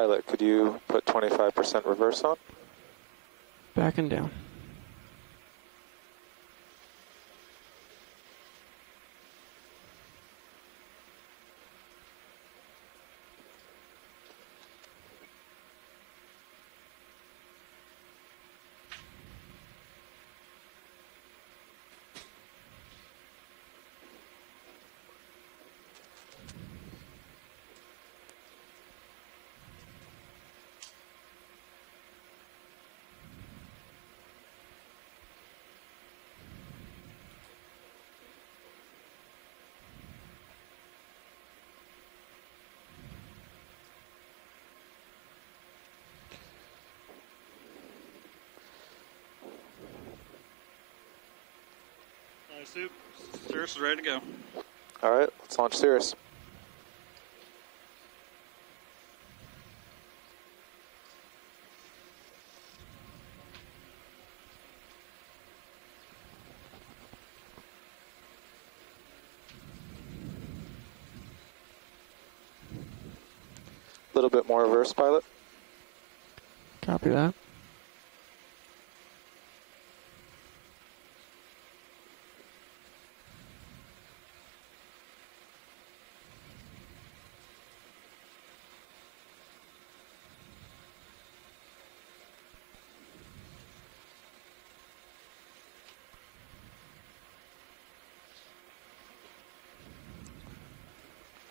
Pilot, could you put 25% reverse on? Back and down. Soup. Cirrus is ready to go. All right, let's launch Cirrus. A little bit more reverse, pilot. Copy that.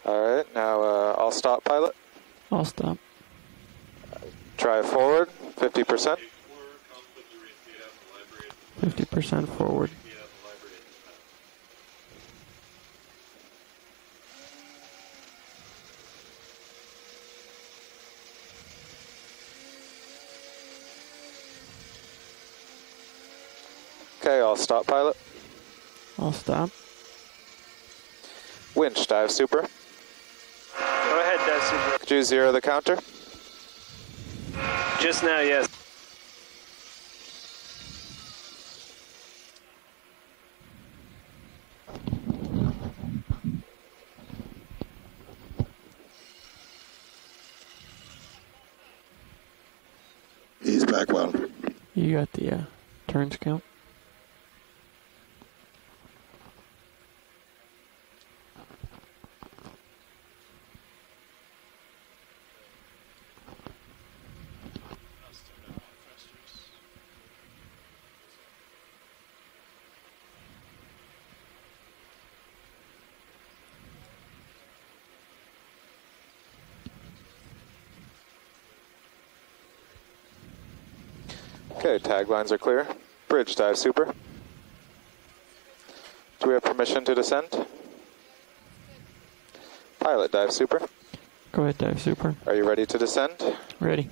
All right, now I'll stop, pilot. I'll stop. Try forward, 50%. 50% forward. Okay, I'll stop, pilot. I'll stop. Winch, dive super. Go ahead, dive super. Could you zero the counter? Just now, yes. He's back well. You got the turns count? Okay, taglines are clear. Bridge, dive super. Do we have permission to descend? Pilot, dive super. Go ahead, dive super. Are you ready to descend? Ready.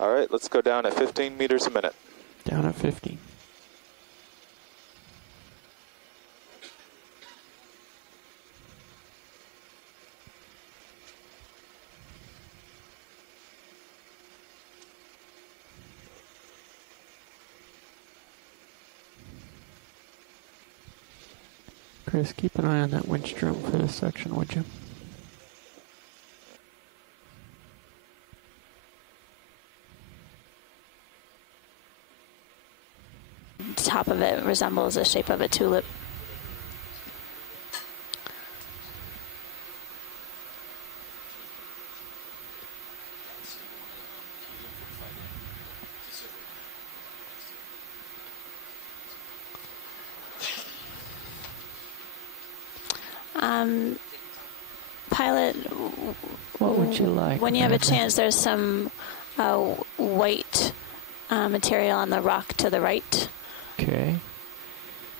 All right, let's go down at 15 meters a minute. Down at 50. Chris, keep an eye on that winch drum for this section, would you? The top of it resembles the shape of a tulip. Pilot, what would you like? When you have a chance, there's some white material on the rock to the right. Okay.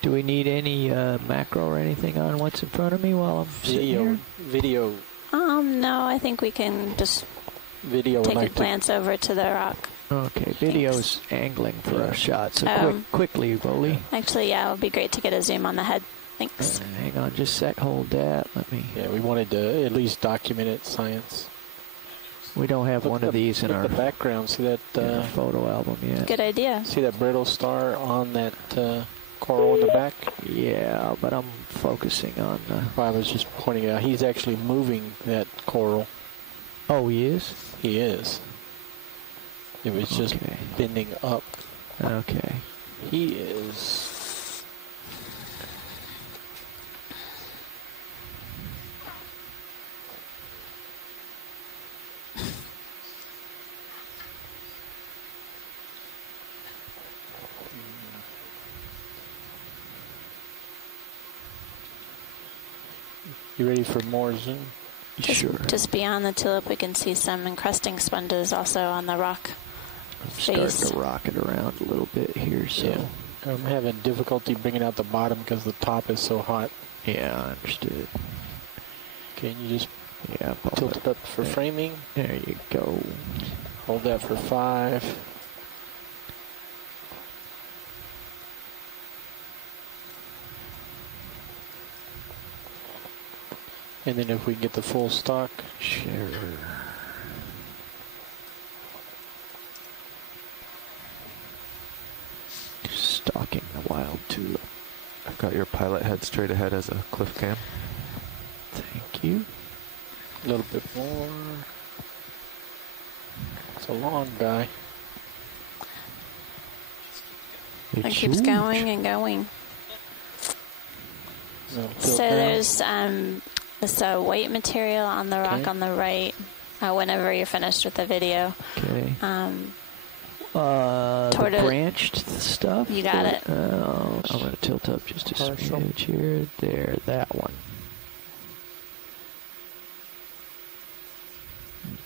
Do we need any macro or anything on what's in front of me while I'm sitting here? Video. No, I think we can just take a glance over to the rock. Okay, video's angling for a shot, so quickly, Bowley. Actually, yeah, it would be great to get a zoom on the head. Thanks. Hang on just a sec, hold that. Let me. Yeah, we wanted to at least document it, science. We don't have one of these in our background. See that photo album yet. Good idea. See that brittle star on that coral in the back? Yeah, but I'm focusing on. I was just pointing out. He's actually moving that coral. Oh, he is? He is. It was just Okay. bending up. Okay. He is. You ready for more zoom? Sure. Just beyond the tulip, we can see some encrusting sponges also on the rock Starting face. to rock it around a little bit here, so. Yeah. I'm having difficulty bringing out the bottom because the top is so hot. Yeah, I understood. Can you just Pop tilt it up for framing? There you go. Hold that for 5. And then if we get the full stock. Sure. Stalking the wild tulip. I've got your pilot head straight ahead as a cliff cam. Thank you. A little bit more. It's a long guy. It keeps going and going. No, So there's this white material on the rock Okay. on the right. Whenever you're finished with the video, Okay. toward The it. branched stuff? You got it. I'm going to tilt up just a Partial. smidge here. There, that one.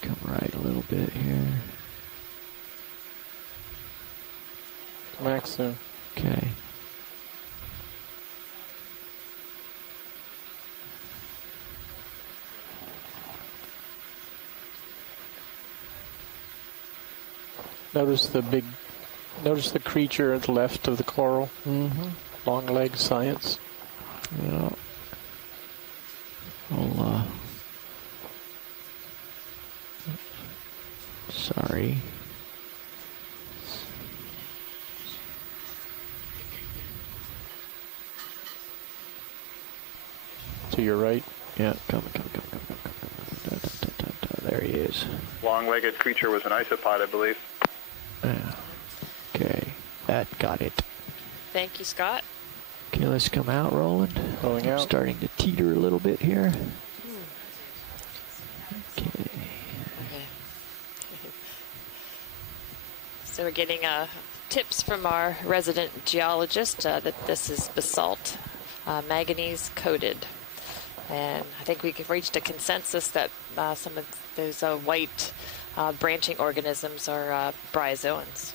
Come right a little bit here. Max soon. Okay. Notice the creature at the left of the coral. Mm-hmm. Long leg science. Yeah. I'll, sorry. To your right. Yeah, come. There he is. Long-legged creature was an isopod, I believe. Yeah. Okay, that got it. Thank you, Scott. Okay, let's come out, Roland. Going out. Starting to teeter a little bit here. Okay. So we're getting tips from our resident geologist that this is basalt, manganese coated. And I think we've reached a consensus that some of those white branching organisms are bryozoans.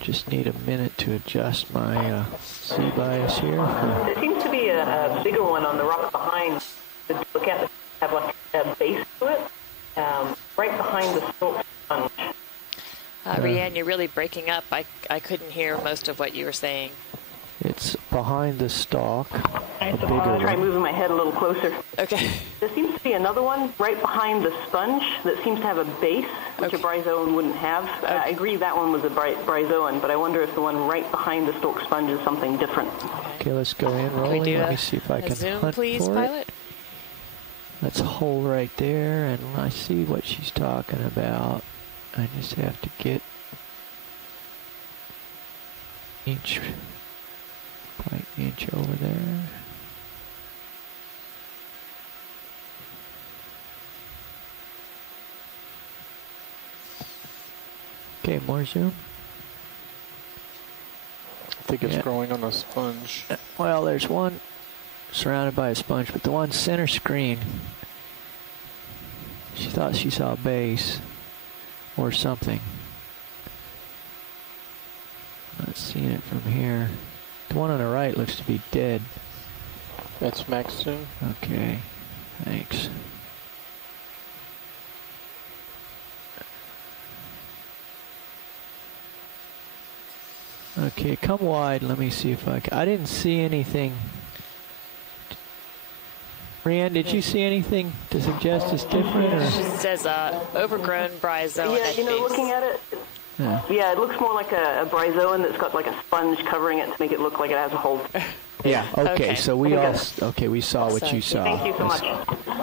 Just need a minute to adjust my Z-bias here. There seems to be a bigger one on the rock behind. Look at it, have like a base to it, right behind the stalk sponge. Rianne, you're really breaking up. I couldn't hear most of what you were saying. It's behind the stalk. I'll try moving my head a little closer. Okay. There seems to be another one right behind the sponge that seems to have a base, which a bryozoan wouldn't have. I agree that one was a bryozoan, but I wonder if the one right behind the stalk sponge is something different. Okay, let's go in, Can we Roland. do Let me see if I can zoom, hunt please, for pilot? it. Let's hold right there, and I see what she's talking about. I just have to get inch by inch over there. Okay, more zoom. I think it's growing on a sponge. Well, there's one surrounded by a sponge, but the one center screen, she thought she saw a base or something. Not seeing it from here. The one on the right looks to be dead. That's max zoom. Okay, thanks. Okay, come wide. Let me see if I can. I didn't see anything. Rianne, did you see anything to suggest it's different? Or? She says overgrown bryozoan. Yeah, you know, looking at it, yeah, it looks more like a bryozoan that's got like a sponge covering it to make it look like it has a hole. Yeah. Okay. Okay. So we all. Okay, we saw what you saw. Thank you so much.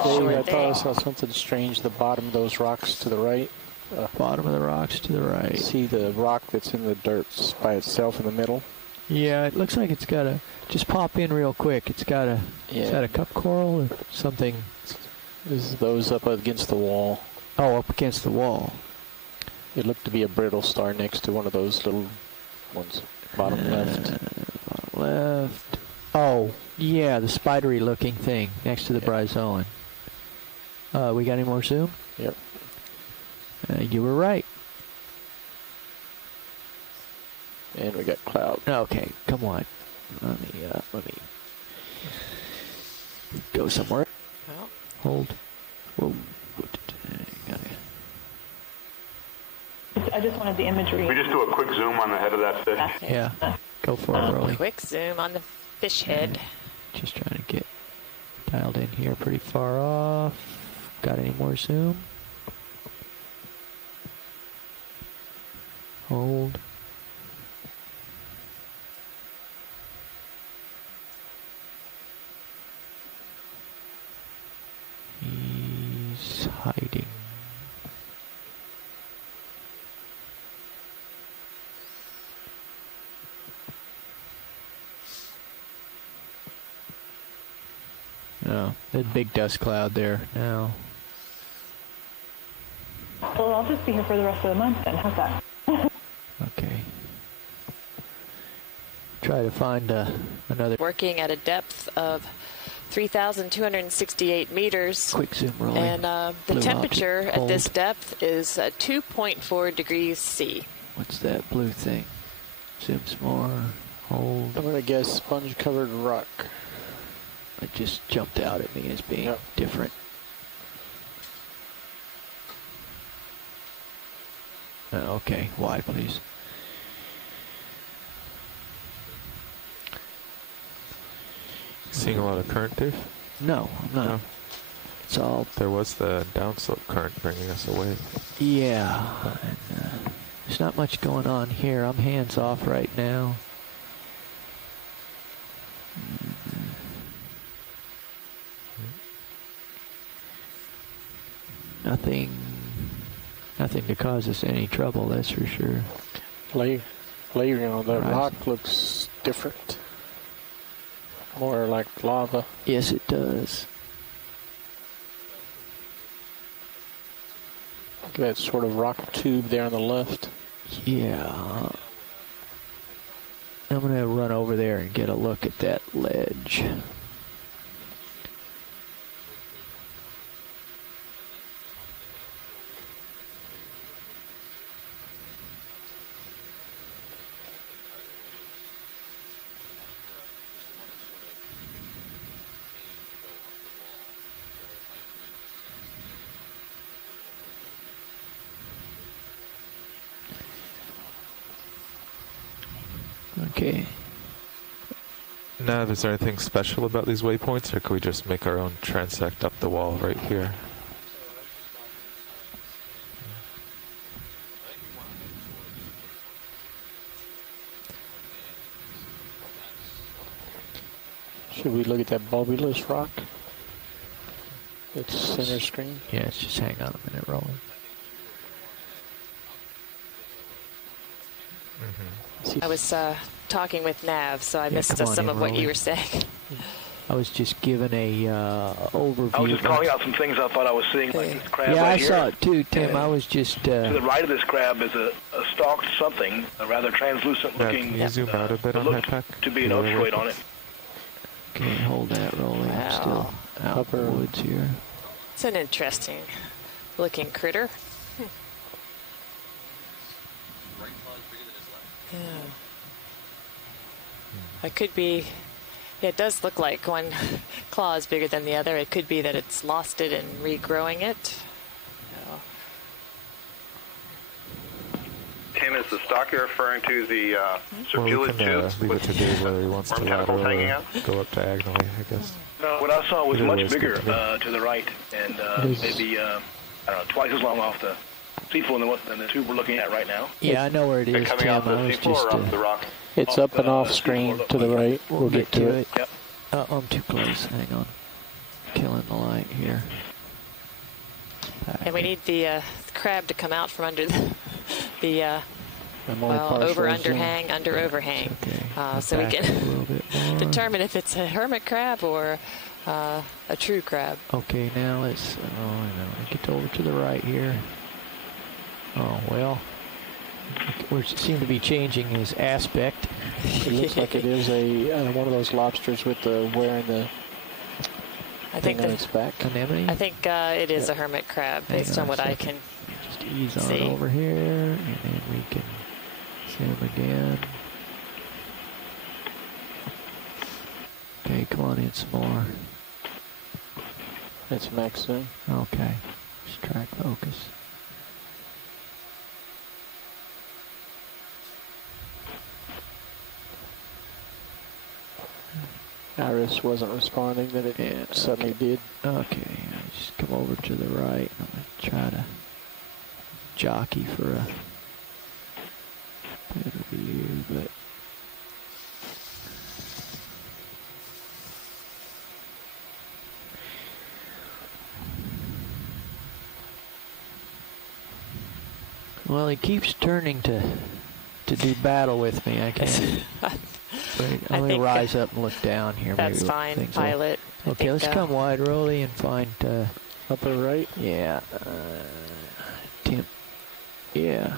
Dave, I thought I saw something strange. The bottom of those rocks to the right. Bottom of the rocks to the right. See the rock that's in the dirt by itself in the middle? Yeah, it looks like it's got a. Just pop in real quick. It's got a. Yeah. Is that a cup coral or something? Is those up against the wall? Oh, up against the wall. It looked to be a brittle star next to one of those little ones. Bottom left. Bottom left. Oh, yeah, the spidery looking thing next to the bryozoan. We got any more zoom? Yep. You were right. And we got cloud. Okay, come on. Let me go somewhere. Well, Hold. Whoa. I just wanted the imagery. We just do a quick zoom on the head of that fish. Yeah, go for it, Rolly. quick zoom on the fish head. Just trying to get dialed in here pretty far off. Got any more zoom? Hold. He's hiding. No, that big dust cloud there now. Well, I'll just be here for the rest of the month then. How's that? Okay. Try to find another. Working at a depth of 3,268 meters. Quick zoom rolling. And the Blue temperature object. at this Hold. depth is 2.4 degrees C. What's that blue thing? Zoom some more. Hold. I'm going to guess sponge-covered rock. It just jumped out at me as being Yep. different. Okay, wide, please. Seeing a lot of current, Dave? No, I'm not. No. It's all. There was the downslope current bringing us away. Yeah. And, there's not much going on here. I'm hands off right now. Nothing to cause us any trouble, that's for sure. Layering on the rock looks different. More like lava. Yes, it does. Look at that sort of rock tube there on the left. Yeah. I'm going to run over there and get a look at that ledge. Okay. Nav, is there anything special about these waypoints, or can we just make our own transect up the wall right here? Should we look at that bulbulous rock? It's center screen. Yeah, it's just hang on a minute, rolling. I was talking with Nav, so I missed come on some in, of what Rolly. you were saying. I was just given a overview. I was just calling out some things I thought I was seeing, like this crab yeah, right I here. saw it too, Tim. I was just... To the right of this crab is a stalked something, a rather translucent Nav, looking... can you zoom out a bit on looked HiPAC? to be an oceloid on it. Okay, hold that, rolling. I'm still out in the woods here. It's an interesting looking critter. Yeah. It could be, it does look like one claw is bigger than the other. It could be that it's lost it and regrowing it. Tim, is the stalk you're referring to the Well, we circulate can tubes leave it with to Dave whether he wants to worm tentacles hanging lateral out? or go up diagonally, I guess. What I saw was Either way much is good bigger to me. to the right, and maybe, I don't know, twice as long off the seafloor than the tube we're looking at right now. Yeah, I know where it is, Coming Tim. off the I was seafloor just... or off the rock? It's up and off screen to the right. We'll get to it. Yep. I'm too close. Hang on. killing the light here. And we need the crab to come out from under the over underhang, under overhang, so we can determine if it's a hermit crab or a true crab. Okay, now let's get over to the right here. Oh well, we seem to be changing his aspect. It looks like it is one of those lobsters with the wearing the. I think on its back. Anemone? I think it is a hermit crab based on what I can just ease on see. over here, and then we can zoom again. Okay, come on in some more. That's max zoom. Okay, just track focus. Iris wasn't responding, then it suddenly did. Okay, I just come over to the right. I'm going to try to jockey for a better view, but well, he keeps turning to do battle with me. I can't. Wait, let me rise up and look down here. That's maybe fine, pilot. Okay, let's come wide, Rolly, and find upper right. Yeah, Tim. Yeah,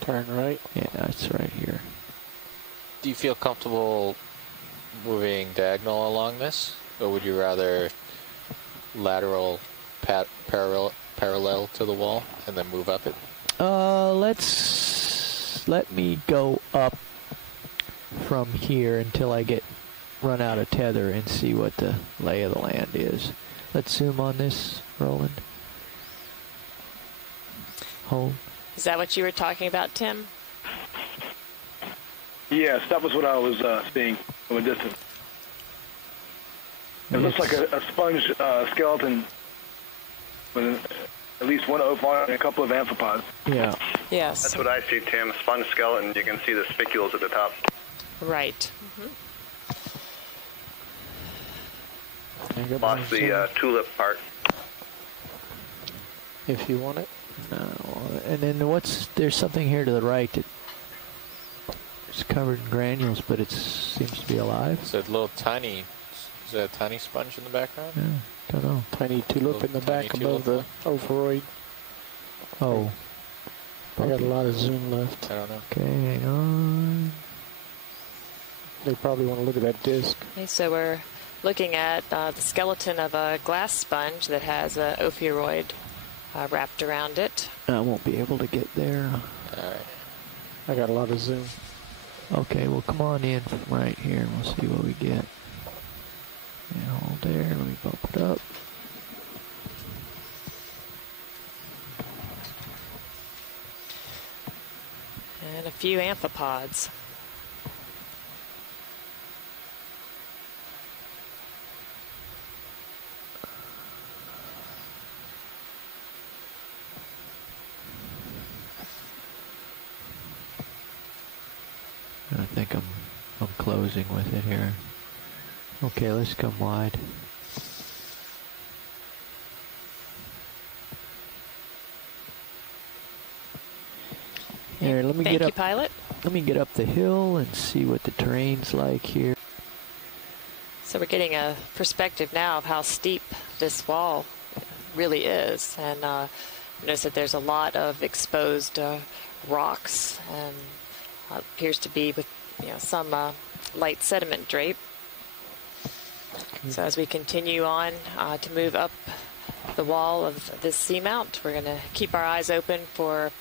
turn right. Yeah, that's right here. Do you feel comfortable moving diagonal along this, or would you rather lateral, parallel to the wall, and then move up it? Let me go up from here until I run out of tether and see what the lay of the land is. Let's zoom on this, Roland. Hold. Is that what you were talking about, Tim? Yes, that was what I was seeing from a distance. It looks like a sponge skeleton with at least one oval and a couple of amphipods. Yeah. Yes. That's what I see, Tim. Sponge skeleton. You can see the spicules at the top. Right. Lost the tulip part. If you want it. No. And then there's something here to the right that it's covered in granules, but it seems to be alive. Is that a tiny sponge in the background? Yeah, don't know. Tiny tulip in the back above the ophoroid. Oh. I got a lot of zoom left. I don't know. Okay, hang on. They probably want to look at that disc. Okay, so we're looking at the skeleton of a glass sponge that has an ophiuroid wrapped around it. I won't be able to get there. All right. I got a lot of zoom. Okay, well, come on in from right here and we'll see what we get. And hold there. Let me bump it up. And a few amphipods. I think I'm closing with it here. Okay, let's come wide. Here, let me Thank get you, up. pilot. Let me get up the hill and see what the terrain's like here. So we're getting a perspective now of how steep this wall really is, and notice that there's a lot of exposed rocks, and appears to be with some light sediment drape. So as we continue on to move up the wall of this seamount, we're going to keep our eyes open for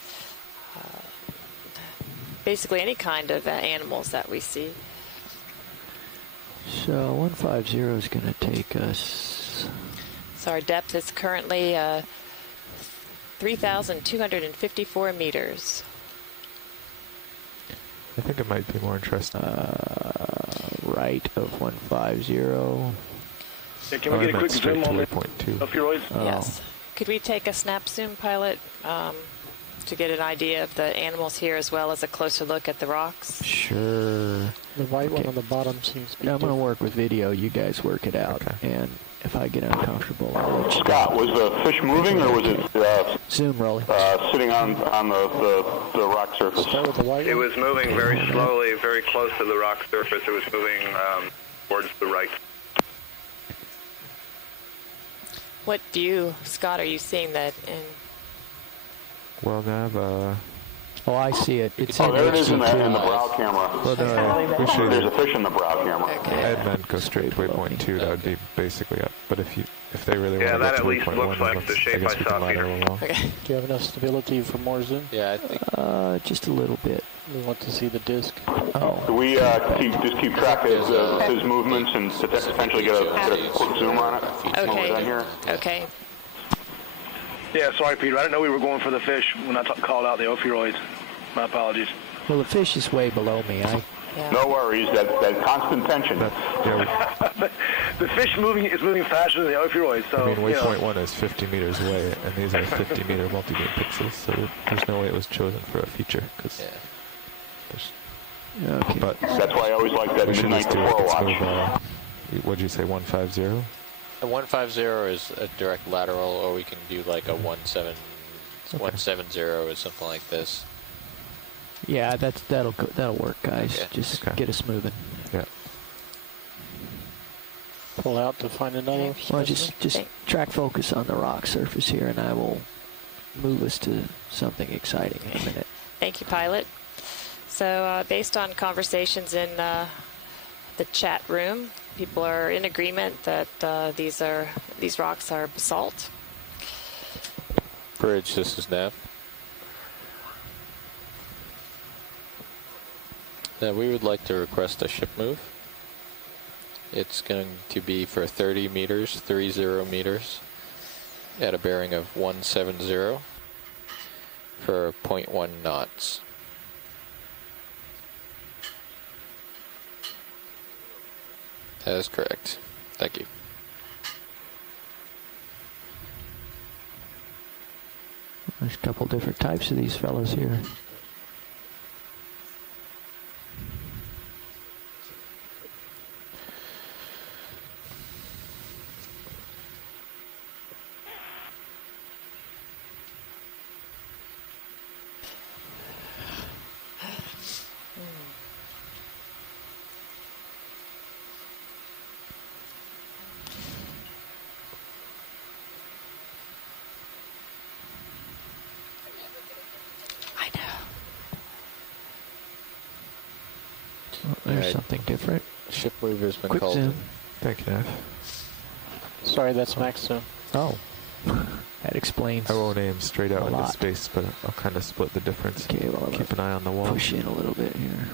basically any kind of animals that we see. So 150 is going to take us. So our depth is currently 3,254 meters. I think it might be more interesting. Right of 150. Yeah, can we get a quick zoom on the point 2. ophiuroids? Yes. Could we take a snap zoom, pilot? to get an idea of the animals here as well as a closer look at the rocks? Sure. The white one on the bottom seems to be I'm going to work with video. You guys work it out. Okay. And if I get uncomfortable, I'll let you Scott, was the fish moving or was it zoom rolling. sitting on the rock surface? Start with the white It one. was moving very slowly, very close to the rock surface. It was moving towards the right. What view, Scott, are you seeing that in? Well, Nav, Oh, I see it. It's Oh, in there it is in the HD2. brow camera. well, no, we should. There's a fish in the brow camera. I'd meant go straight to waypoint 2. That would be basically up. But if they really Yeah, want to that get to at least waypoint looks 1, like the shape I guess I we saw, can lateral Peter. along. Okay. Do you have enough stability for more zoom? Yeah, I think. Just a little bit. We want to see the disc. Oh. Do we just keep track of his movements and potentially get a quick zoom on it? Okay. Down here? Okay. Yeah, sorry, Peter. I didn't know we were going for the fish when I called out the opioids. My apologies. Well, the fish is way below me. Yeah. No worries. That constant tension. The fish is moving faster than the opioids. So, I mean, waypoint 1 is 50 meters away, and these are 50-meter multi-beam pixels, so there's no way it was chosen for a feature. Okay. But That's why I always like that we should midnight just do before it. watch. What'd you say, 150? A 150 is a direct lateral, or we can do like a 170 or something like this. Yeah, that'll work, guys. Okay. Just get us moving. Yeah. Pull out to find another. Well, just track focus on the rock surface here, and I will move us to something exciting in a minute. Thank you, pilot. So based on conversations in the chat room, people are in agreement that these rocks are basalt. Bridge, this is Nav. We would like to request a ship move. It's going to be for 30 meters, 30 meters, at a bearing of 170 for 0.1 knots. That is correct. Thank you. There's a couple different types of these fellows here. There's something different. Ship move has been Quick called. zoom. Thank you, Nav. Sorry, that's max zoom. Oh. That explains. I won't aim straight out a into lot. space, but I'll kind of split the difference. Okay, well, Keep an eye on the wall. Push in a little bit here.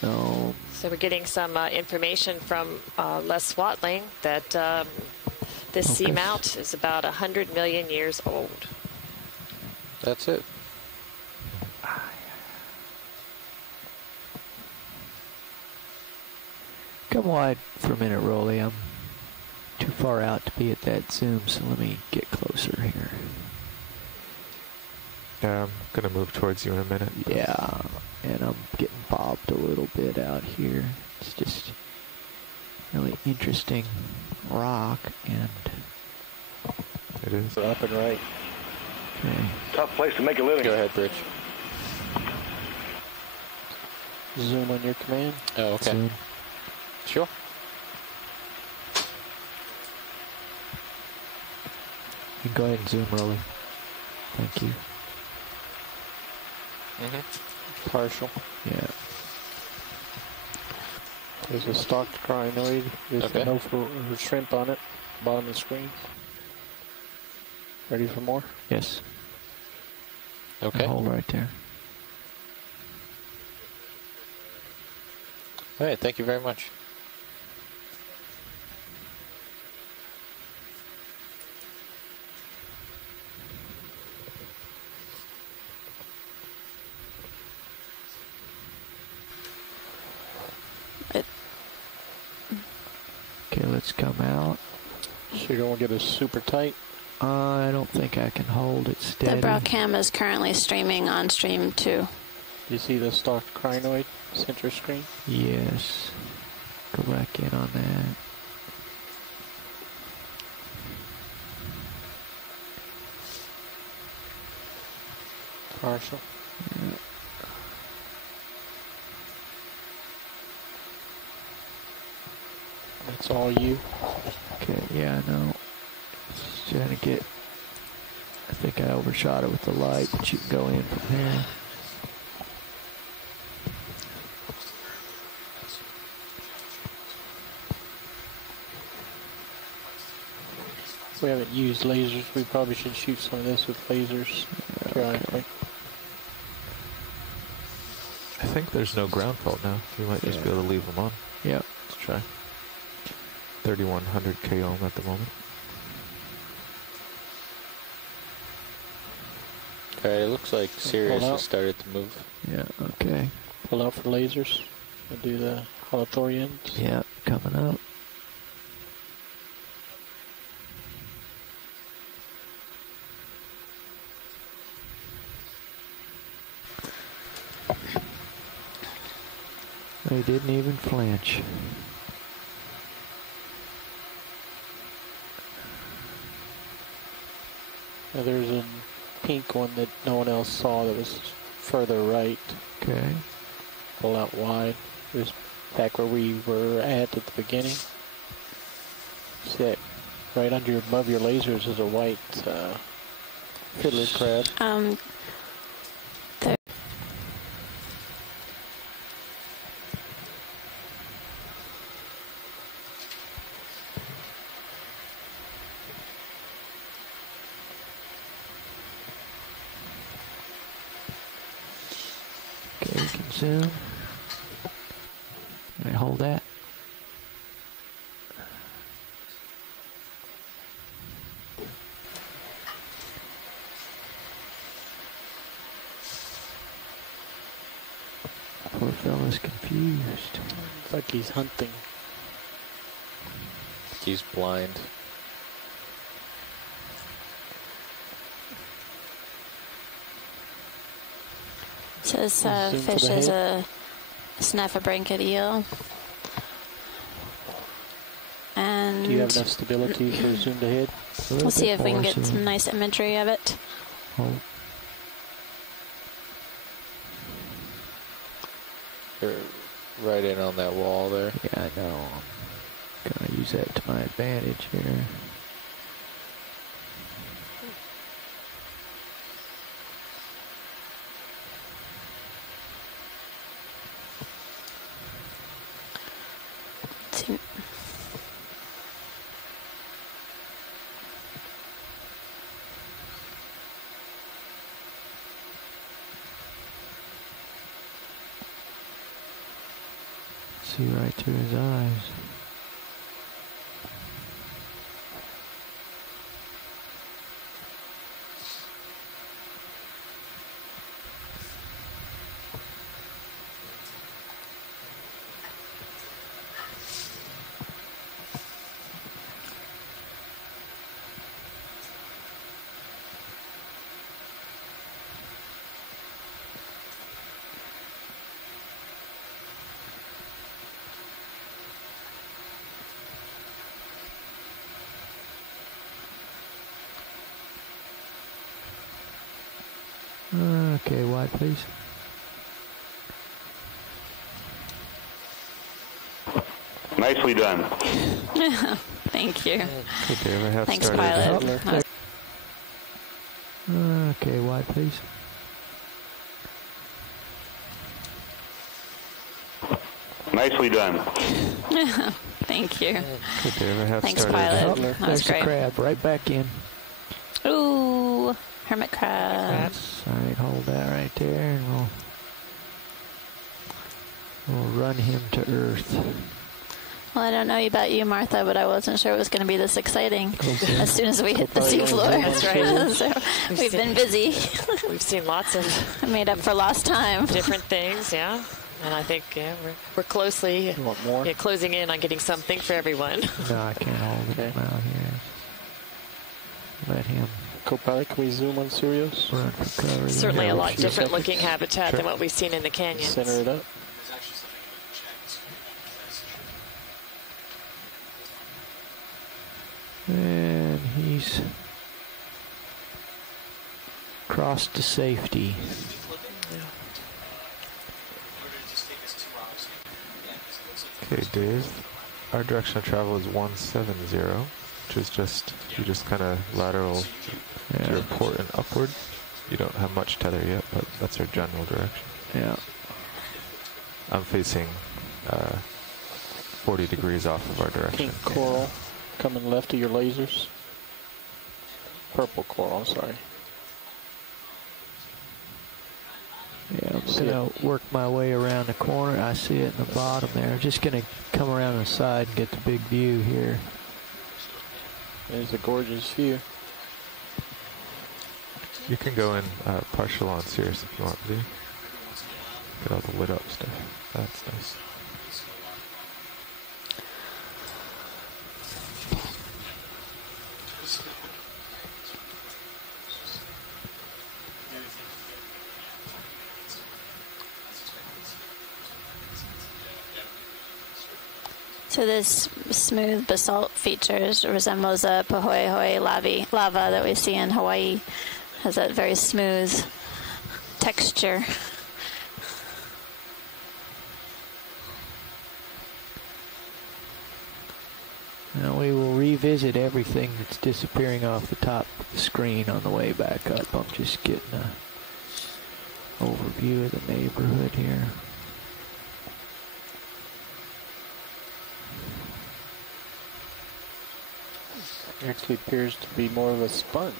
So we're getting some information from Les Swatling that this seamount is about 100 million years old. That's it. Come wide for a minute, Rolly. I'm too far out to be at that zoom, so let me get closer here. Yeah, I'm going to move towards you in a minute. Yeah, and I'm getting bobbed a little bit out here. It's just really interesting rock, and it is up and right. Okay. Tough place to make a living. Go ahead, Bridge. Zoom on your command. Oh, okay. Zoom. Sure. You can go ahead and zoom, Rolly. Thank you. Partial. Yeah. There's a stocked crinoid. There's Okay. no for shrimp on it. Bottom of the screen. Ready for more? Yes. Okay. Hold right there. All right. Thank you very much. Okay, let's come out. So you don't want to get it super tight? I don't think I can hold it steady. The brow cam is currently streaming on stream 2. You see the stock crinoid center screen? Yes. Go back in on that. Partial. Yeah. That's all you. Okay, yeah, I know. Just trying to get... I think I overshot it with the light, but you can go in from here. We haven't used lasers. We probably should shoot some of this with lasers periodically. I think there's no ground fault now. You might just be able to leave them on. Yep. Let's try. 3100 k ohm at the moment. Okay, it looks like Sirius has started to move. Yeah, okay. Pull out for lasers and do the holothorians. Yeah, coming up. They didn't even flinch. Now there's a pink one that no one else saw that was further right. Okay. Pull out wide. It was back where we were at the beginning. See that right under above your lasers is a white fiddler crab. There. Okay, you can zoom. All right, hold that. Poor fella's confused. Looks like he's hunting. He's blind. Says fish is a snaffabranchid eel. And do you have enough stability for zoom to hit? We'll see if we can get some nice imagery of it. Oh. You're right in on that wall there. Yeah, I know. I'm gonna use that to my advantage here. See right through his eyes. Okay, wide please. Nicely done. Thank you. Thanks, started? pilot. Okay, wide please. Nicely done. Thank you. Could they ever have Thanks, started? pilot. Oh, That was there's the great. crab right back in. Ooh, hermit crab. Alright, hold that right there and we'll run him to earth. Well, I don't know about you, Martha, but I wasn't sure it was going to be this exciting as soon as we hit the seafloor. That's right. So we've been busy. We've seen lots of I made up for lost time. different things, yeah. And I think we're closely You want more? closing in on getting something for everyone. No, I can't hold it out here. Let him. Co-pilot, can we zoom on Sirius? Run for cover. Certainly Yeah, a lot few different seconds. looking habitat Sure. than what we've seen in the canyons. Center it up. And he's crossed to safety. Okay, Dave. Our direction of travel is 170, which is just, you just kind of lateral to your port and upward. You don't have much tether yet, but that's our general direction. Yeah. I'm facing 40 degrees off of our direction. Pink coral coming left of your lasers. Purple coral, sorry. Yeah, I'm gonna work my way around the corner. I see it in the bottom there. I'm just gonna come around the side and get the big view here. There's a gorgeous view. You can go in partial on Cirrus if you want to. Get all the lit up stuff. That's nice. So this smooth basalt features resembles a pahoehoe lava that we see in Hawaii. Has that very smooth texture. Now we will revisit everything that's disappearing off the top of the screen on the way back up. I'm just getting an overview of the neighborhood here. Actually appears to be more of a sponge.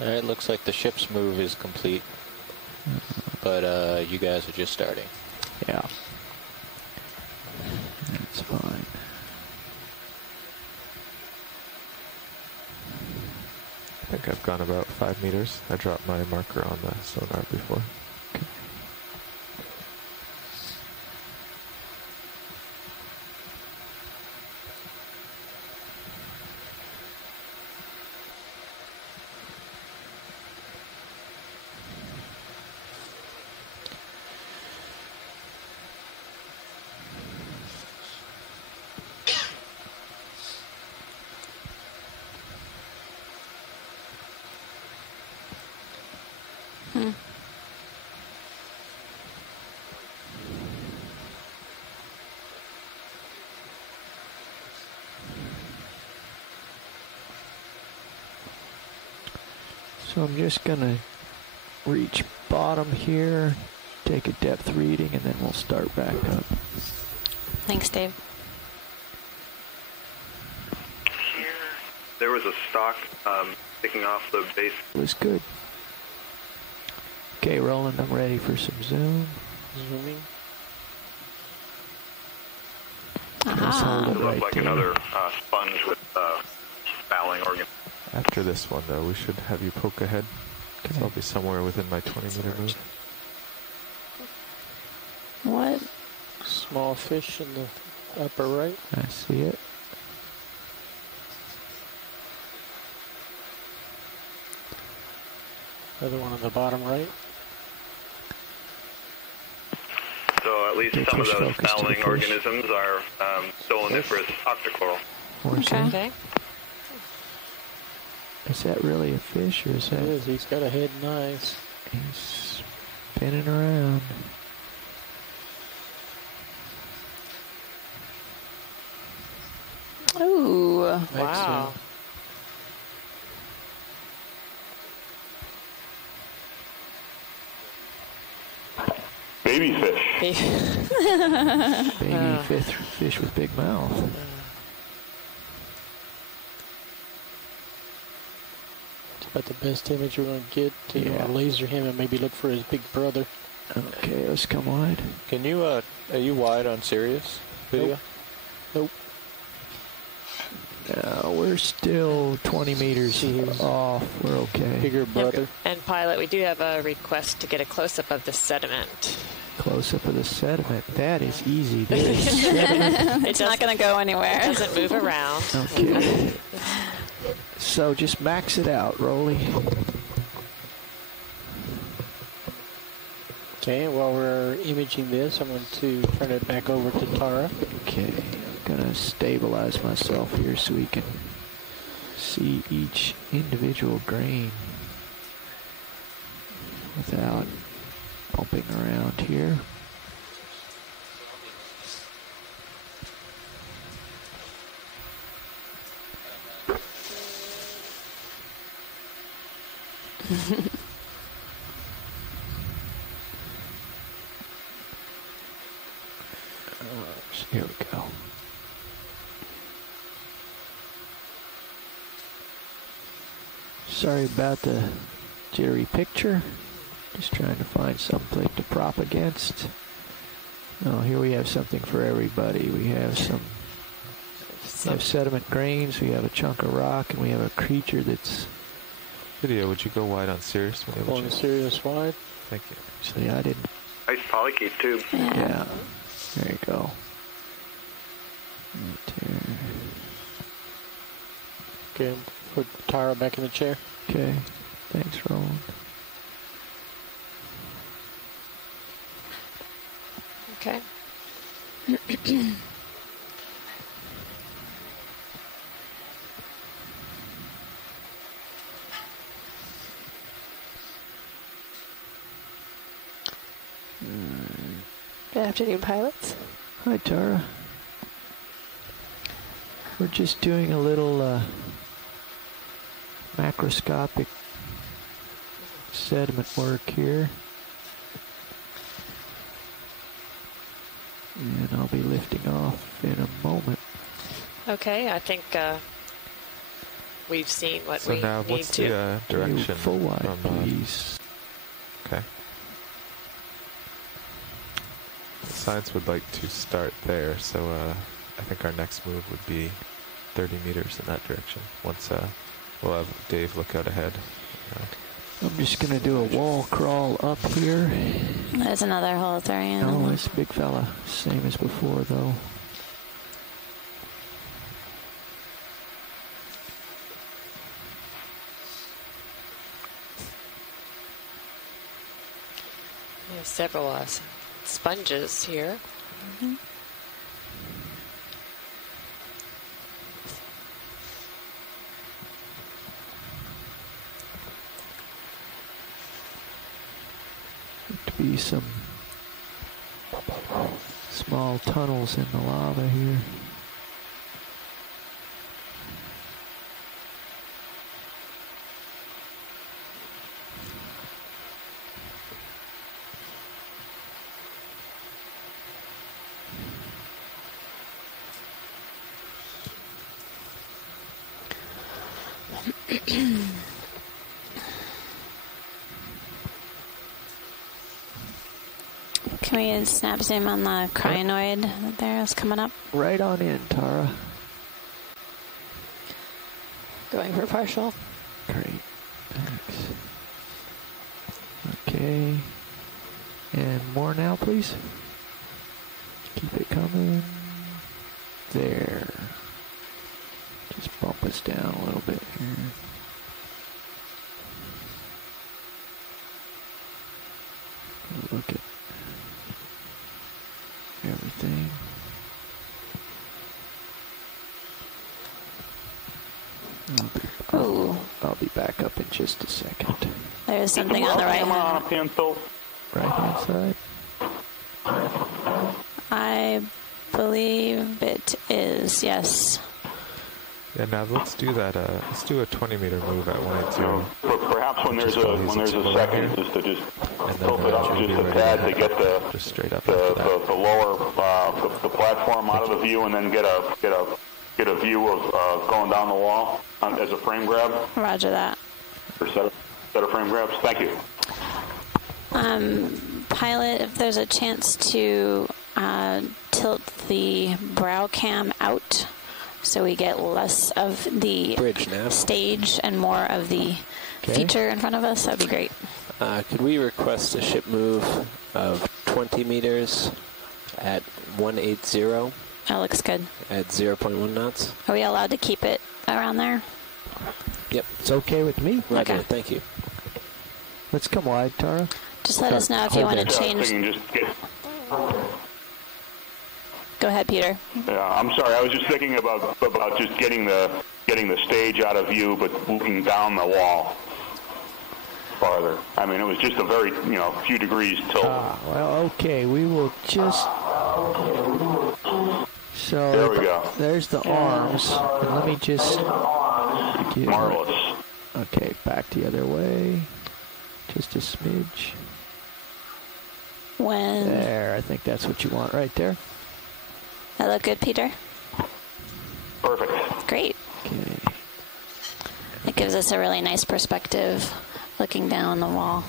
Alright, looks like the ship's move is complete. But you guys are just starting. Yeah. That's fine. I think I've gone about 5 meters. I dropped my marker on the sonar before. Okay. So I'm just gonna reach bottom here, take a depth reading, and then we'll start back up. Thanks, Dave. There was a stock sticking off the base. It was good. Okay, Roland, I'm ready for some zoom. Zooming. Just hold It it looked right like there. another sponge with fouling organ. After this one, though, we should have you poke ahead. Because I'll be somewhere within my 20-meter move. What? Small fish in the upper right. I see it. Other one on the bottom right. So at least Okay, some of push those focus to the fouling fish. organisms are stoloniferous octocoral. Okay. Is that really a fish, or is It that... is. He's got a head and eyes. He's spinning around. Ooh. Wow. Baby fish. Baby fish with big mouth. It's about the best image we're going to get. To laser him and maybe look for his big brother. Okay, let's come wide. Can you, are you wide on Sirius video? Nope. No, we're still 20 meters off. We're okay. Bigger brother. And pilot, we do have a request to get a close-up of the sediment. Close-up of the sediment. That is easy. There's sediment. It's not going to go anywhere. It doesn't move around. Okay. So just max it out, Rolly. Okay, while we're imaging this, I'm going to turn it back over to Tara. Okay, I'm going to stabilize myself here so we can see each individual grain without bumping around here. Here we go. Sorry about the jittery picture. Just trying to find something to prop against. Oh, here we have something for everybody. We have we have sediment grains, we have a chunk of rock, and we have a creature that's... Video, would you go wide on Sirius? On Sirius wide. Thank you. Actually, I didn't... Nice polycade too. Yeah. There you go. Right here. Okay, put Tara back in the chair. Okay. Thanks, Roland. Okay. Good afternoon, pilots. Hi, Tara. We're just doing a little macroscopic sediment work here. And I'll be lifting off in a moment. Okay, I think we've seen what so we now, need what's to. the direction? Full wide, from, please. Okay. Science would like to start there, so I think our next move would be 30 meters in that direction. Once we'll have Dave look out ahead. I'm just going to do a wall crawl up here. There's another Holothurian. Oh, it's a big fella. Same as before, though. We have several sponges here. Mm-hmm. To be some small tunnels in the lava here. Can we snap zoom on the crinoid there is coming up? Right on in, Tara. Going for partial. Great. Thanks. Okay. And more now, please. Keep it coming. There. Just bump us down a little bit here. Look at everything. I'll be back up in just a second. There's something on the right hand. Right hand side? I believe it is, yes. Yeah, now let's do that. Let's do a 20-meter move at 180. Perhaps when there's a second, just to tilt it up just a tad to get the lower the platform out of the view, and then get a view of going down the wall as a frame grab. Roger that. Or set of frame grabs. Thank you. Pilot, if there's a chance to tilt the brow cam out so we get less of the bridge nav stage and more of the feature in front of us. That'd be great. Could we request a ship move of 20 meters at 180? That looks good. At 0.1 knots. Are we allowed to keep it around there? Yep. It's okay with me. Roger, thank you. Let's come wide, Tara. Just let us know if you want to change. Go ahead, Peter. Yeah, I'm sorry. I was just thinking about just getting the stage out of view, but moving down the wall farther. I mean, it was just a very few degrees tilt. Well, okay. We will just. So there we go. There's the arms. And let me just. Marvelous. Okay, back the other way. Just a smidge. There, I think that's what you want right there. That look good, Peter? Perfect. Great. Okay. It gives us a really nice perspective looking down the wall.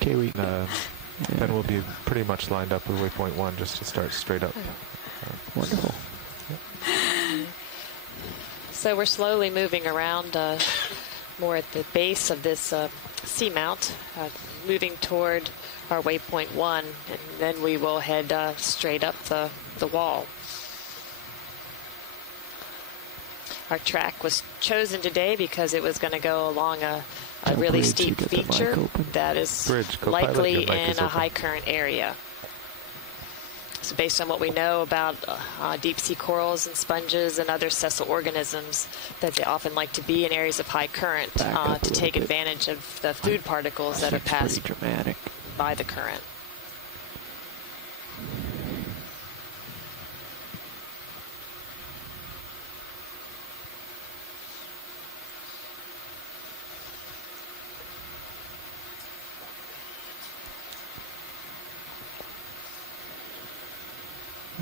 Okay, then we'll be pretty much lined up with waypoint 1 just to start straight up. Wonderful. So we're slowly moving around more at the base of this seamount, moving toward our waypoint 1, and then we will head straight up the wall. Our track was chosen today because it was going to go along a really steep feature that is likely in a high current area. So based on what we know about deep sea corals and sponges and other sessile organisms, that they often like to be in areas of high current to take advantage of the food particles that are passed by the current.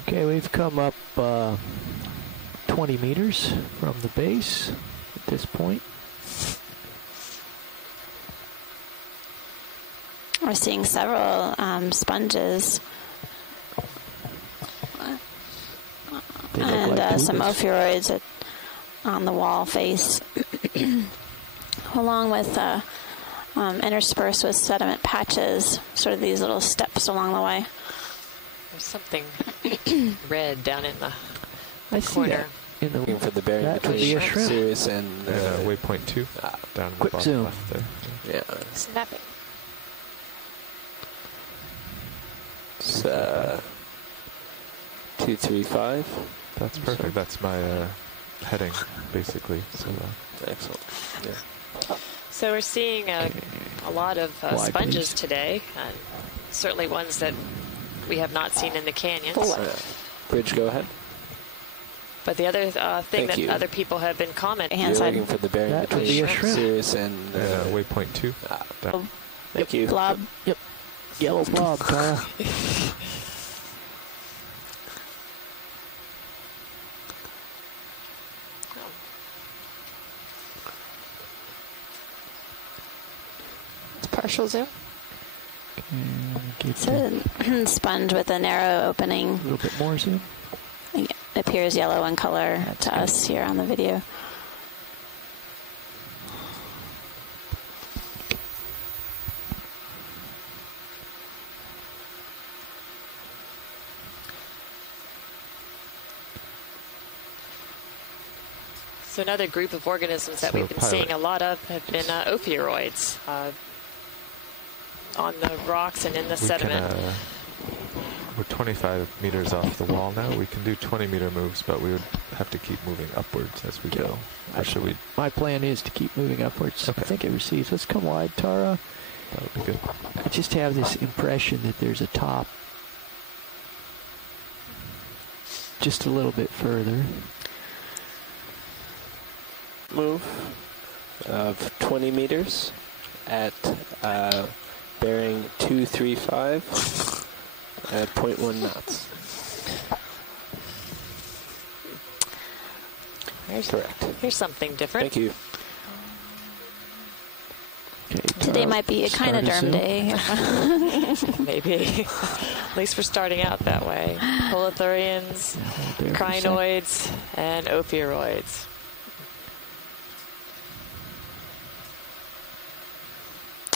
Okay, we've come up 20 meters from the base at this point. We're seeing several sponges and some ophiuroids on the wall face, along with interspersed with sediment patches, sort of these little steps along the way. There's something red down in the corner. Looking for the bearing between Sirius and waypoint 2 down in the bottom zoom. left there. Yeah. Snap it. It's 235. That's perfect. That's my heading, basically. So excellent. Yeah. So we're seeing a lot of sponges today, certainly ones that we have not seen in the canyons. Bridge, go ahead. But the other thing that other people have been commenting. You're looking for the bearing between Sirius and waypoint 2. Down. Thank you. Blob. Yep. Yellow blob, Tara. It's partial zoom. Okay, it's a sponge with a narrow opening. A little bit more zoom. It appears yellow in color to us here on the video. So another group of organisms that we've been seeing a lot of have been ophiuroids on the rocks and in the sediment. We're 25 meters off the wall now. We can do 20-meter moves, but we would have to keep moving upwards as we go. Or should we? My plan is to keep moving upwards. Okay. I think it receives. Let's come wide, Tara. That would be good. I just have this impression that there's a top just a little bit further. Move of 20 meters at bearing 235 at 0.1 knots. Correct. Here's something different. Thank you. Today might be a kind of derm day. Maybe. At least we're starting out that way. Holothurians, crinoids, and ophiuroids.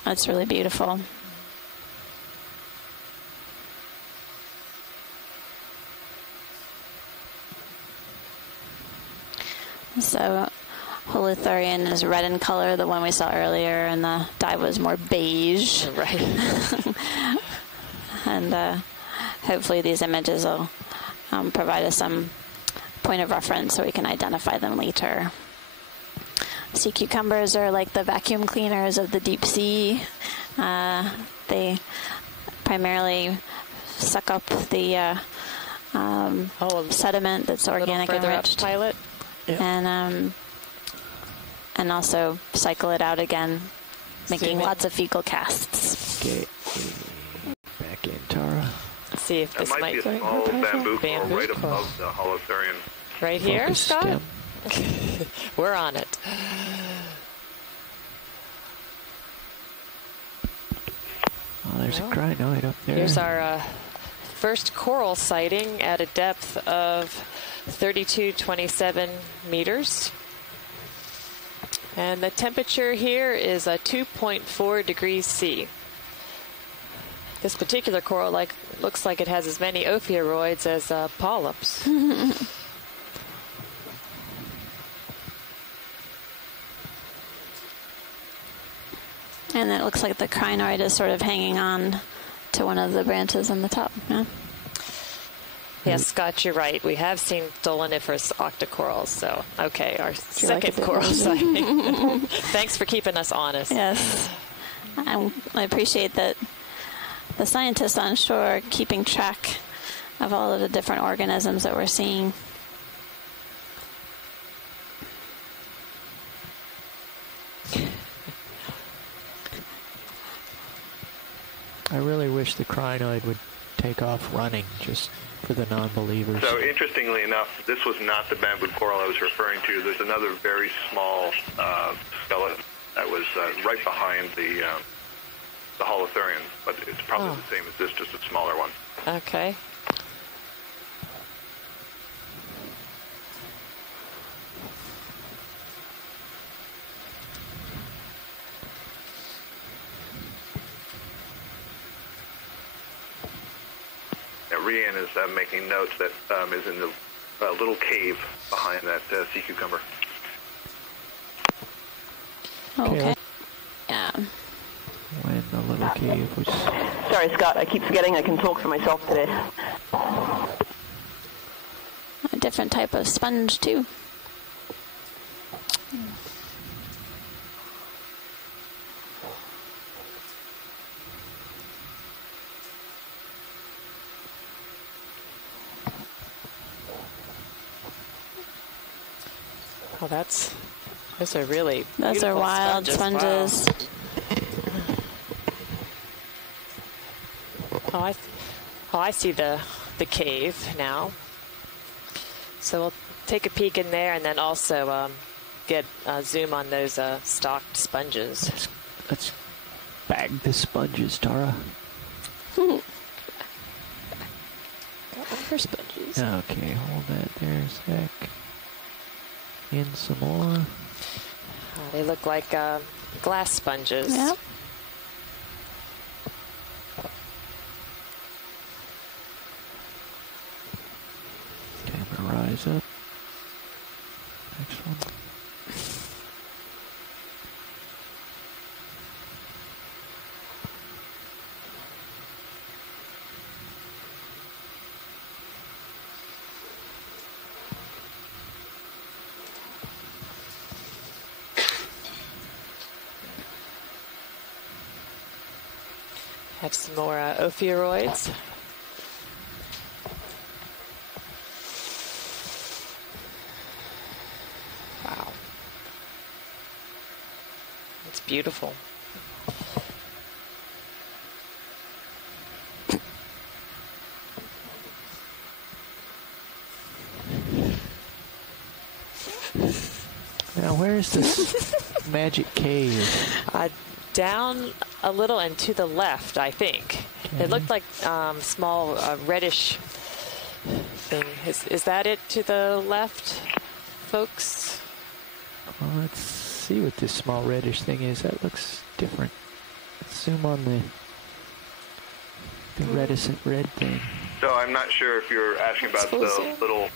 That's really beautiful. So Holothurian is red in color, the one we saw earlier, and the dive was more beige. Right. And hopefully these images will provide us some point of reference so we can identify them later. Sea cucumbers are like the vacuum cleaners of the deep sea. They primarily suck up the sediment that's organic enriched. Pilot. Yeah. And also cycle it out again, making lots of fecal casts. Okay. Back in, Tara. Let's see if this might be a small bamboo coral right above the Holothurian. Right here, Scott? We're on it. Oh, there's a crinoid up there. Here's our first coral sighting at a depth of 3227 meters. And the temperature here is 2.4 degrees C. This particular coral looks like it has as many ophiuroids as polyps. And it looks like the crinoid is sort of hanging on to one of the branches on the top. Yeah. Yes, Scott, you're right. We have seen stoloniferous octocorals. So, okay, our second coral sighting. Thanks for keeping us honest. Yes. I appreciate that the scientists on shore are keeping track of all of the different organisms that we're seeing. I really wish the crinoid would take off running, just for the non-believers. So interestingly enough, this was not the bamboo coral I was referring to. There's another very small skeleton that was right behind the Holothurian, but it's probably the same as this, just a smaller one. Okay. Rian is making notes that is in the little cave behind that sea cucumber. Okay. Yeah. When the little cave was... Sorry, Scott, I keep forgetting I can talk for myself today. A different type of sponge, too. Oh, those are really Those are wild sponges. Wow. I see the cave now. So we'll take a peek in there and then also get a zoom on those stocked sponges. Let's bag the sponges, Tara. Got one for sponges. Okay, hold that there a sec. In some more. They look like glass sponges. Yep. Okay, I'm gonna rise up. Next one. Have some more ophiuroids. Wow. It's beautiful. Now, where's this magic cave? down a little and to the left, I think. It looked like small reddish thing. Is that it to the left, folks? Well, let's see what this small reddish thing is. That looks different. Let's zoom on the reticent red thing. So I'm not sure if you're asking about the little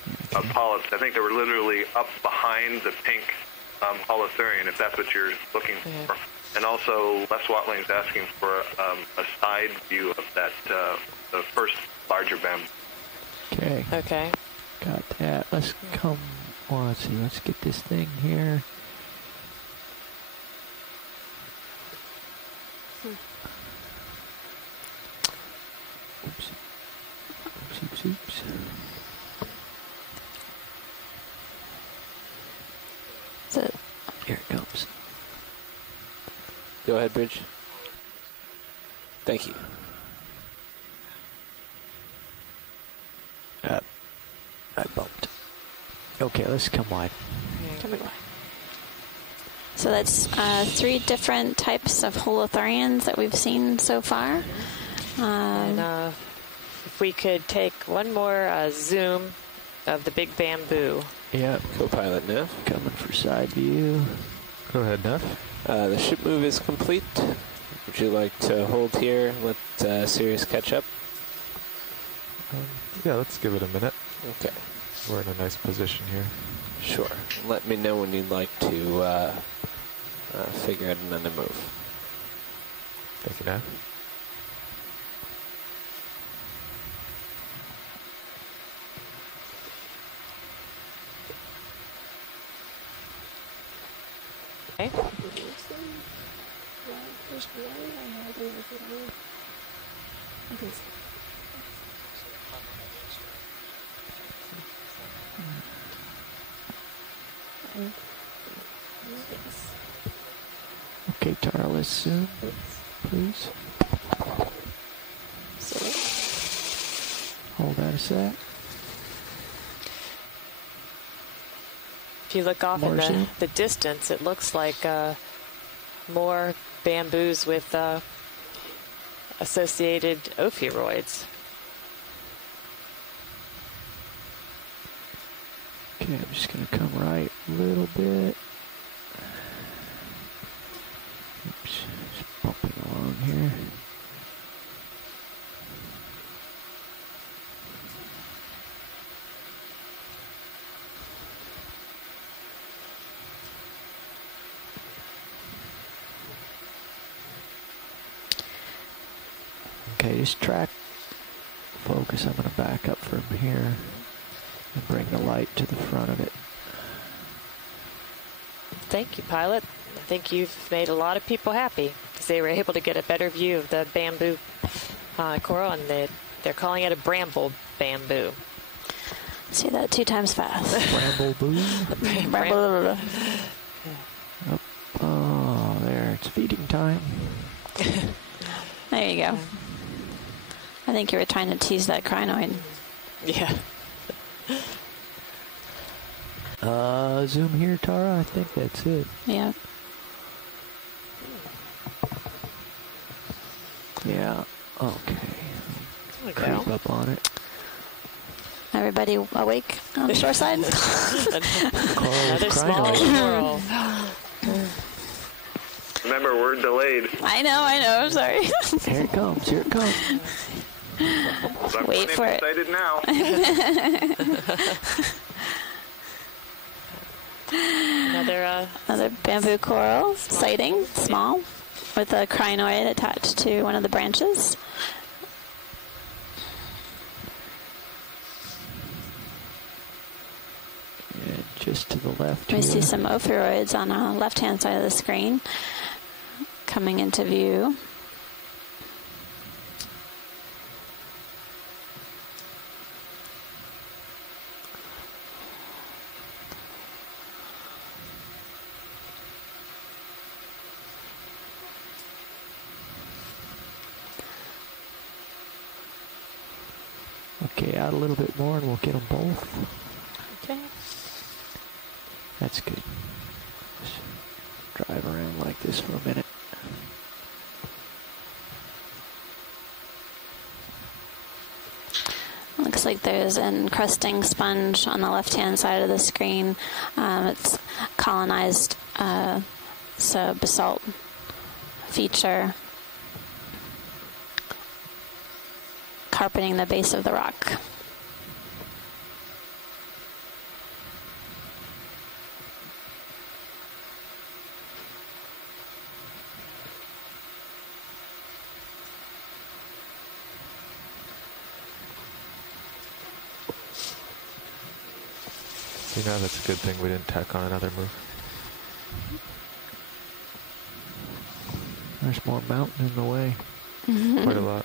polyps. I think they were literally up behind the pink holothurian, if that's what you're looking for. And also, Les Watling's asking for a side view of that, the first larger bamboo. Okay. Okay. Got that. Let's come. Well, let's see. Let's get this thing here. Oops. Oops, oops, oops. So, here it comes. Go ahead, Bridge. Thank you. I bumped. Okay, let's come wide. So that's 3 different types of holothurians that we've seen so far. And if we could take one more zoom of the big bamboo. Yeah. Co-pilot Neff. Coming for side view. Go ahead, Neff. The ship move is complete. Would you like to hold here and let Sirius catch up? Yeah, let's give it a minute. Okay. We're in a nice position here. Sure. Let me know when you'd like to figure out another move. Thank you, Neff. Okay. Okay, Tara, let's zoom, please. Hold that a sec. If you look off in the distance, it looks like more bamboos with associated ophiuroids. Okay, I'm just going to come right a little bit. Oops, just bumping along here. Okay, just track focus. I'm going to back up from here and bring the light to the front of it. Thank you, pilot. I think you've made a lot of people happy because they were able to get a better view of the bamboo coral, and they're calling it a bramble bamboo. Say that 2 times fast. Bramble boo. Bramble. Oh, there. It's feeding time. There you go. I think you were trying to tease that crinoid. Yeah. Zoom here, Tara. I think that's it. Yeah. Yeah. Okay. Creep up on it. Everybody awake on the shore side? Another small coral. Remember, we're delayed. I know. Sorry. Here it comes. Here it comes. I'm Wait for it. excited now. Another bamboo coral sighting, small, with a crinoid attached to one of the branches. And just to the left. We see some ophiuroids on the left-hand side of the screen coming into view. Okay, out a little bit more and we'll get them both. Okay. That's good. Just drive around like this for a minute. looks like there's an encrusting sponge on the left-hand side of the screen. It's colonized, so basalt feature carpeting the base of the rock. You know, that's a good thing we didn't tack on another move. There's more mountain in the way. Quite a lot.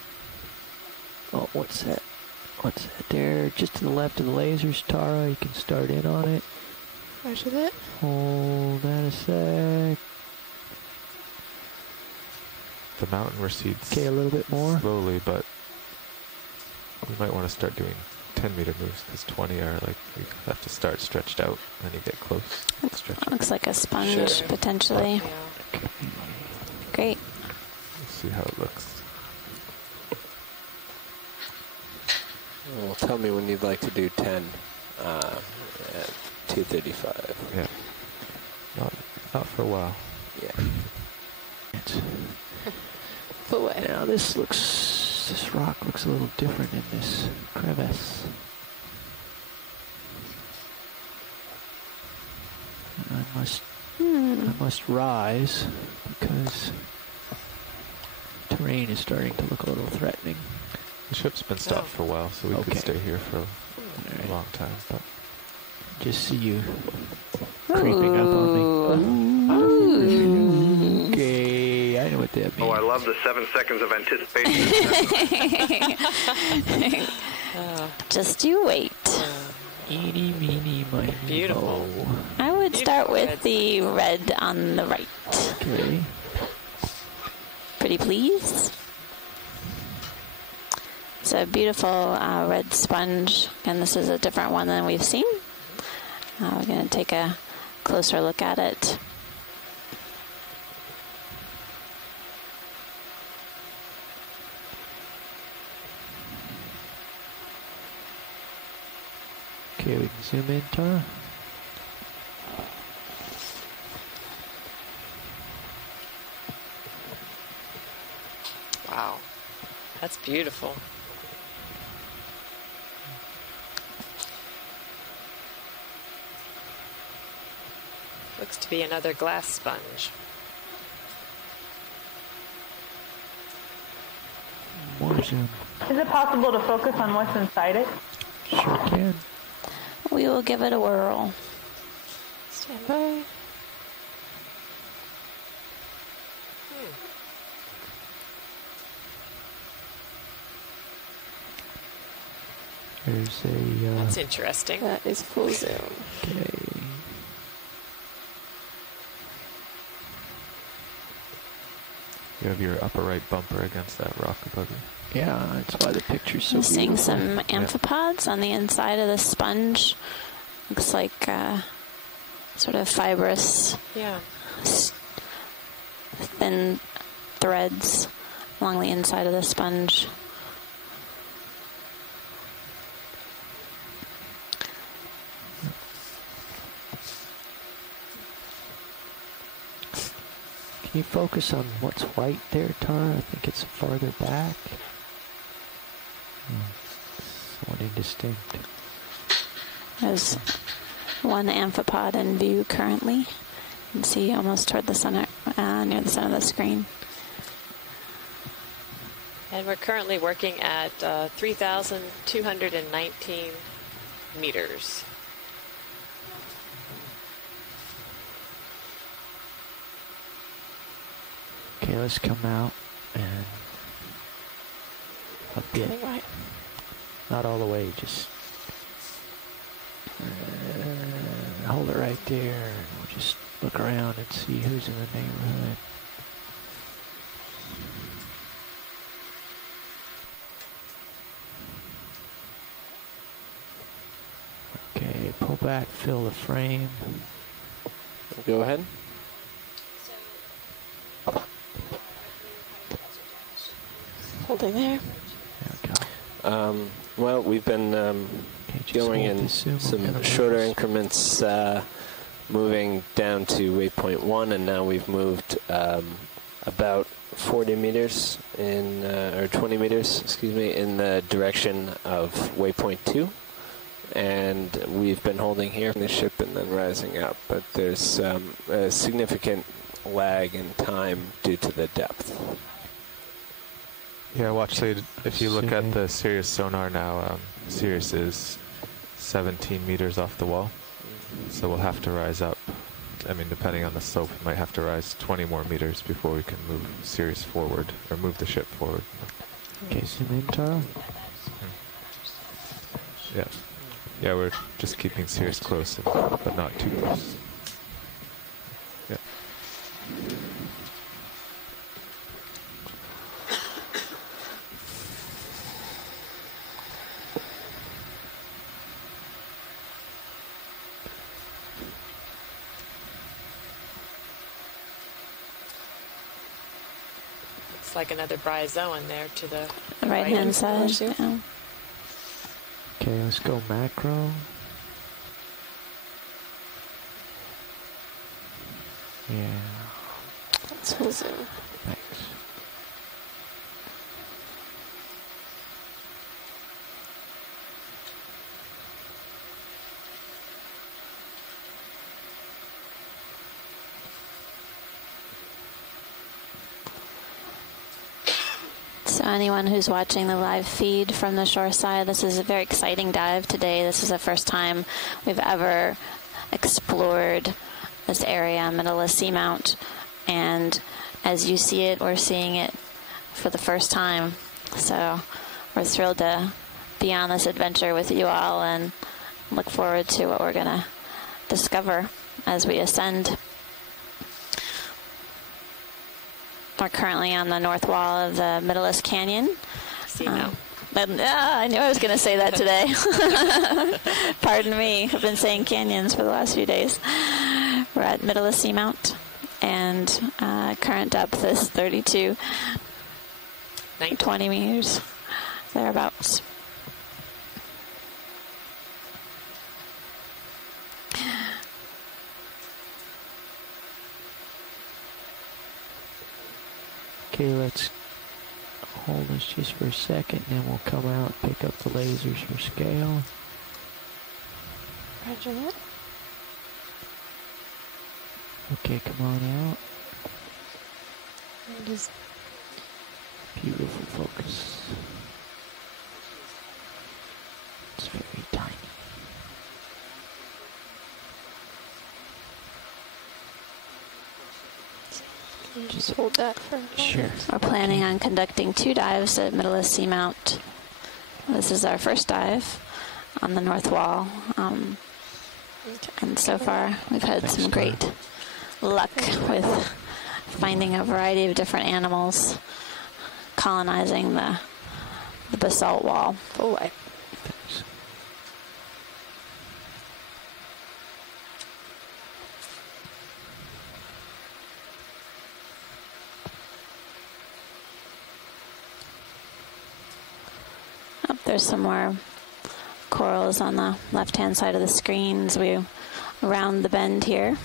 Oh, what's that? What's that there? Just to the left of the lasers, Tara. You can start in on it. Roger that. Hold that a sec. The mountain recedes Okay, a little bit more. slowly, but we might want to start doing 10-meter moves, because 20 are like, you have to start stretched out, and then you get close. Looks like a sponge, potentially. Yeah. Great. Let's see how it looks. Well, tell me when you'd like to do 10 at 235. Yeah. Not for a while. Yeah. But what? Now this rock looks a little different in this crevice. And I must rise because terrain is starting to look a little threatening. The ship's been stopped for a while, so we could stay here for a long time. But just see you creeping up on me. Okay, I know what that means. Oh, I love the 7 seconds of anticipation. Just you wait. Eeny, meeny, miny, Beautiful. mo. I would start with the red on the right. Okay. Pretty please. It's a beautiful red sponge, and this is a different one than we've seen. We're going to take a closer look at it. Okay, we can zoom in, Tara. Wow. That's beautiful. Looks to be another glass sponge. More zoom. Is it possible to focus on what's inside it? Sure can. We will give it a whirl. Stand by. There's a... That's interesting. That is full zoom. Okay. you have your upper right bumper against that rock above you. Yeah, that's why the picture's so I'm seeing beautiful. some amphipods on the inside of the sponge. Looks like sort of fibrous, thin threads along the inside of the sponge. Can you focus on what's white there, Tara? I think it's farther back. Somewhat indistinct. There's one amphipod in view currently. You can see almost toward the center, near the center of the screen. And we're currently working at 3,219 meters. Okay, let's come out and a bit. Right. Not all the way, just hold it right there. And we'll just look around and see who's in the neighborhood. Okay, pull back, fill the frame. Go ahead. Holding there. There we go. Well, we've been going in some shorter increments, moving down to waypoint 1, and now we've moved about 40 meters or 20 meters, excuse me, in the direction of waypoint 2. And we've been holding here in the ship and then rising up, but there's a significant lag in time due to the depth. Yeah, well, actually, if you look at the Sirius sonar now, Sirius is 17 meters off the wall, so we'll have to rise up. I mean, depending on the slope, we might have to rise 20 more meters before we can move Sirius forward, or move the ship forward. Okay, zoom in, Taro. Yeah. Yeah, we're just keeping Sirius close, but not too close. Yeah. Looks like another bryozoan there to the right-hand side. Yeah. Okay, let's go macro. Yeah. That's full zoom. Thanks. So anyone who's watching the live feed from the shore side, this is a very exciting dive today. This is the first time we've ever explored this area, Mytilus Seamount. And as you see it, we're seeing it for the first time. So we're thrilled to be on this adventure with you all and look forward to what we're going to discover as we ascend. We're currently on the north wall of the Mytilus Canyon. Seamount. I knew I was going to say that today. Pardon me. I've been saying canyons for the last few days. We're at Mytilus Seamount, and current depth is 32, 20 meters, thereabouts. Okay, let's hold this just for a second, and then we'll come out, pick up the lasers for scale. Roger that. Okay, come on out. Just beautiful focus. It's very tiny. Can you just hold that for a moment? Sure. We're planning on conducting 2 dives at Mytilus Seamount. This is our first dive on the north wall. And so far, we've had some great luck with finding a variety of different animals colonizing the basalt wall. Oh, Thanks. Oh, there's some more corals on the left-hand side of the screen as we round the bend here.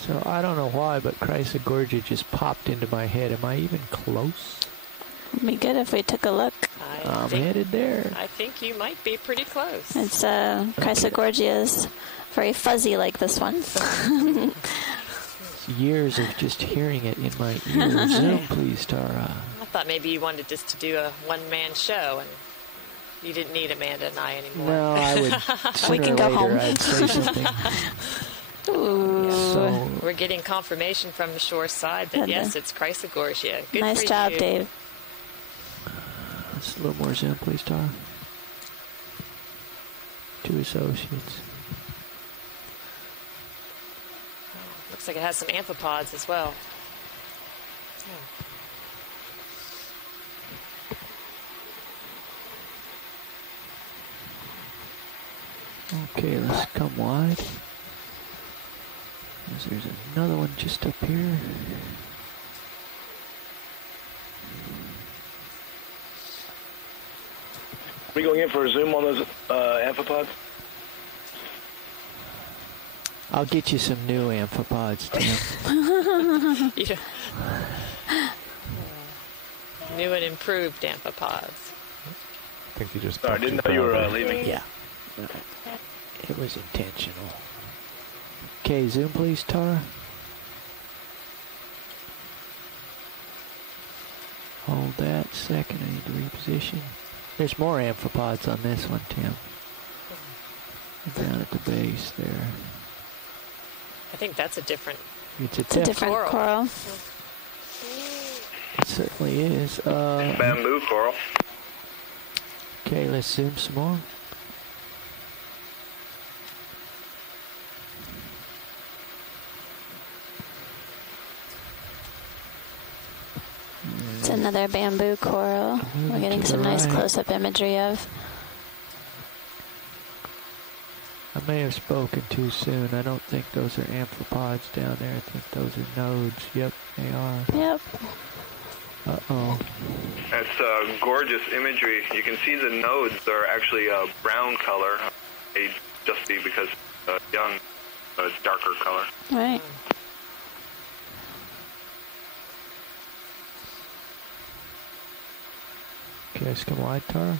So I don't know why, but Chrysogorgia just popped into my head. Am I even close? It'd be good if we took a look. I'm headed there. I think you might be pretty close. It's Chrysogorgia is very fuzzy like this one. Years of just hearing it in my ear. Zoom, please, Tara. I thought maybe you wanted just to do a one-man show, and you didn't need Amanda and I anymore. No, I would. We can go home. I'd say something. Ooh. So, we're getting confirmation from the shore side that yes, it's Chrysogorgia. Good nice for job, you. Dave. Just a little more zoom, please, Tara. 2 associates. Looks like it has some amphipods as well. Okay, let's come wide. There's another one just up here. We going in for a zoom on those amphipods? I'll get you some new amphipods, Tim. Yeah. New and improved amphipods. I think you just... Sorry, I didn't know you were leaving. Yeah. It was intentional. Okay, zoom please, Tara. Hold that second. I need to reposition. There's more amphipods on this one, Tim. Down at the base there. I think that's a different... It's a different coral. It certainly is. Bamboo coral. Okay, let's zoom some more. It's another bamboo coral. We're getting some nice close-up imagery of. I may have spoken too soon. I don't think those are amphipods down there. I think those are nodes. Yep, they are. Yep. Uh-oh. That's gorgeous imagery. You can see the nodes are actually a brown color. May just be because young, darker color. Right. Okay, let's come wide, Tara.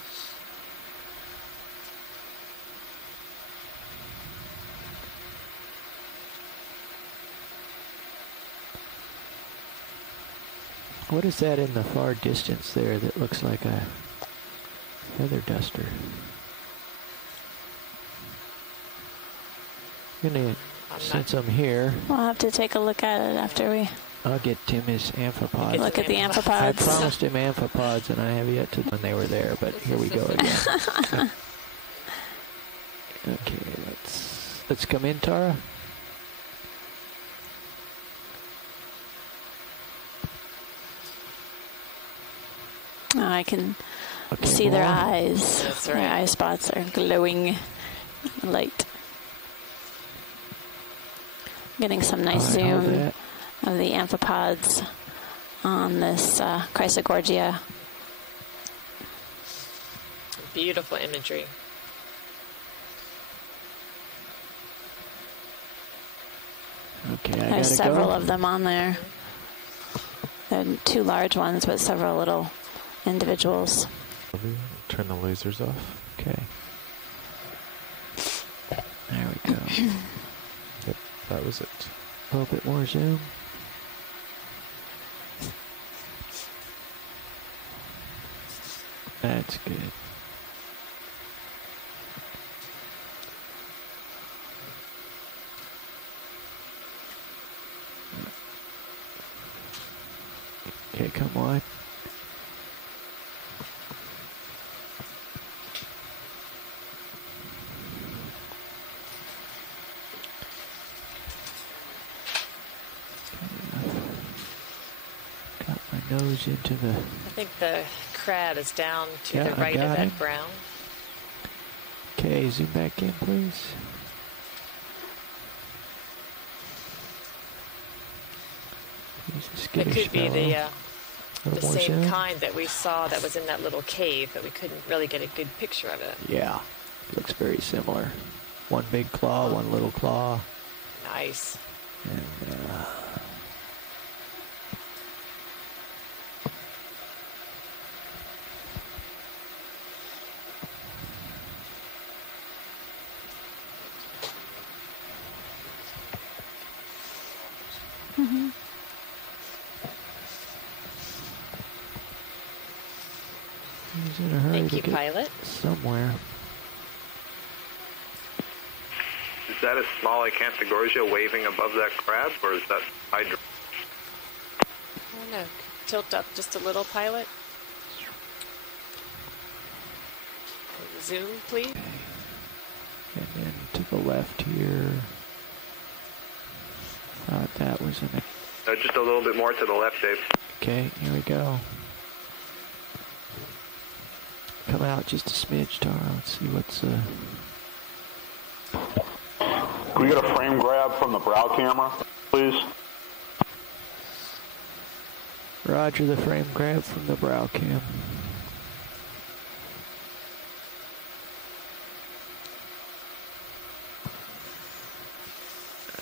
What is that in the far distance there that looks like a feather duster? Since I'm here, We'll have to take a look at it after we I'll get Tim his amphipods. look at the I amphipods. promised him amphipods, and I have yet to when they were there, but here we go again. Okay, let's come in, Tara. I can see their eyes. That's right. Their eye spots are glowing light. Getting some nice zoom of the amphipods on this Chrysogorgia. Beautiful imagery. Okay, There's several of them on there. There are two large ones, but several little individuals. Turn the lasers off. Okay. There we go. Yep, that was it. A little bit more zoom. That's good. Okay, come on. Got my nose into the... I think the crab is down to the I right of got that him. brown. Okay, zoom back in, please. It could be the more same zoom. kind that we saw that was in that little cave, but we couldn't really get a good picture of it. Yeah, looks very similar. One big claw, one little claw. Nice. And, Mm-hmm. he's in a hurry Thank to you, get pilot. somewhere. Is that a small Acanthogorgia waving above that crab, or is that hydra? I don't know. Tilt up just a little, pilot. Zoom, please. And then to the left here. Thought that was in a... Just a little bit more to the left, Dave. Okay, here we go. Come out just a smidge, Tara. Let's see what's... Can we get a frame grab from the brow camera? please. Roger the frame grab from the brow cam.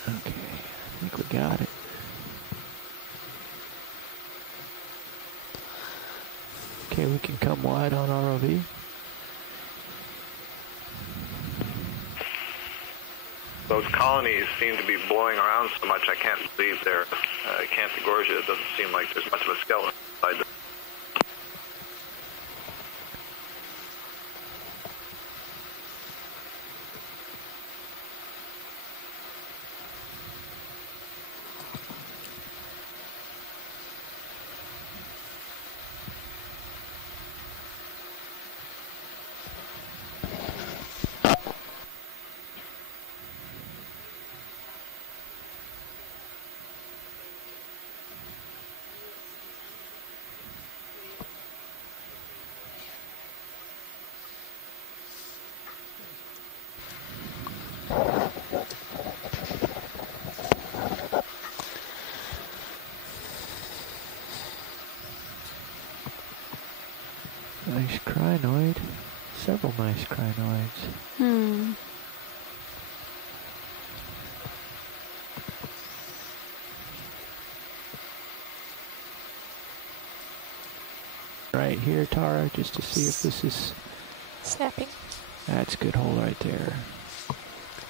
Okay, I think we got it. Okay, we can come wide on ROV. Those colonies seem to be blowing around so much, I can't believe they're, I can't gorge it. It doesn't seem like there's much of a skeleton inside them. Nice crinoid. Several nice crinoids. Right here, Tara, just to see if this is snapping. That's a good hole right there.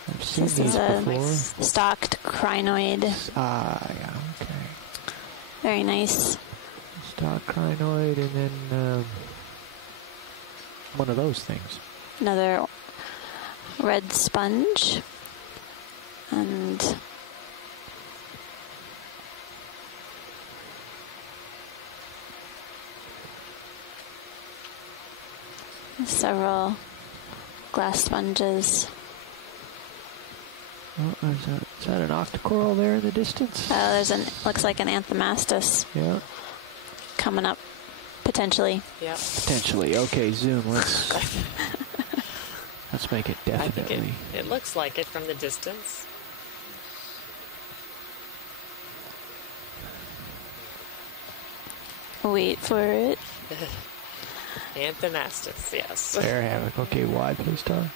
I've seen This these is a before. stocked crinoid. Ah, yeah, okay. Very nice. Stock crinoid, and then one of those things. Another red sponge. And several glass sponges. Oh, is that an octocoral there in the distance? There's looks like an anthomastus. Yeah. Coming up, potentially. Yeah. Potentially. Okay, zoom. Let's make it definitely. I think it looks like it from the distance. Wait for it. Anthomastus, yes. Fair havoc. Okay, wide, please, Tara.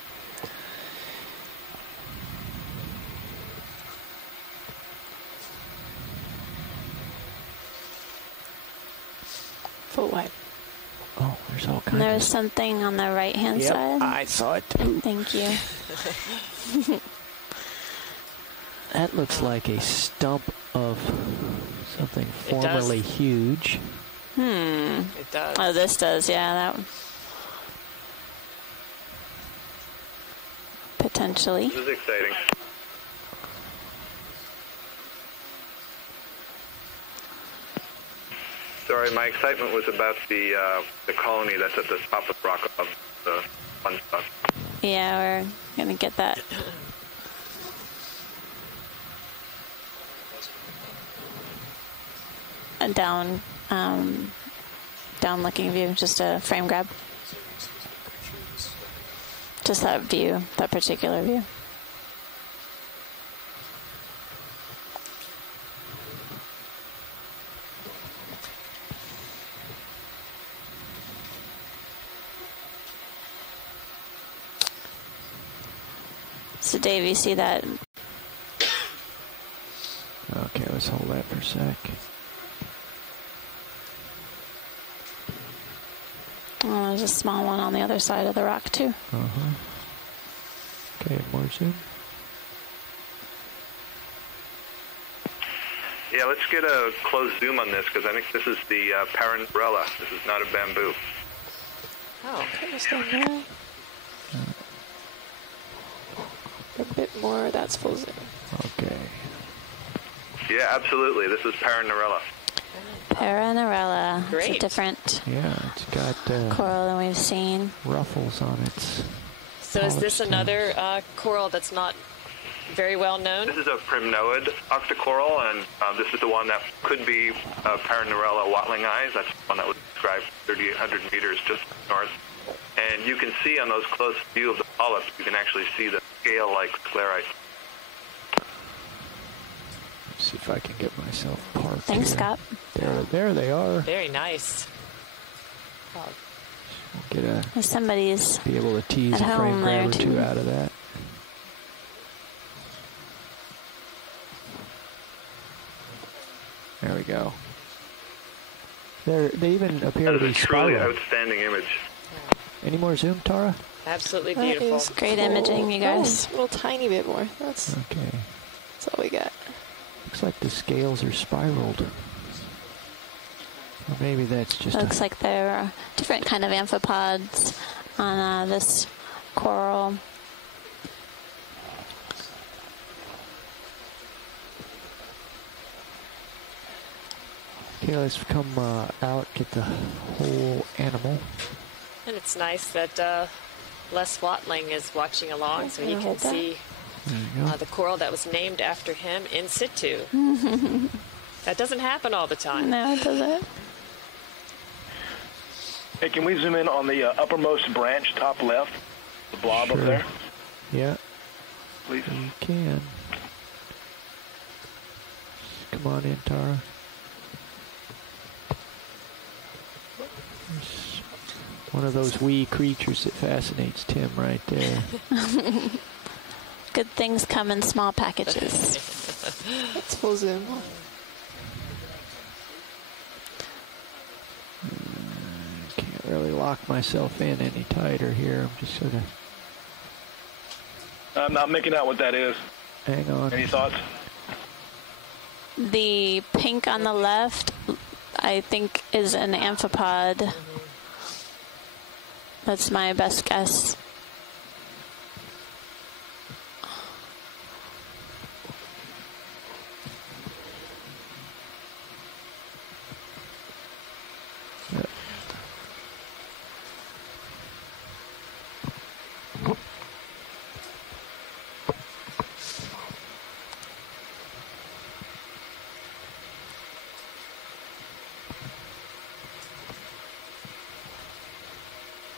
Full wide. Oh, there's all kinds. And there's something on the right-hand side. I saw it too. Thank you. That looks like a stump of something formerly huge. It does. Oh, this does, yeah. That potentially. This is exciting. Sorry, my excitement was about the colony that's at the top of the rock above the fun stuff. Yeah, we're gonna get that. A down looking view, just a frame grab. Just that view, that particular view. So Dave, you see that? Okay, let's hold that for a sec. Oh, there's a small one on the other side of the rock too. Okay, more zoom. Yeah, let's get a close zoom on this because I think this is the Paranarella. This is not a bamboo. Oh, okay, just down there. A bit more, that's full zoom. Okay. Yeah, absolutely. This is Paranarella. Paranarella. Great. It's a different it's got coral than we've seen. Ruffles on its. So is this another coral that's not very well known? This is a primnoid octocoral, and this is the one that could be Paranarella watling eyes. That's the one that was described 3,800 meters just north. And you can see on those close view of the polyps, you can actually see the scale-like sclerite. Let's see if I can get myself parked. Thanks, here. Scott. There they are. Very nice. Oh. If somebody's be able to tease a frame grab or two out of that. There we go. They even appear to be truly spiral. outstanding image. Any more zoom, Tara? Absolutely beautiful. That is great imaging, you guys. A little tiny bit more. That's okay. That's all we got. Looks like the scales are spiraled. Or maybe that's just. Looks like there are different kind of amphipods on this coral. Okay, let's come out, get the whole animal. And it's nice that Les Watling is watching along, so he can see the coral that was named after him in situ. That doesn't happen all the time. No, it doesn't. Hey, can we zoom in on the uppermost branch, top left, the blob up there? Yeah. Please. You can. Come on in, Tara. There's one of those wee creatures that fascinates Tim right there. Good things come in small packages. That's full zoom. Can't really lock myself in any tighter here. I'm just sort of. I'm not making out what that is. Hang on. Any thoughts? The pink on the left, I think, is an amphipod. That's my best guess.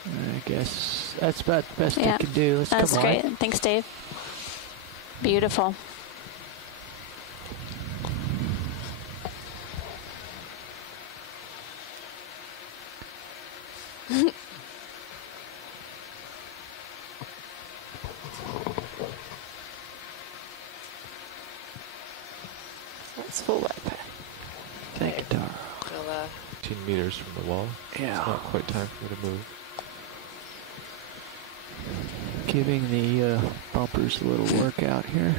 I guess that's about the best we can do. Let's that's come great. on. Thanks, Dave. Beautiful. That's full wet pack. Thank you, Tara. 15 meters from the wall. Yeah. It's not quite time for me to move. Giving the bumpers a little workout here.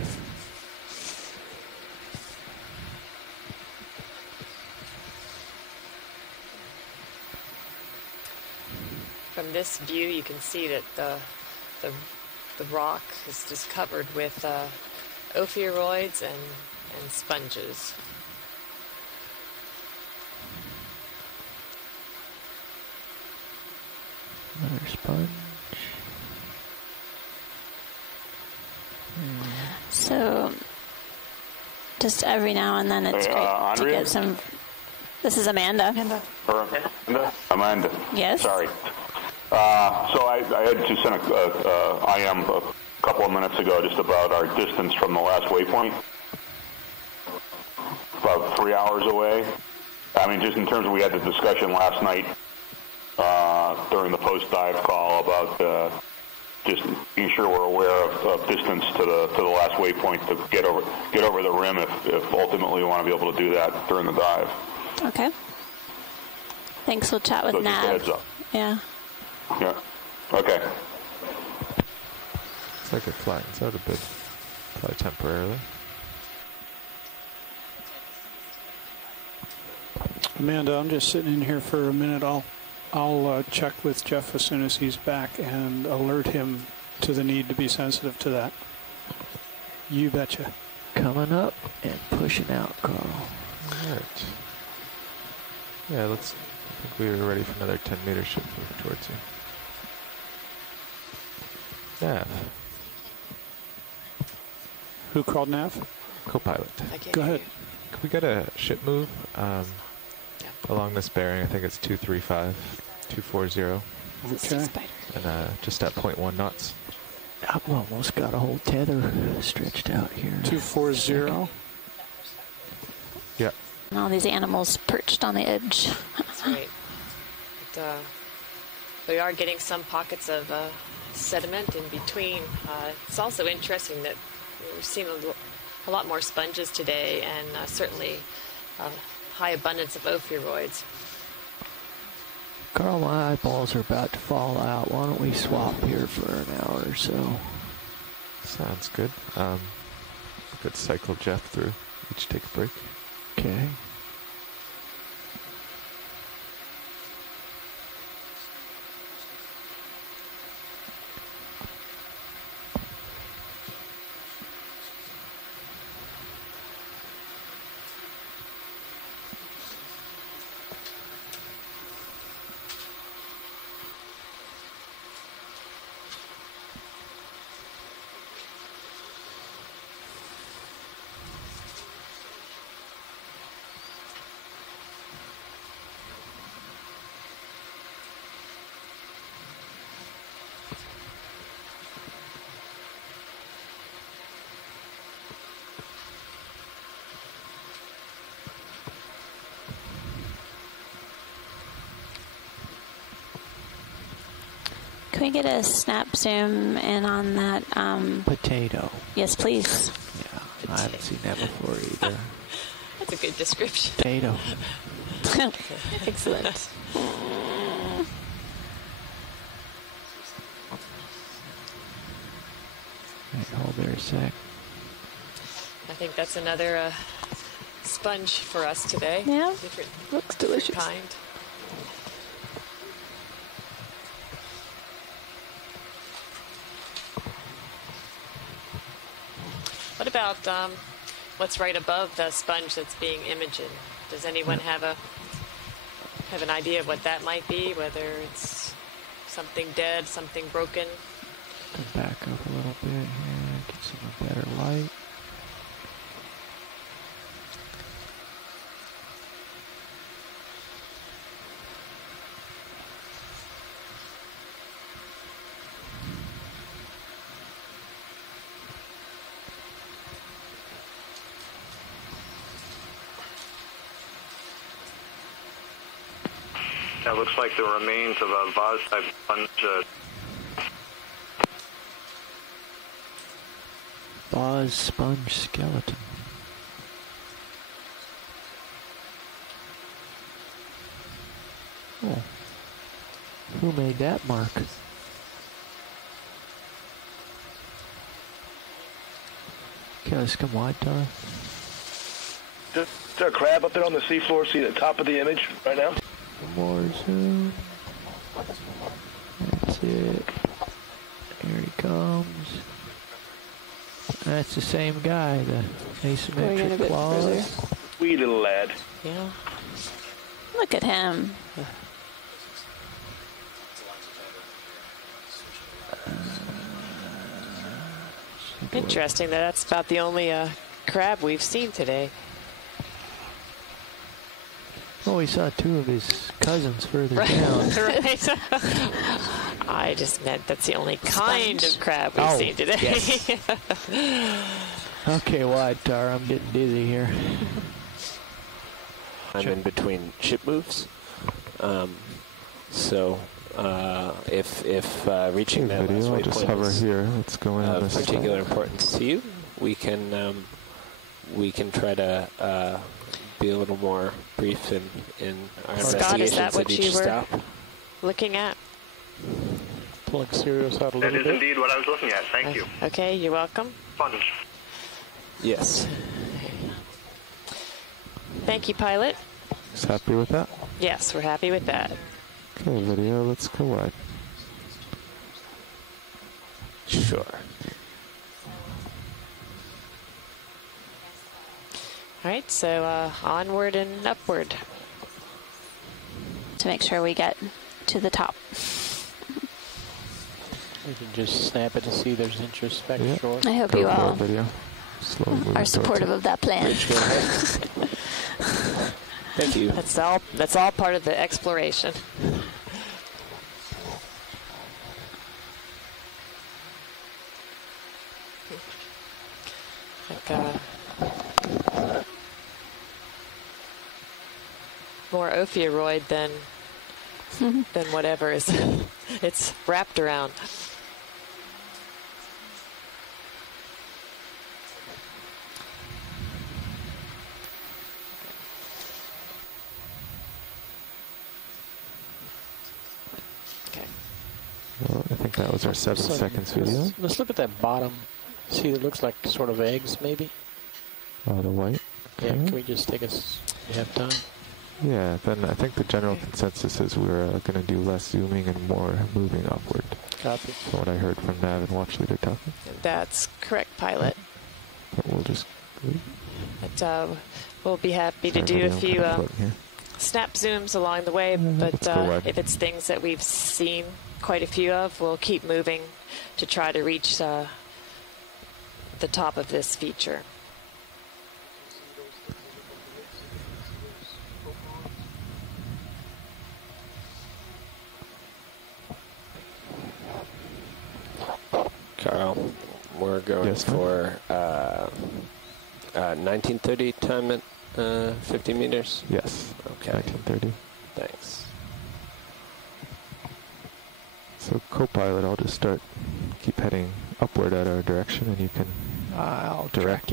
From this view, you can see that the rock is just covered with ophiuroids and sponges. Another sponge. So, just every now and then it's great to get some. This is Amanda. Amanda. Yes. Sorry. So I had just sent a IM a couple of minutes ago just about our distance from the last waypoint. About 3 hours away. I mean, just in terms of, we had the discussion last night during the post-dive call about just being sure we're aware of distance to the last waypoint to get over the rim if ultimately we want to be able to do that during the dive. Okay. Thanks. We'll chat with So just a Nav. heads up. Yeah. Yeah. Okay. Looks like it flattens out a bit, probably temporarily. Amanda, I'm just sitting in here for a minute. I'll check with Jeff as soon as he's back and alert him to the need to be sensitive to that. You betcha. Coming up and pushing out, Carl. All right. Yeah, I think we were ready for another 10 meter ship move towards you. Nav. Who called Nav? Co-pilot. Go ahead. Could we get a ship move along this bearing? I think it's 240. Okay. And just at 0.1 knots. I've almost got a whole tether stretched out here. 240. And all these animals perched on the edge. That's right. But, we are getting some pockets of sediment in between. It's also interesting that we're seeing a lot more sponges today, and certainly a high abundance of ophiuroids. Carl, my eyeballs are about to fall out. Why don't we swap here for an hour or so? Sounds good. Could cycle Jeff through. Each take a break. Okay. Can we get a snap zoom in on that? Potato. Yes, please. Yeah, I haven't seen that before either. That's a good description. Potato. Excellent. Right, hold there a sec. I think that's another sponge for us today. Yeah, different, looks delicious. different kind. What about what's right above the sponge that's being imaged? Does anyone have an idea of what that might be? Whether it's something dead, something broken? Come back up a little bit here, get some better light. That looks like the remains of a vase-type sponge. Vase sponge skeleton. Oh. Who made that mark? Okay, let's come wide, Tara. Is there a crab up there on the seafloor? See the top of the image right now? More zoom. That's it. Here he comes. That's the same guy, the asymmetric claws. Wee little lad. Yeah. Look at him. Interesting that that's about the only crab we've seen today. Oh, we saw two of his cousins further Right. down. Right. I just meant that's the only kind of crab we've seen today. Yes. Okay, wide, Tara. I'm getting dizzy here. I'm in between ship moves. So if reaching that last I'll just waypoint hover is here. Let's go in on of this particular side. importance to you, we can try to be a little more brief in our Scott, is that investigations what at each you were stop. looking at? Pulling Sirius out a That little is bit. indeed what I was looking at. Thank you. Okay, you're welcome. Sponge. Yes. Thank you, pilot. Just happy with that? Yes, we're happy with that. Okay, video, let's go wide. Sure. All right, so onward and upward. To make sure we get to the top. We can just snap it to see there's interest back shore. I hope you all Video. Slowly moving are towards supportive it. of that plan. Thank you. That's all part of the exploration. Like, more ophiuroid than whatever is it's wrapped around. Well, I think that was our 7 seconds video. Let's look at that bottom. See, it looks like sort of eggs, maybe. Oh, the white? Yeah, can we just take us, you have time? Yeah, then I think the general consensus is we're going to do less zooming and more moving upward. Copy. From what I heard from Nav and Watch Leader talking. That's correct, pilot. But we'll just... But, we'll be happy to do a few snap zooms along the way, but if it's things that we've seen quite a few of, we'll keep moving to try to reach the top of this feature. Carl, we're going for 1930 time at 50 meters? Yes. Okay. 1930. Thanks. So co-pilot, I'll just keep heading upward at our direction, and you can I'll direct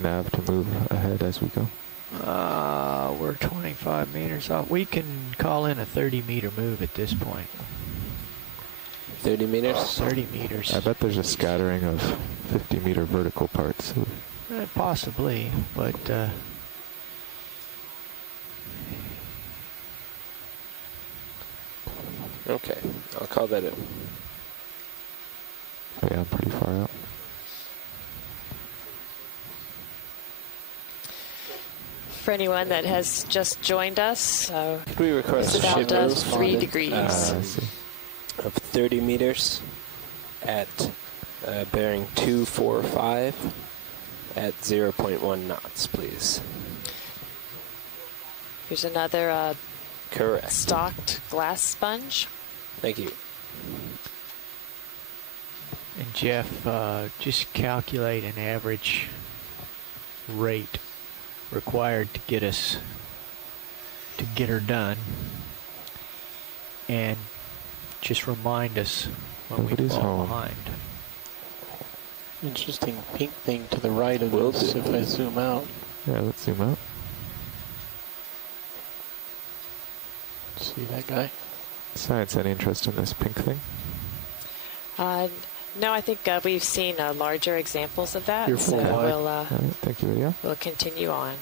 nav to move ahead as we go. We're 25 meters off. We can call in a 30-meter move at this point. 30 meters? 30 meters. I bet there's a scattering of 50-meter vertical parts. Possibly, but... Okay, I'll call that in. Oh, yeah, I'm pretty far out. For anyone that has just joined us, could we request it's a about ship move 3 degrees. Of 30 meters at bearing 245 at 0.1 knots, please. Here's another correct stocked glass sponge. Thank you. And Jeff, just calculate an average rate required to get her done, and just remind us when we fall behind. Interesting pink thing to the right of this if I zoom out. Yeah, let's zoom out. See that guy? Science, any interest in this pink thing? No, I think we've seen larger examples of that. You're so we'll, thank you, Lydia. We'll continue on.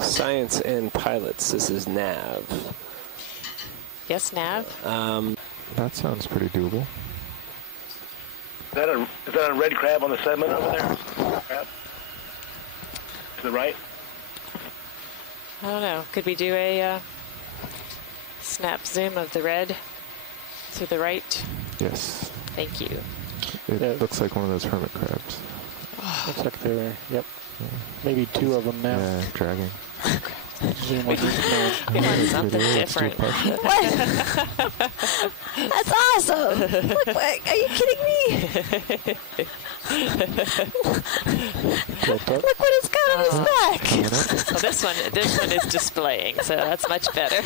Science and pilots, this is Nav. Yes, Nav? That sounds pretty doable. Is that a red crab on the sediment over there? Crab? To the right? I don't know. Could we do a snap zoom of the red to the right? Yes. Thank you. It looks like one of those hermit crabs. Looks like they're, yep. Maybe 2 of them now. Yeah, dragging. Zoom with We want something different. That's awesome. Look, are you kidding me? Look what it's got on his back. Well, this one is displaying, so that's much better.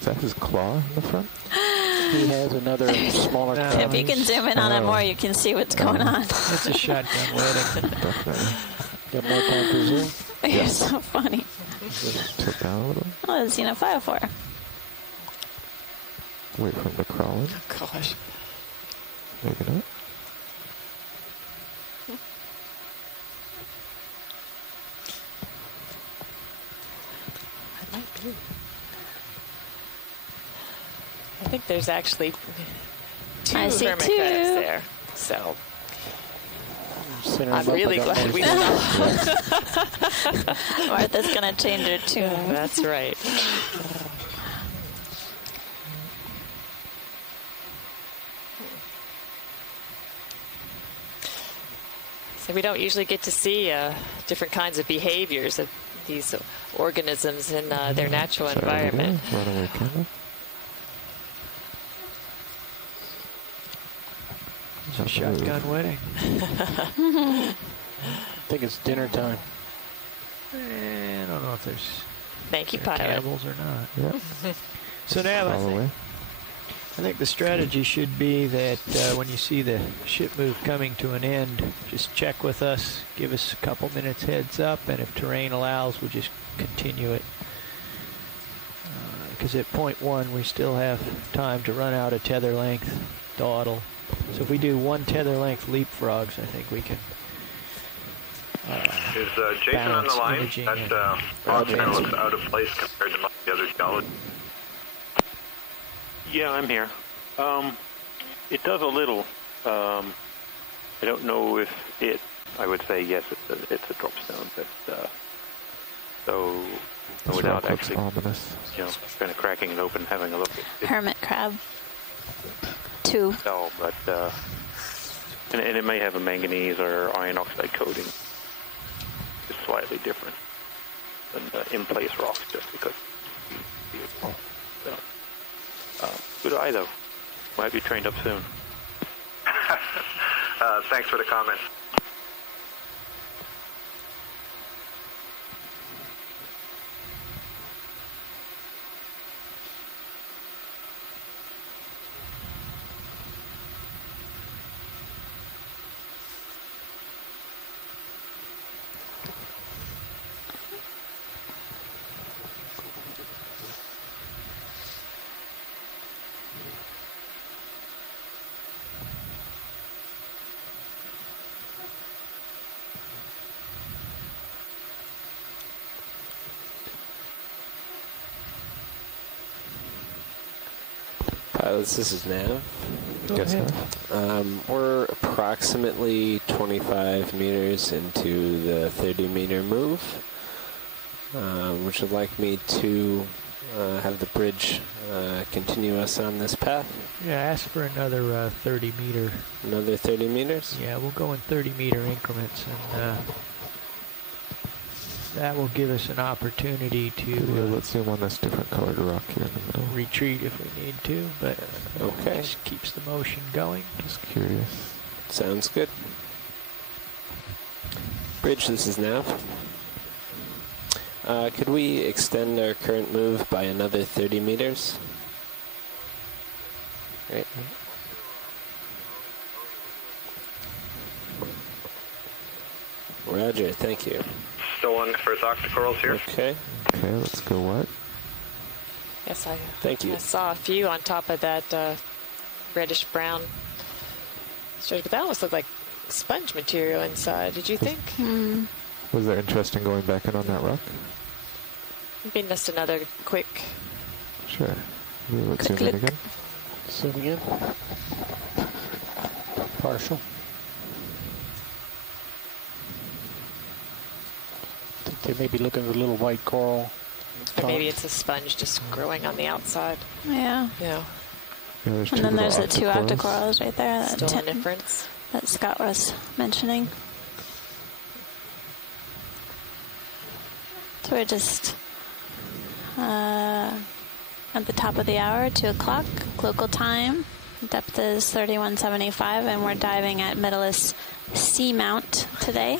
Is that his claw in the front? He has another smaller claw. If you can zoom in on it more, you can see what's going on. It's a shotgun wedding. Definitely. Got more time to zoom? You're so funny. Tilt down a little. Oh, it's 504. Wait for him to crawl in. Oh, gosh. Maybe not. I might be. I think there's actually 2 I see hermit 2. crabs there. So I'm really glad we stopped. Martha's going to change her tune. That's right. So we don't usually get to see different kinds of behaviors of these organisms in their natural environment. Runaway camel. Shotgun wedding. I think it's dinner time. I don't know if there's Thank you, pilot. camels or not. Yeah. So now I think the strategy should be that when you see the ship move coming to an end, just check with us, give us a couple minutes heads up, and if terrain allows, we'll just continue it. Because at point 1, we still have time to run out a tether length, dawdle. So if we do 1 tether length leapfrogs, I think we can. Is Jason on the line? That kind of looks out of place compared to the other geology. Yeah, I'm here. It does a little. I don't know if I would say yes, it's a drop stone, but so without actually, ominous. Kind of cracking it open, having a look at Hermit crab. 2. No, but and it may have a manganese or iron oxide coating. It's slightly different than the in-place rocks, just because. Good eye, though. Might be trained up soon. Thanks for the comment. Pilots, this is Nav. Yes, sir. We're approximately 25 meters into the 30-meter move. Would you like me to have the bridge continue us on this path? Yeah, ask for another 30 meter. Another 30 meters? Yeah, we'll go in 30 meter increments, and that will give us an opportunity to let's zoom on this different colored rock here in the middle. retreat if we need to, but okay, just keeps the motion going. Just curious. Sounds good. Bridge, this is Nav. Could we extend our current move by another 30 meters? Great. Roger, thank you. Still on for octocorals here. Okay. Okay, let's go what? Yes, Thank you. I saw a few on top of that reddish brown structure, but that almost looked like sponge material inside. Did you think? Was there interest in going back in on that rock? Maybe just another quick. Sure. Let's zoom in again. Zoom again. Partial. They may be looking at a little white coral. Or maybe it's a sponge just growing on the outside. Yeah. Yeah. And then there's the 2 octocorals right there. That Still a difference. That Scott was mentioning. So we're just at the top of the hour, 2 o'clock local time. Depth is 3175, and we're diving at Mytilus Seamount today.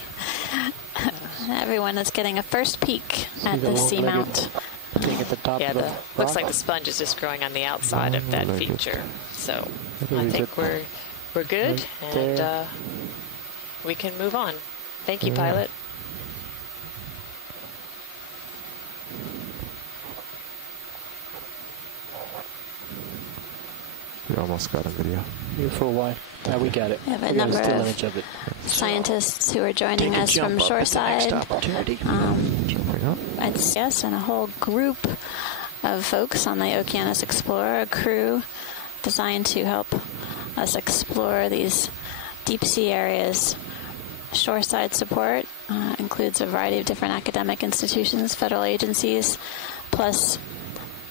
Everyone is getting a first peek at the Seamount. At the top of the looks like the sponge is just growing on the outside of that feature. So I think we're good, and we can move on. Thank you, pilot. We almost got a video. Beautiful. Why? Now we got it. We have a number of scientists who are joining us from shoreside. Yes, and a whole group of folks on the Okeanos Explorer, a crew designed to help us explore these deep sea areas shoreside support. Includes a variety of different academic institutions, federal agencies, plus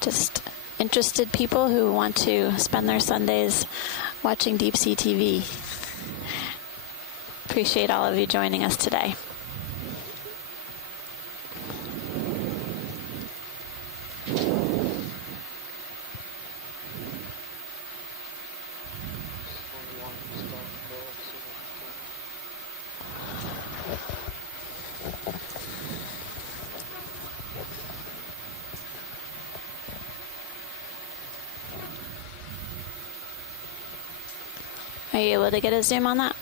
just interested people who want to spend their Sundays watching deep sea TV. Appreciate all of you joining us today. Are you able to get a zoom on that?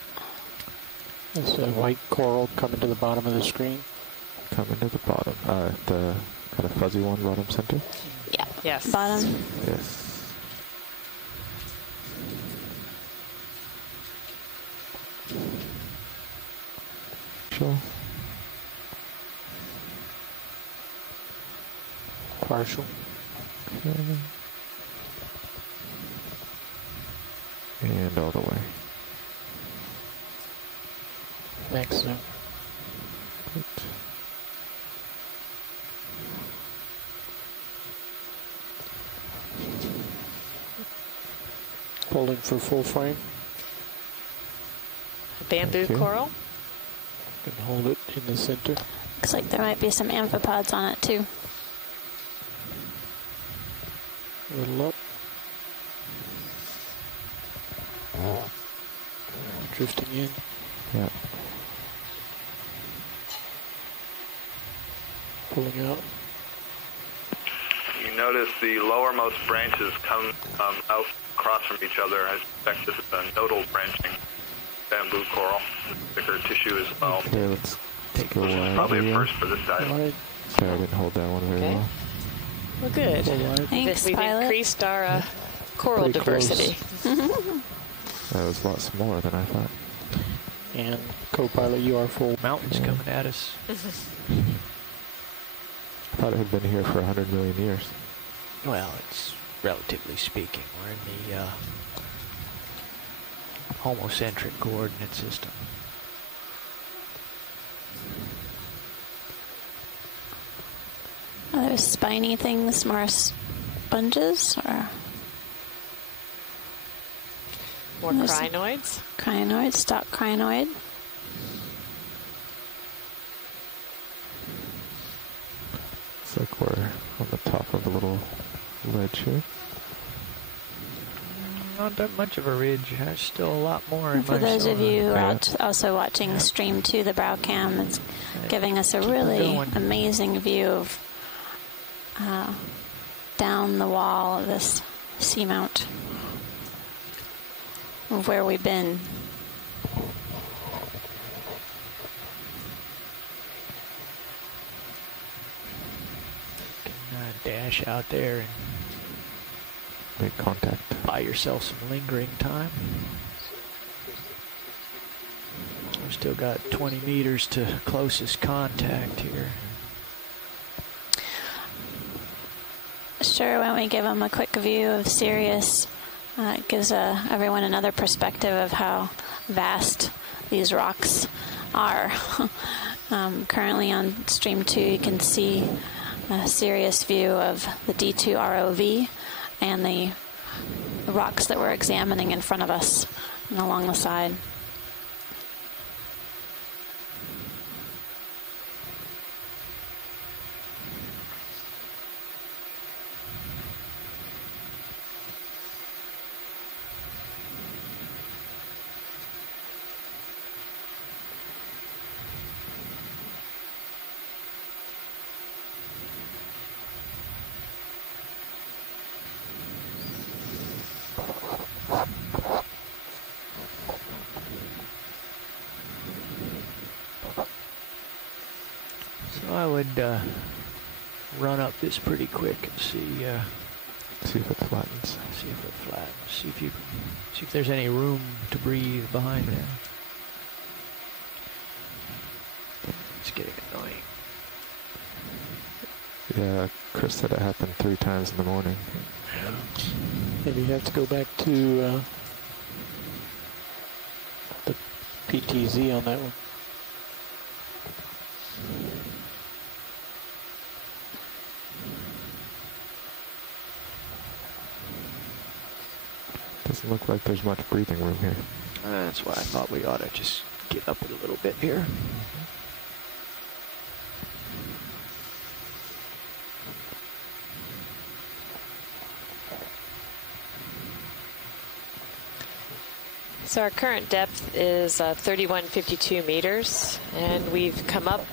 There's a white coral coming to the bottom of the screen. Coming to the bottom. The kind of fuzzy one, bottom center? Yeah. Yes. Bottom. Yes. Sure. Partial. Okay. And all the way. Maximum. Good. Holding for full frame. Bamboo coral. You can hold it in the center. Looks like there might be some amphipods on it too. A little up. Drifting in. Yeah. Pulling out. You notice the lowermost branches come out across from each other. I suspect this is a nodal branching bamboo coral, thicker tissue as well. Okay, let's take a Which is probably a first for this dive. Sorry, I didn't hold that one very well. Well, good. Thanks, We've Pilot. increased our coral Pretty close. diversity. That was a lot smaller than I thought. And co-pilot, you are full. Mountains coming at us. I thought it had been here for 100 million years. Well, it's relatively speaking. We're in the homocentric coordinate system. Are those spiny things more sponges or? More crinoids? Crinoid, stock crinoid. Looks like we're on the top of a little ledge here. Not that much of a ridge. There's still a lot more. And for those of you who are also watching Stream 2, the brow cam, it's giving us a really amazing view of down the wall of this seamount of where we've been. Dash out there and make contact. Buy yourself some lingering time. We've still got 20 meters to closest contact here. Sure, why don't we give them a quick view of Sirius? It gives everyone another perspective of how vast these rocks are. Currently on Stream 2, you can see a Sirius view of the D2 ROV and the rocks that we're examining in front of us and along the side. I would run up this pretty quick and see if it flattens. See if it flattens. See if there's any room to breathe behind there. It's getting annoying. Yeah, Chris said it happened 3 times in the morning. Maybe you have to go back to the PTZ on that one. Doesn't look like there's much breathing room here. That's why I thought we ought to just get up it a little bit here. So our current depth is 3152 meters, and we've come up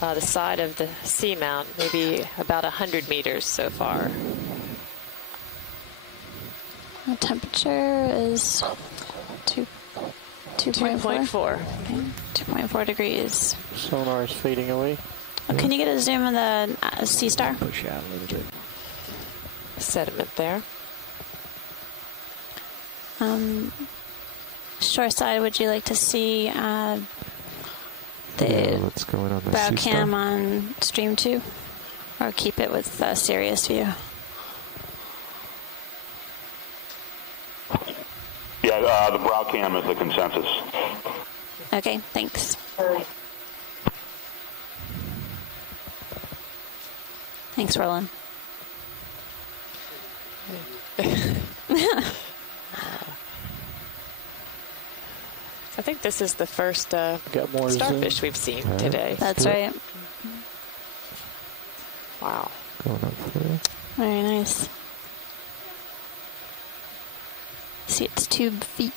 the side of the Seamount, maybe about 100 meters so far. The temperature is 2.4. Okay. 2.4 degrees. Sonar is fading away. Oh, can you get a zoom of the sea star? Push out a little bit. Sediment there. Shore side, would you like to see the what's going on the bow sea cam star? on stream 2? Or keep it with Sirius view? Yeah, the brow cam is the consensus. Okay, thanks. Thanks, Roland. I think this is the first Got more starfish we've seen today. That's right. Wow. Going up there. Very nice. See its tube feet.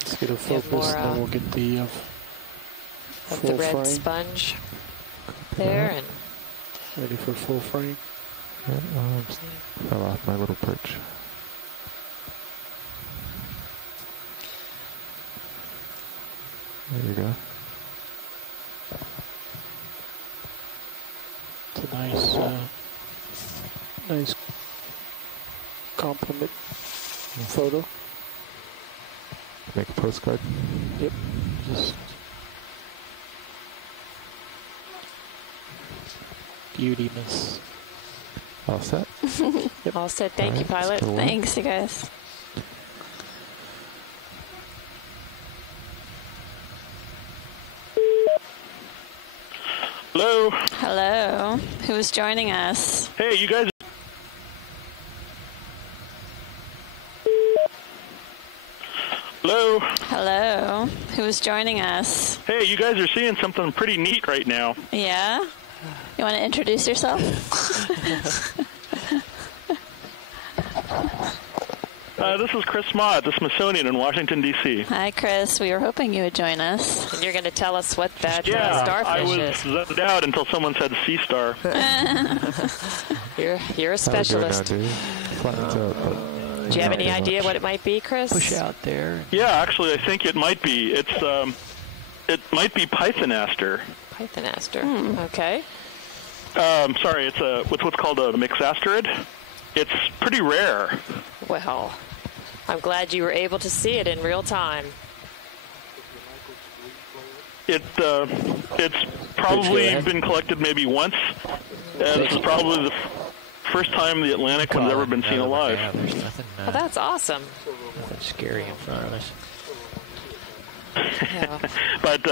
Let's get a focus, and then we'll get the of the red frame. sponge there, and Ready for full frame. Just fell off my little perch. There you go. It's a nice compliment photo. Make a postcard. Yep. Just beautiness. All set? Yep. All set. Thank you, pilot. Thanks, you guys. Hello. Hello. Who's joining us? Hey, you guys. Hello. Hello. Who's joining us? Hey, you guys are seeing something pretty neat right now. Yeah? You want to introduce yourself? This is Chris Ma at the Smithsonian in Washington, D.C. Hi, Chris. We were hoping you would join us. And you're going to tell us what that Yeah, starfish I was is. zoned out until someone said sea star. You're a specialist. Now, flattens out, but Do you have any idea what it might be, Chris? Push out there. Yeah, actually, I think it might be. It might be Pythonaster. Pythonaster. Okay. Sorry, it's what's called a mixasterid. It's pretty rare. Well, I'm glad you were able to see it in real time. It's probably been collected maybe once. This is probably the first time the Atlantic has ever been seen alive. There's nothing, Well, that's awesome. nothing scary in front of us. Yeah. But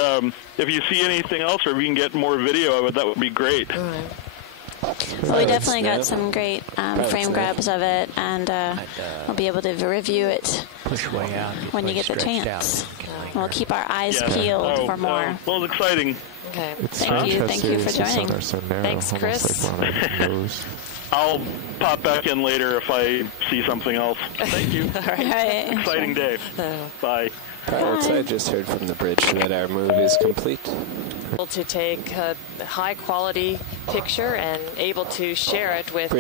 if you see anything else, or if you can get more video of it, that would be great. Well, we definitely got some great frame grabs of it, and we'll be able to review it Push way out. when you get the chance. We'll keep our eyes peeled for more. Well, it's exciting. Okay. Thank you for joining. Thanks, Chris. I'll pop back in later if I see something else. Thank you. All right. Exciting day. Bye. Pilots, I just heard from the bridge that our move is complete. Able to take a high quality picture and able to share it with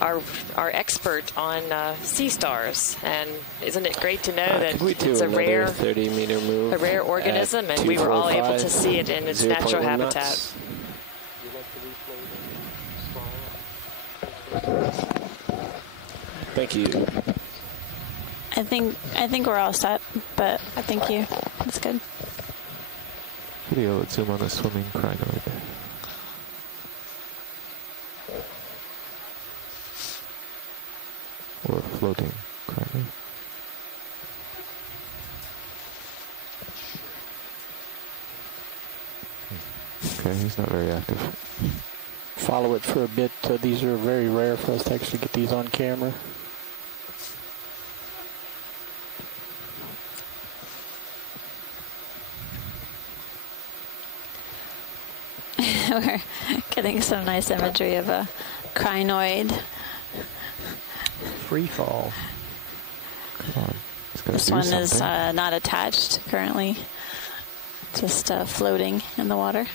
our expert on sea stars. And isn't it great to know that it's a rare 30-meter move, a rare organism, and we were all able to see it in its natural habitat. Knots. Thank you. I think we're all set, but thank you. That's good. Video, let's zoom on the swimming crinoid. Or floating crinoid. Okay, he's not very active. Follow it for a bit. These are very rare for us to actually get these on camera. We're getting some nice imagery of a crinoid. Free fall. Come on. This one is not attached currently, just floating in the water.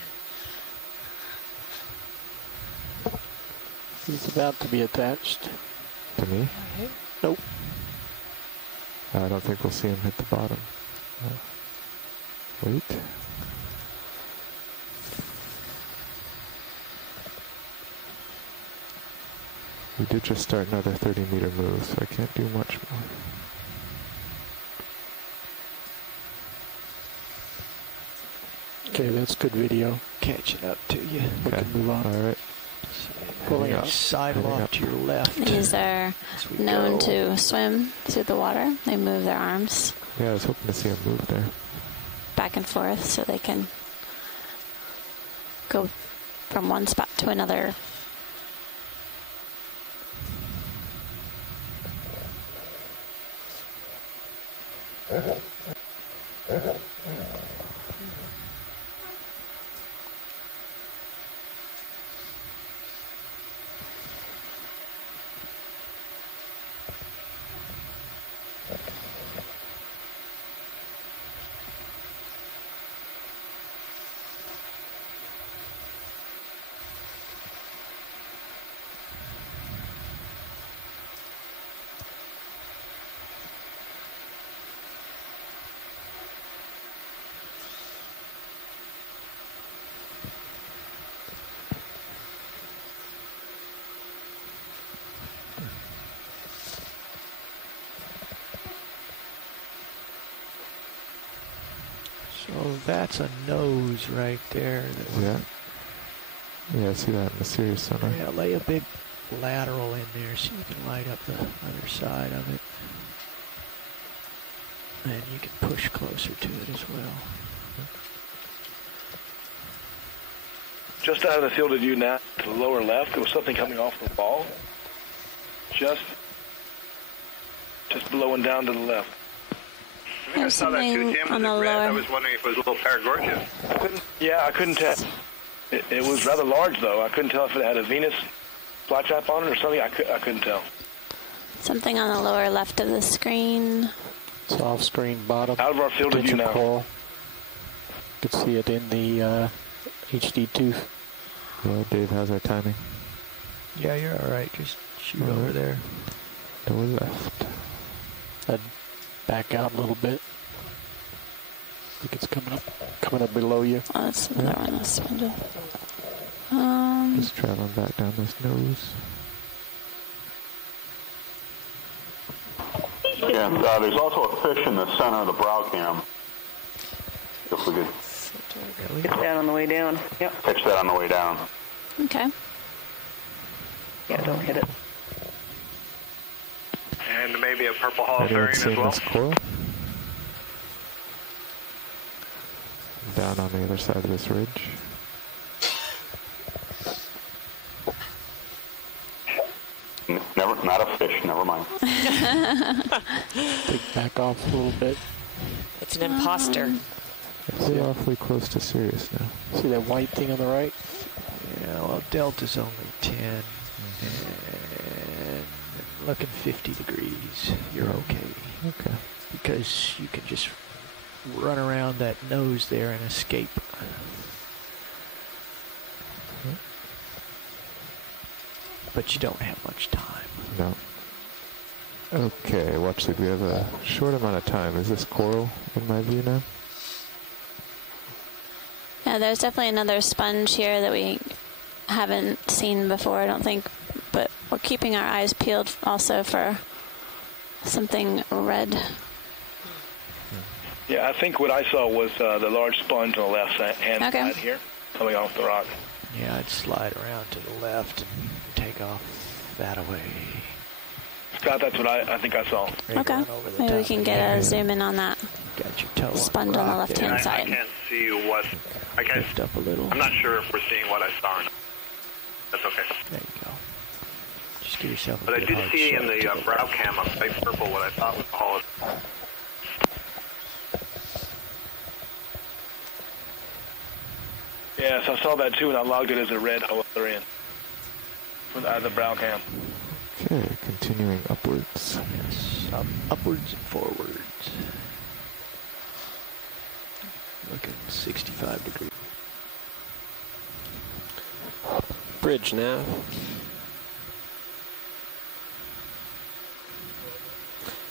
He's about to be attached. To me? Nope. I don't think we'll see him hit the bottom. Wait. We did just start another 30-meter move, so I can't do much more. Okay, that's good video. Catching up to you. We can move on. All right. Pulling up sidewalk to your left. These are known to swim through the water. They move their arms Yeah, I was hoping to see him move there. back and forth so they can go from one spot to another. So that's a nose right there. Yeah. Yeah, I see that in the Sirius sonar. Yeah, lay a big lateral in there so you can light up the other side of it. And you can push closer to it as well. Just out of the field of view now, to the lower left, there was something coming off the wall. Just below and down to the left. I think I saw that too, Tim. Was it red? I was wondering if it was a little Paragorgia. I couldn't tell. It was rather large, though. I couldn't tell if it had a Venus flytrap on it or something. I couldn't tell. Something on the lower left of the screen. It's off screen bottom. Out of our field of view now. Coral. You can see it in the HD2. Well, Dave, how's our timing? Yeah, you're all right. Just shoot over there. To the left. I'd back out a little bit. I think it's coming up below you. Oh, that's another one that's spindle. Just traveling back down this nose. Yeah, there's also a fish in the center of the brow cam. If we could Catch that on the way down. Yep. catch that on the way down. Okay. Yeah, don't hit it. And maybe a purple Anyone holothurian as seeing well. this coral? Down on the other side of this ridge. Not a fish, never mind. Back off a little bit. It's an imposter. We're awfully close to Sirius now. See that white thing on the right? Yeah, well, delta's only 10. And looking 50 degrees. You're okay. Okay. Because you can just run around that nose there and escape. But you don't have much time. No. Okay, watch the, we have a short amount of time. Is this coral in my view now? Yeah, there's definitely another sponge here that we haven't seen before, I don't think. But we're keeping our eyes peeled also for something red. Yeah, I think what I saw was the large sponge on the left hand side here, coming off the rock. Yeah, I'd slide around to the left and take off that away. Scott, that's what I think I saw. Okay. Maybe we can get a zoom in on that. Got sponge on the left-hand I side. can't see what. I can't. Lift up a little. I'm not sure if we're seeing what I saw or not. That's okay. There you go. Just give yourself a But I good did hard see shot in the to brow cam on light purple what I thought was the hull. Yes, I saw that too, and I logged it as a red Holothurian with the brow cam. Okay, continuing upwards. Yes, upwards and forwards. Looking 65 degrees. Bridge nav.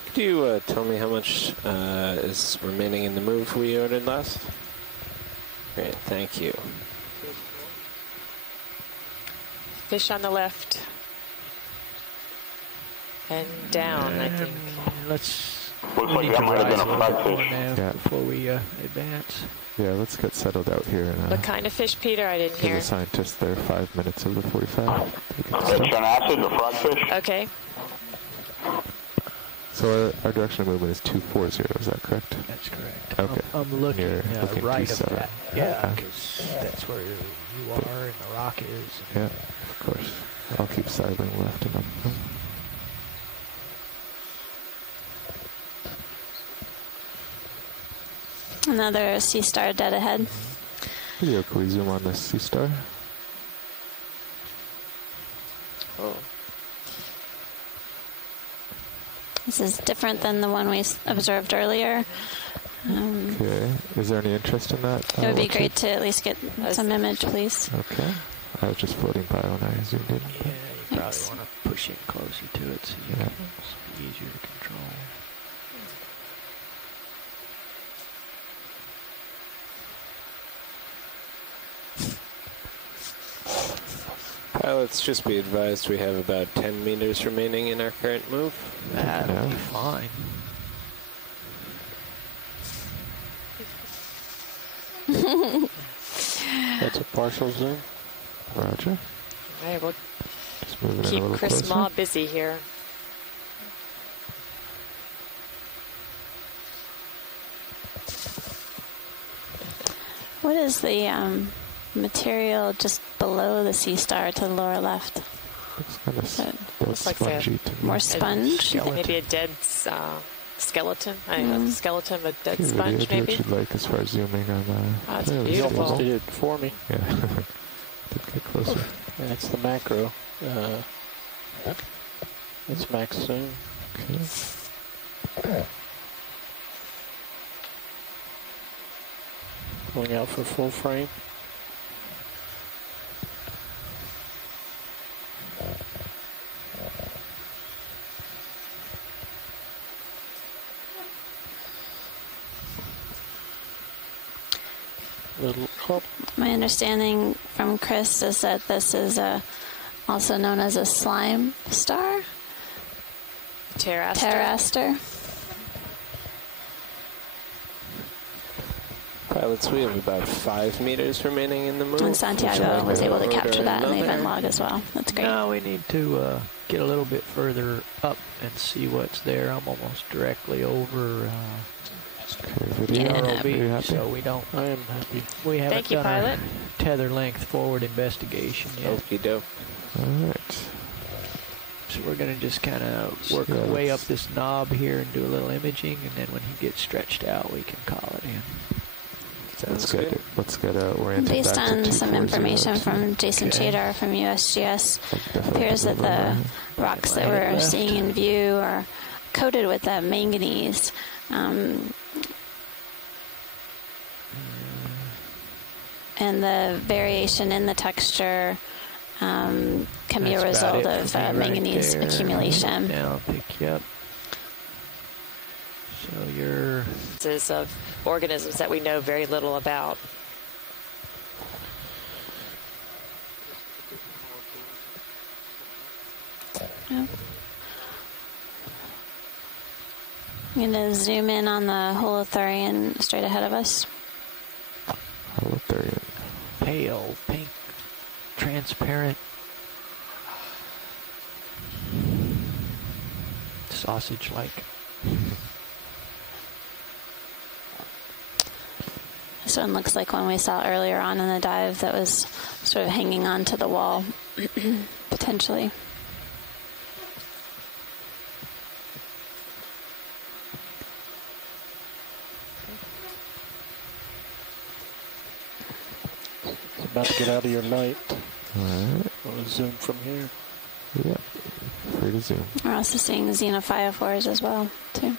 Could you tell me how much is remaining in the move we ordered last? Great, thank you. Fish on the left. And down, I think. Let's. Looks like that might have been a flagfish. Yeah. Before we advance. Yeah, let's get settled out here. And, What kind of fish, Peter? I didn't give hear. the scientists their 5 minutes of the 45. That's an acid, the frogfish? Okay. So our direction of movement is 240, is that correct? That's correct. Okay. I'm looking, looking right due of south. that. Yeah, because that's where you are and the rock is. Yeah, of course. I'll keep sidling left and up. Another sea star dead ahead. Video, can we zoom on this sea star? Oh. This is different than the one we observed earlier. Okay. Is there any interest in that? It would be great to at least get some image, please. Okay. I was just floating by when I zoomed in. Yeah, you probably want to push in closer to it so you can, it's easier to control. Pilots, just be advised we have about 10 meters remaining in our current move. That'll be fine. That's a partial zoom. Roger. All right, we'll Just moving in a keep little Chris closer. Maw busy here. What is the material just below the sea star to the lower left? Looks kind of Looks like spongy to me. More sponge? Maybe a dead skeleton. I don't know, the skeleton of a dead Okay, sponge, video, do maybe. what you'd like as far as zooming on That's fairly beautiful. stable. Did it for me. Yeah. Did get closer. That's the macro. That's max zoom. Okay. Going out for full frame. Little up. My understanding from Chris is that this is also known as a slime star. Pteraster. Pilots, we have about 5 meters remaining in the move. And Santiago was able to capture that in the event log as well. That's great. Now we need to get a little bit further up and see what's there. I'm almost directly over ROV, so we don't. I am happy. We haven't Thank you, done pilot. our tether length forward investigation yet. Okie doke. All right. So we're going to just kind of work our way up this knob here and do a little imaging, and then when he gets stretched out, we can call it in. Let's get oriented Based back to on some 240. information from Jason Chadar from USGS, appears that the rocks that we're seeing in view are coated with that manganese. And the variation in the texture can be a result of manganese accumulation. Now pick you up. So you're Of organisms that we know very little about. Yep. I'm going to zoom in on the Holothurian straight ahead of us. Holothurian. pale, pink, transparent. Sausage-like. This one looks like one we saw earlier on in the dive that was sort of hanging on to the wall, potentially. About to get out of your light. Alright. Want to zoom from here? Yeah, free to zoom. We're also seeing xenophyophores as well, too.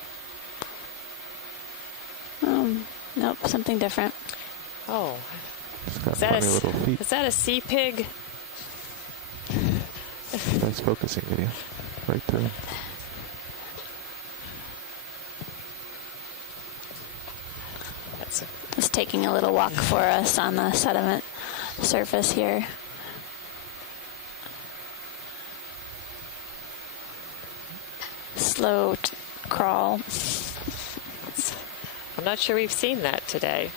Nope, something different. Oh. It's got Is that funny little feet. Is that a sea pig? Nice focusing video. Right there. It's taking a little walk for us on the sediment surface here. Slow crawl. I'm not sure we've seen that today.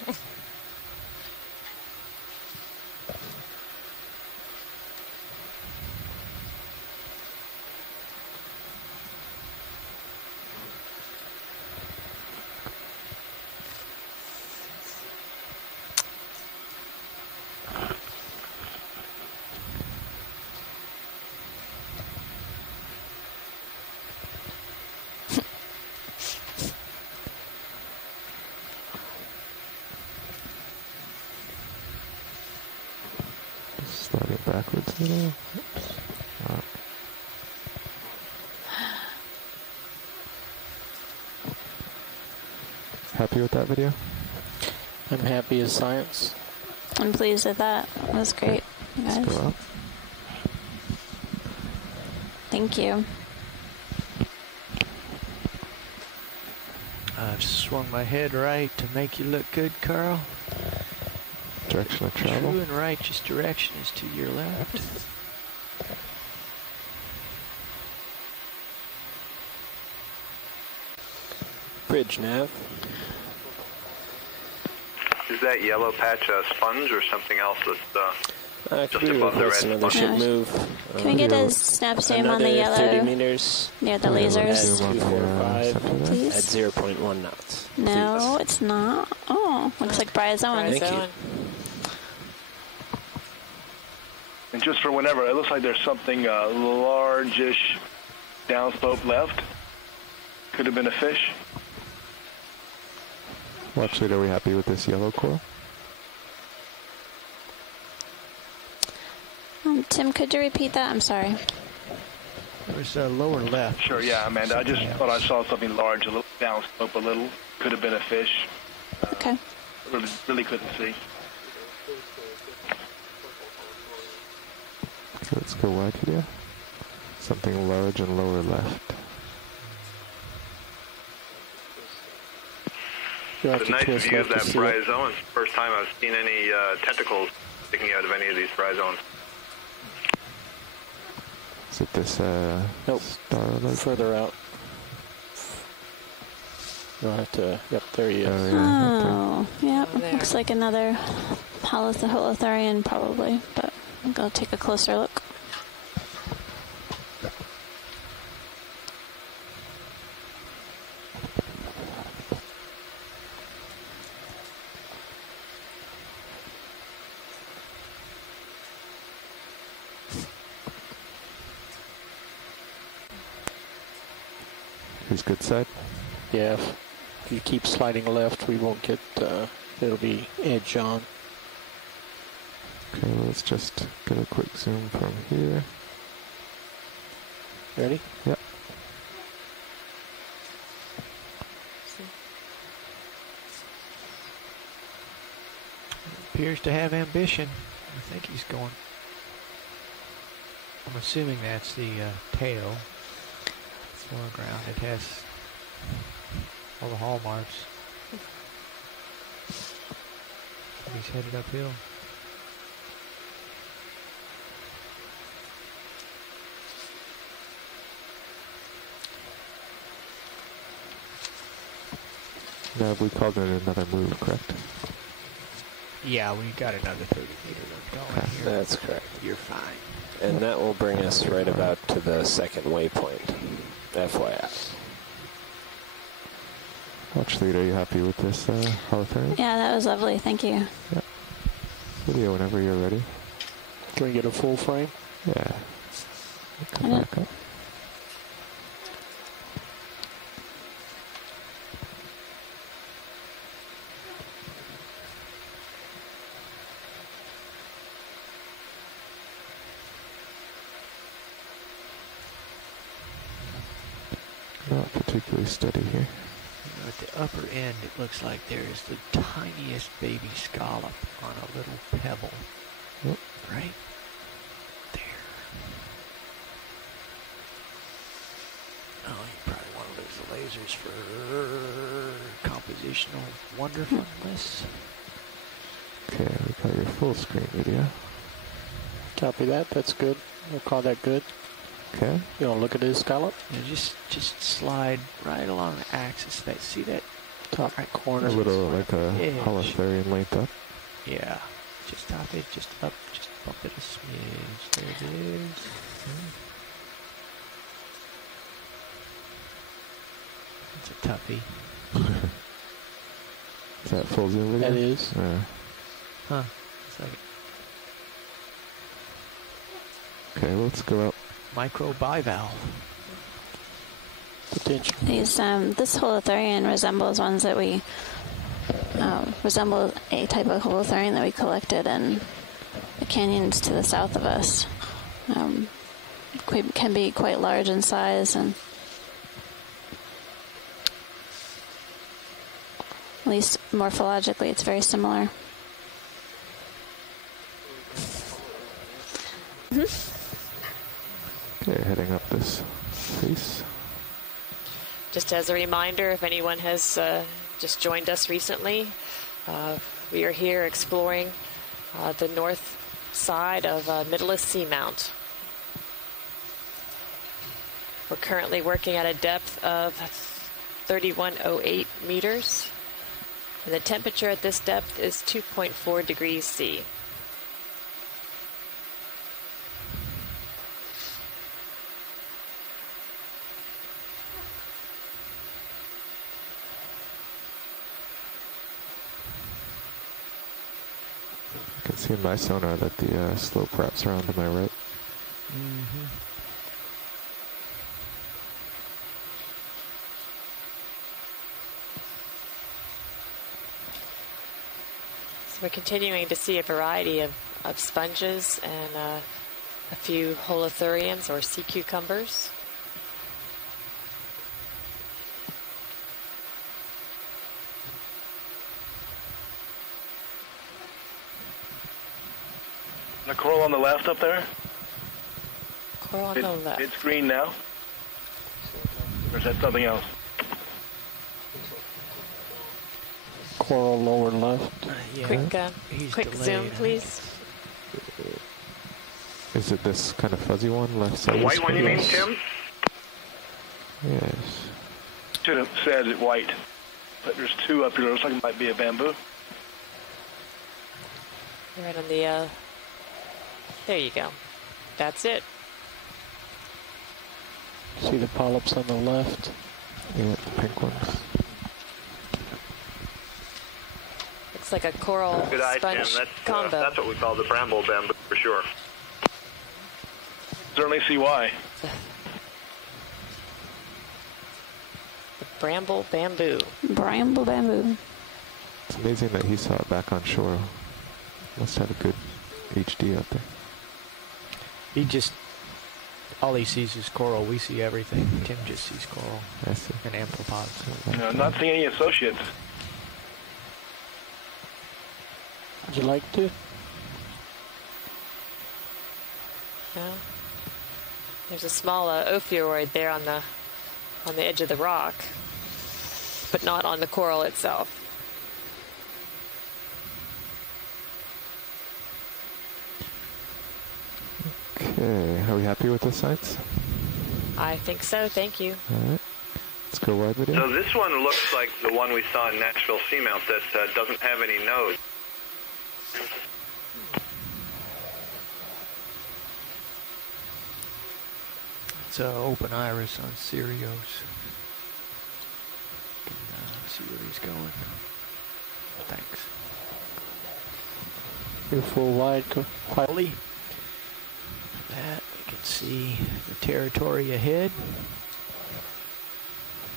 Sliding backwards a little. Oops. Wow. Happy with that video? I'm happy as science. I'm pleased with that. That was great, you guys. Let's go up. Thank you. I've swung my head right to make you look good, Carl. Direction of travel. True and righteous direction is to your left. Bridge nav. Is that yellow patch a sponge or something else that's just above the red Another sponge? ship move. Can we get a snap zoom on the yellow 30 meters near the lasers? 245 Please? at 0.1 knots. No, it's not. Oh, looks like bryozoan. Thank you. And just for whenever, it looks like there's something largish downslope left. Could have been a fish. Watch it. Are we happy with this yellow coral? Tim, could you repeat that? I'm sorry. There was a lower left. Sure, yeah, Amanda. I just thought I saw something large, a little downslope, a little. Could have been a fish. Okay. Really couldn't see. Okay, let's go wide video. Something large and lower left. It's a nice view of that bryozoan. First time I've seen any tentacles sticking out of any of these bryozoans. Is it this Nope. star alert? Further out. You'll have to, yep, there he is. Oh, yeah. Looks like another holothurian probably, but I'll go take a closer look. His good side? Yeah, if you keep sliding left, we won't get, it'll be edge on. Okay, let's just get a quick zoom from here. Ready? Yep. Appears to have ambition. I think he's going. I'm assuming that's the tail. Foreground. It has all the hallmarks. He's headed uphill. Now we called it another move, correct? Yeah, we got another 30 meter look going here. That's correct. You're fine. And that will bring us right about to the second waypoint. FYI. Watch lead, are you happy with this holothurian? Yeah, that was lovely. Thank you. Yeah. Video whenever you're ready. Can we get a full frame? Yeah. Come back up. Not particularly steady here. At the upper end, it looks like there is the tiniest baby scallop on a little pebble. Yep. Right there. Oh, you probably want to lose the lasers for compositional wonderfulness. Okay, we got your full screen video. Copy that. That's good. We'll call that good. Okay. You want to look at his scallop? Yeah, just slide right along the axis. See that top right corner? A little like a edge. holothurian length up. Yeah. Just top it, just up, just bump it a smidge. There it is. It's a toughie. Is that full zoom video? That is. Huh. It's like okay, let's go out. Micro bivalve. Potential. These this holothurian resembles ones that we resemble a type of holothurian that we collected in the canyons to the south of us. Can be quite large in size, and at least morphologically, it's very similar. Okay, heading up this face. Just as a reminder, if anyone has just joined us recently, we are here exploring the north side of Mytilus Seamount. We're currently working at a depth of 3108 meters, and the temperature at this depth is 2.4 degrees C. I can see in my sonar that the slope wraps around to my right. Mm-hmm. So we're continuing to see a variety of sponges and a few holothurians or sea cucumbers. The coral on the left up there? Coral on the left. It's green now? Or is that something else? Coral lower left. Yeah. Quick zoom, please. Is it this kind of fuzzy one, left side? The white one, you mean, Tim? Yes. Should have said it white. But there's two up here. Looks like it might be a bamboo. Right on the, there you go. That's it. See the polyps on the left? Yeah, the pink ones. Looks like a coral Good eye, Tim. sponge combo. That's what we call the bramble bamboo for sure. Certainly see why. The bramble bamboo. Bramble bamboo. It's amazing that he saw it back on shore. Must have a good HD out there. He just, all he sees is coral. We see everything. Tim just sees coral. I see. And amphipods. You know, not seeing any associates. Would you like to? Yeah. There's a small ophiuroid there on the edge of the rock, but not on the coral itself. Okay, are we happy with the sights? I think so, thank you. Alright, let's go wide video. So this one looks like the one we saw in Nashville Seamount that doesn't have any nose. It's open iris on Sirius. see where he's going. Thanks. You're full wide, quietly. That we can see the territory ahead.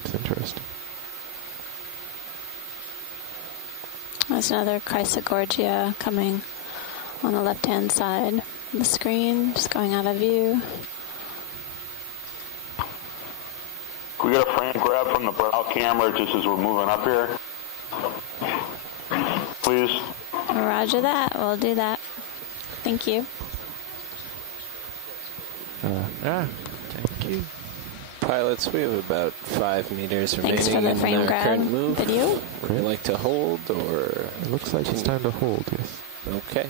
It's interesting. There's another Chrysogorgia coming on the left-hand side of the screen, just going out of view. Can we get a frame grab from the brow camera just as we're moving up here? Please. Roger that. We'll do that. Thank you. Thank you. Pilots, we have about 5 meters Thanks remaining for the frame in our grab current move. video. Would you like to hold, or...? It looks like it's time to hold, yes. Okay.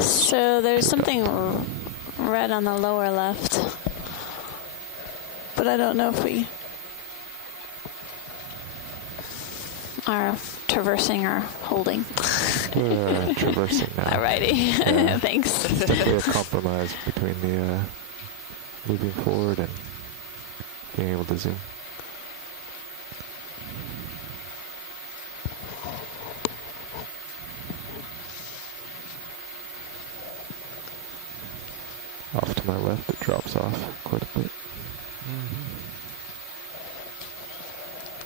So there's something red on the lower left, but I don't know if we are traversing or holding. We're traversing now. Alrighty, Yeah. thanks. It's definitely a compromise between the moving forward and being able to zoom. Off to my left, it drops off quite a bit.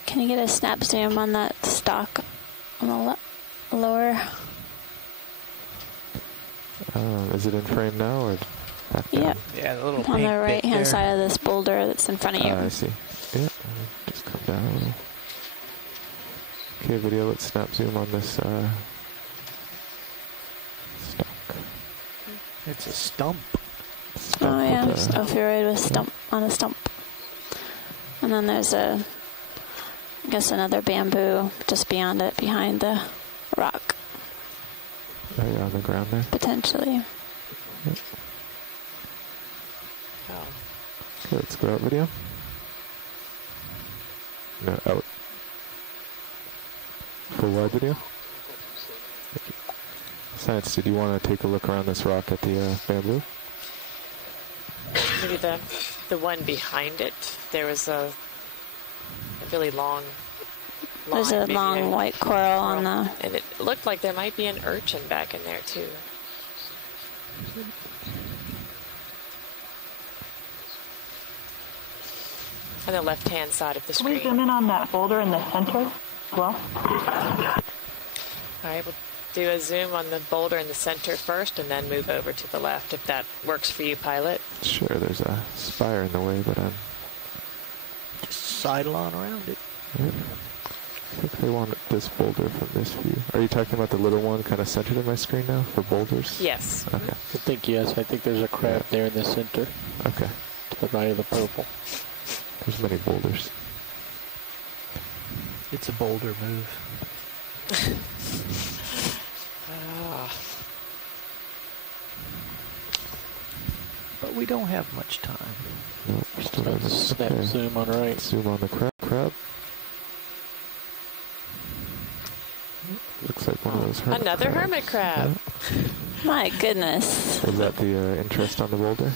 Can you get a snap zoom on that stock on the lower? Is it in frame now or back down? Yep. Yeah, the little on pink the right bit hand there. side of this boulder that's in front of you. I see. Yeah, just come down a little. Okay, video, let's snap zoom on this stock. It's a stump. Oh yeah, ophiuroid with stump on a stump. And then there's I guess another bamboo just beyond it, behind the rock. Oh, yeah, on the ground there? Potentially. Yep. Okay, let's go out video. No, out. Full wide video. Science, did you want to take a look around this rock at the bamboo? Maybe the one behind it. There was a really long line. There's a long white coral on the... And it looked like there might be an urchin back in there, too. On the left-hand side of the Can screen. we zoom in on that boulder in the center as well? All right, we'll do a zoom on the boulder in the center first and then move over to the left, if that works for you, pilot. Sure, there's a spire in the way, but I'm... Just sidle on around it. Yep. I think they want this boulder from this view. Are you talking about the little one kind of centered in my screen now for boulders? Yes. Okay. I think yes. I think there's a crab there in the center. Okay. To the right of the purple. There's many boulders. It's a boulder move. But we don't have much time. No, we're still doing this. Snap zoom on right. Zoom on the crab. Looks like one of those hermit Another crabs. hermit crab. Yeah. My goodness. Was that the interest on the boulder?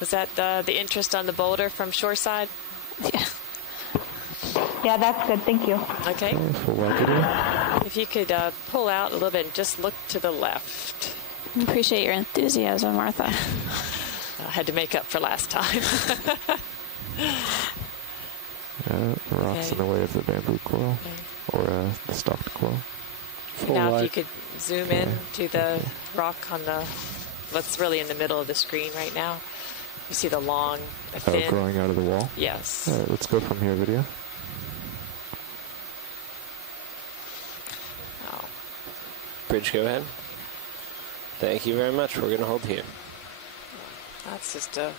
Was that the interest on the boulder from shoreside? Yeah. Yeah, that's good. Thank you. Okay. Full wide video. If you could pull out a little bit and just look to the left. I appreciate your enthusiasm, Martha. I had to make up for last time. Rocks in the way of the bamboo coral, or the stalked coral. Now if you could zoom in to the rock on the, what's really in the middle of the screen right now. You see the long, thin. Growing out of the wall? Yes. All right, let's go from here, video. Oh. Bridge, go ahead. Thank you very much. We're going to hold here. That's just a...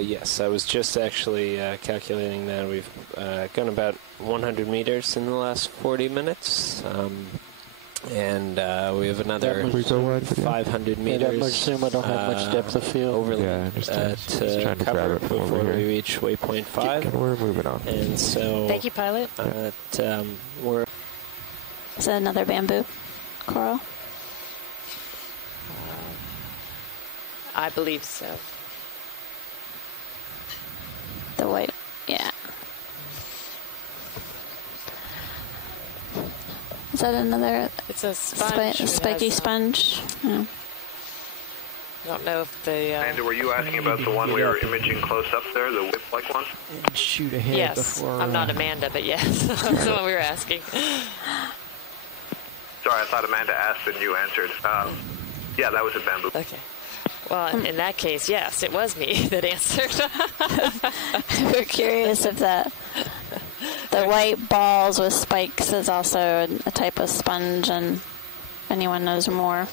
Yes, I was just actually calculating that we've gone about 100 meters in the last 40 minutes. And we have another 500 meters. Yeah, that much zoom, I don't have much depth of field. Overland to cover before we reach waypoint 5. We're moving on. And so... Thank you, pilot. We're... Is that another bamboo coral? I believe so. The white, yeah. Is that another? It's a sponge. Spiky sponge. Yeah. I don't know if the... Amanda, were you asking about the one we were imaging close up there, the whip-like one? And shoot ahead yes. before... I'm not Amanda, but yes. That's the one we were asking. Sorry, I thought Amanda asked and you answered. Yeah, that was a bamboo. Okay. Well, in that case, yes, it was me that answered. We're curious if the white balls with spikes is also a type of sponge, and if anyone knows more.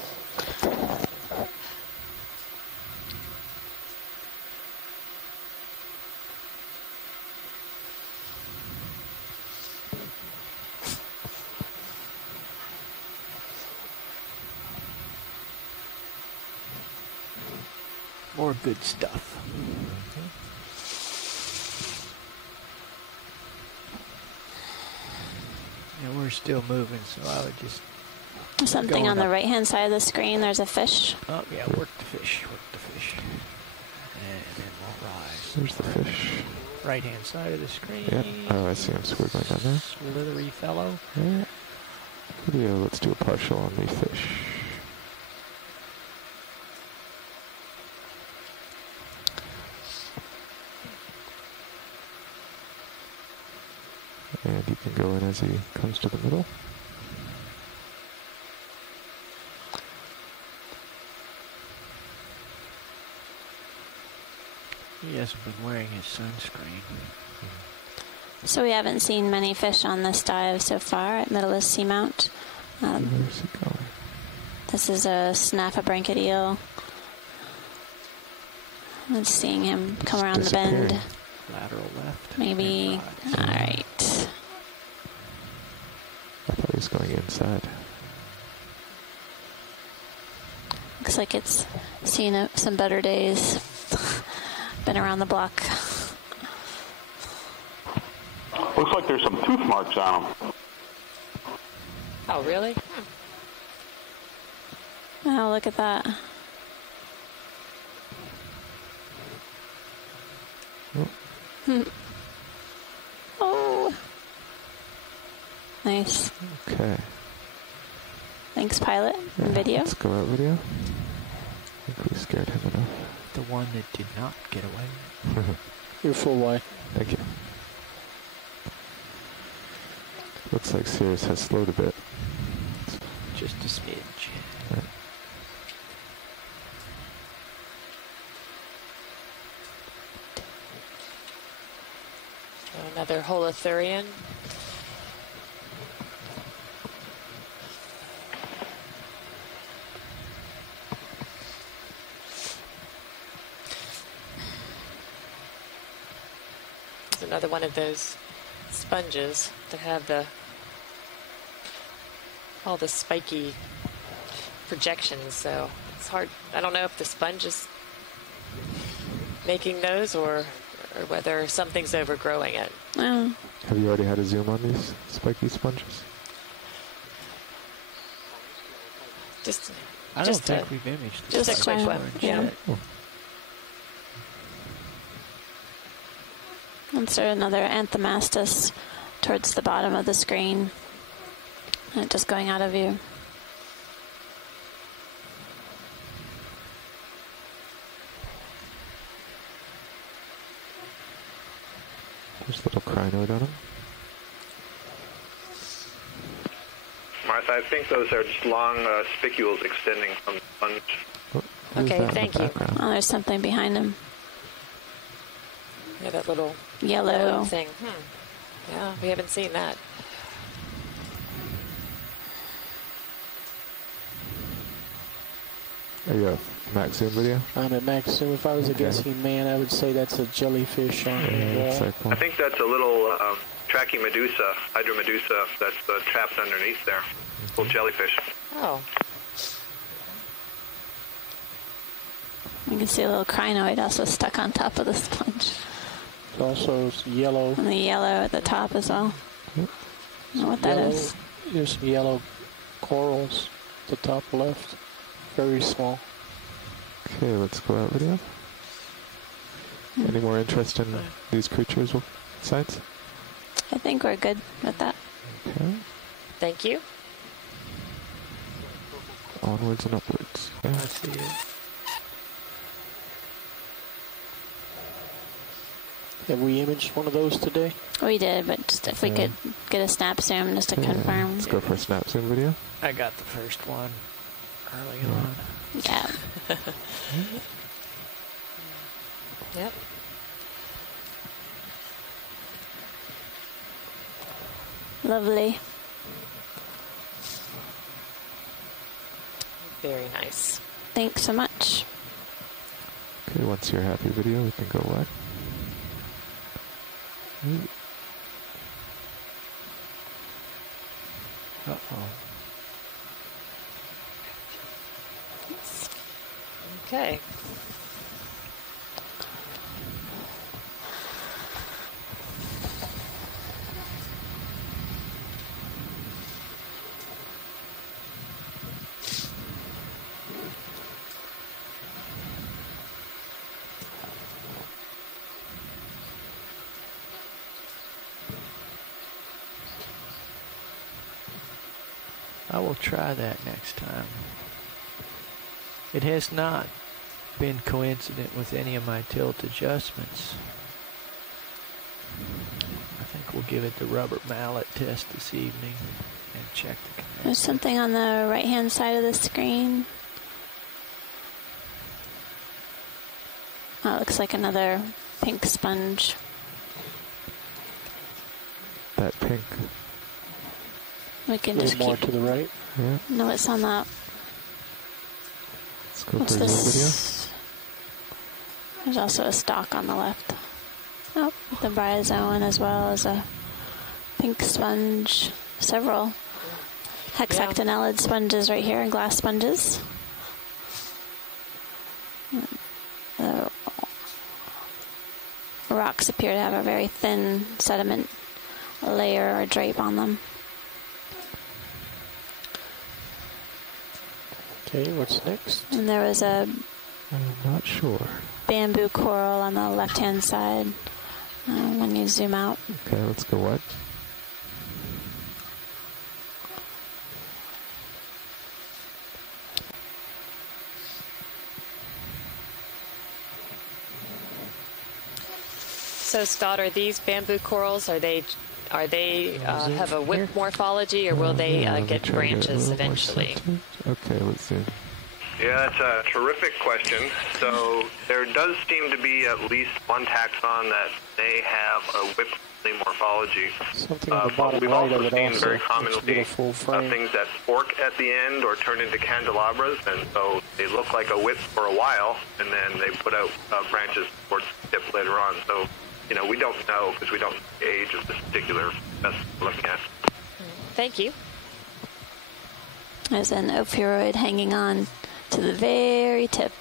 More good stuff. Yeah, we're still moving, so I would just... Something on the right-hand side of the screen, there's a fish. Oh, yeah, work the fish, work the fish. And then we'll rise. There's the fish. Right-hand side of the screen. Yep. Oh, I see him squiggling down there. Slithery fellow. Yeah. Video, let's do a partial on the fish. And you can go in as he comes to the middle. He hasn't been wearing his sunscreen. So we haven't seen many fish on this dive so far at Mytilus Seamount. Where's he going? This is a snaffabranchid eel. I'm seeing him come around the bend. Lateral left. Maybe. All right. I thought he was going inside. Looks like it's seen some better days. Been around the block. Looks like there's some tooth marks on him. Oh, really? Oh, look at that. Oh. Nice. Okay. Thanks, pilot. Yeah, Video. Let's go out video. I think we scared him enough. The one that did not get away. You're full wide. Thank you. Looks like Sirius has slowed a bit. Just a smidge. Right. Another holothurian. It's another one of those sponges that have all the spiky projections, so it's hard. I don't know if the sponge is making those or whether something's overgrowing it. Oh. Have you already had a zoom on these spiky sponges? I don't think we've imaged the just a quick one. Yeah. Oh. Insert another Anthomastus towards the bottom of the screen. And just going out of view. There's a little crinoid on him. Martha, I think those are just long spicules extending from the sponge. Oh, Okay, thank you. Oh, there's something behind him. Yeah, that little Yellow thing. Yeah, we haven't seen that. Are you at max zoom video? I'm at max zoom. If I was a guessing man, I would say that's a jellyfish on the wall. I think that's a little tracking medusa, hydromedusa, that's trapped underneath there. Little jellyfish. Oh. You can see a little crinoid also stuck on top of the sponge. It's also yellow. And the yellow at the top as well. I don't know what that is. There's some yellow corals at the top left. Very small. Okay, let's go out video. Any more interest in these creatures' science? I think we're good with that. Okay. Thank you. Onwards and upwards. Okay. I see it. Have we imaged one of those today? We did, but just if we could get a snap zoom just to confirm. Let's go for a snap zoom video. I got the first one early on. Yeah. Yep. Lovely. Very nice. Thanks so much. Okay, once you're happy video, we can go wide. Uh-oh. Okay. I will try that next time. It has not been coincident with any of my tilt adjustments. I think we'll give it the rubber mallet test this evening and check the connect. There's something on the right-hand side of the screen. Oh, it looks like another pink sponge. That pink. We can a just little more keep... to the right. Yeah. No, it's on that. Let's go What's for a zoom video. this? There's also a stalk on the left. Oh, the bryozoan as well as a pink sponge. Several hexactinellid sponges right here and glass sponges. The rocks appear to have a very thin sediment layer or drape on them. Okay, what's next? And there was a I'm not sure. bamboo coral on the left-hand side when you zoom out. Okay, let's go wide. So Scott, are these bamboo corals? Are they have a whip morphology, or will they get branches eventually? Okay, let's see. Yeah, that's a terrific question. So there does seem to be at least one taxon that may have a whip-only morphology. Something on the But bottom we've right also of it seen also. very commonly Full frame. things that fork at the end or turn into candelabras, and so they look like a whip for a while, and then they put out branches towards the tip later on. So, you know, we don't know because we don't know the age of this particular specimen we're looking at. Thank you. There's an ophiuroid hanging on to the very tip.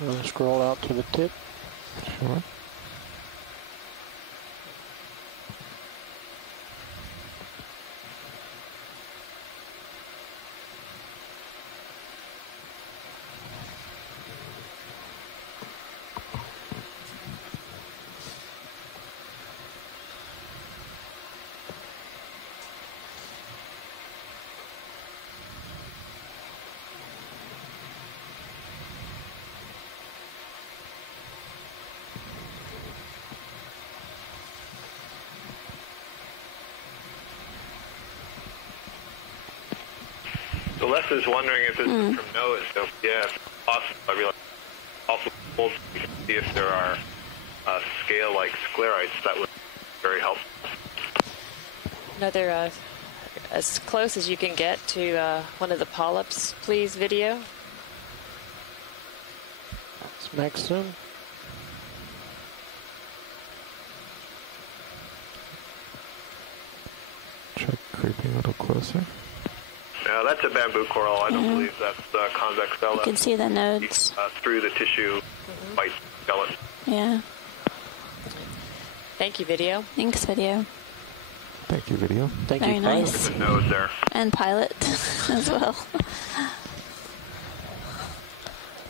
We'll scroll out to the tip. Sure. So Les is wondering if this is from NOAA. So yeah, if it's possible, I realize also we can see if there are scale-like sclerites. That would be very helpful. Another as close as you can get to one of the polyps, please, video. maximum. Try creeping a little closer. Now that's a bamboo coral. I don't believe that's convexella. You can see the nodes. Through the tissue bite skeleton. Yeah. Thank you, video. Thanks, video. Thank you, video. Thank Very you, nice. Good nose there. And pilot as well.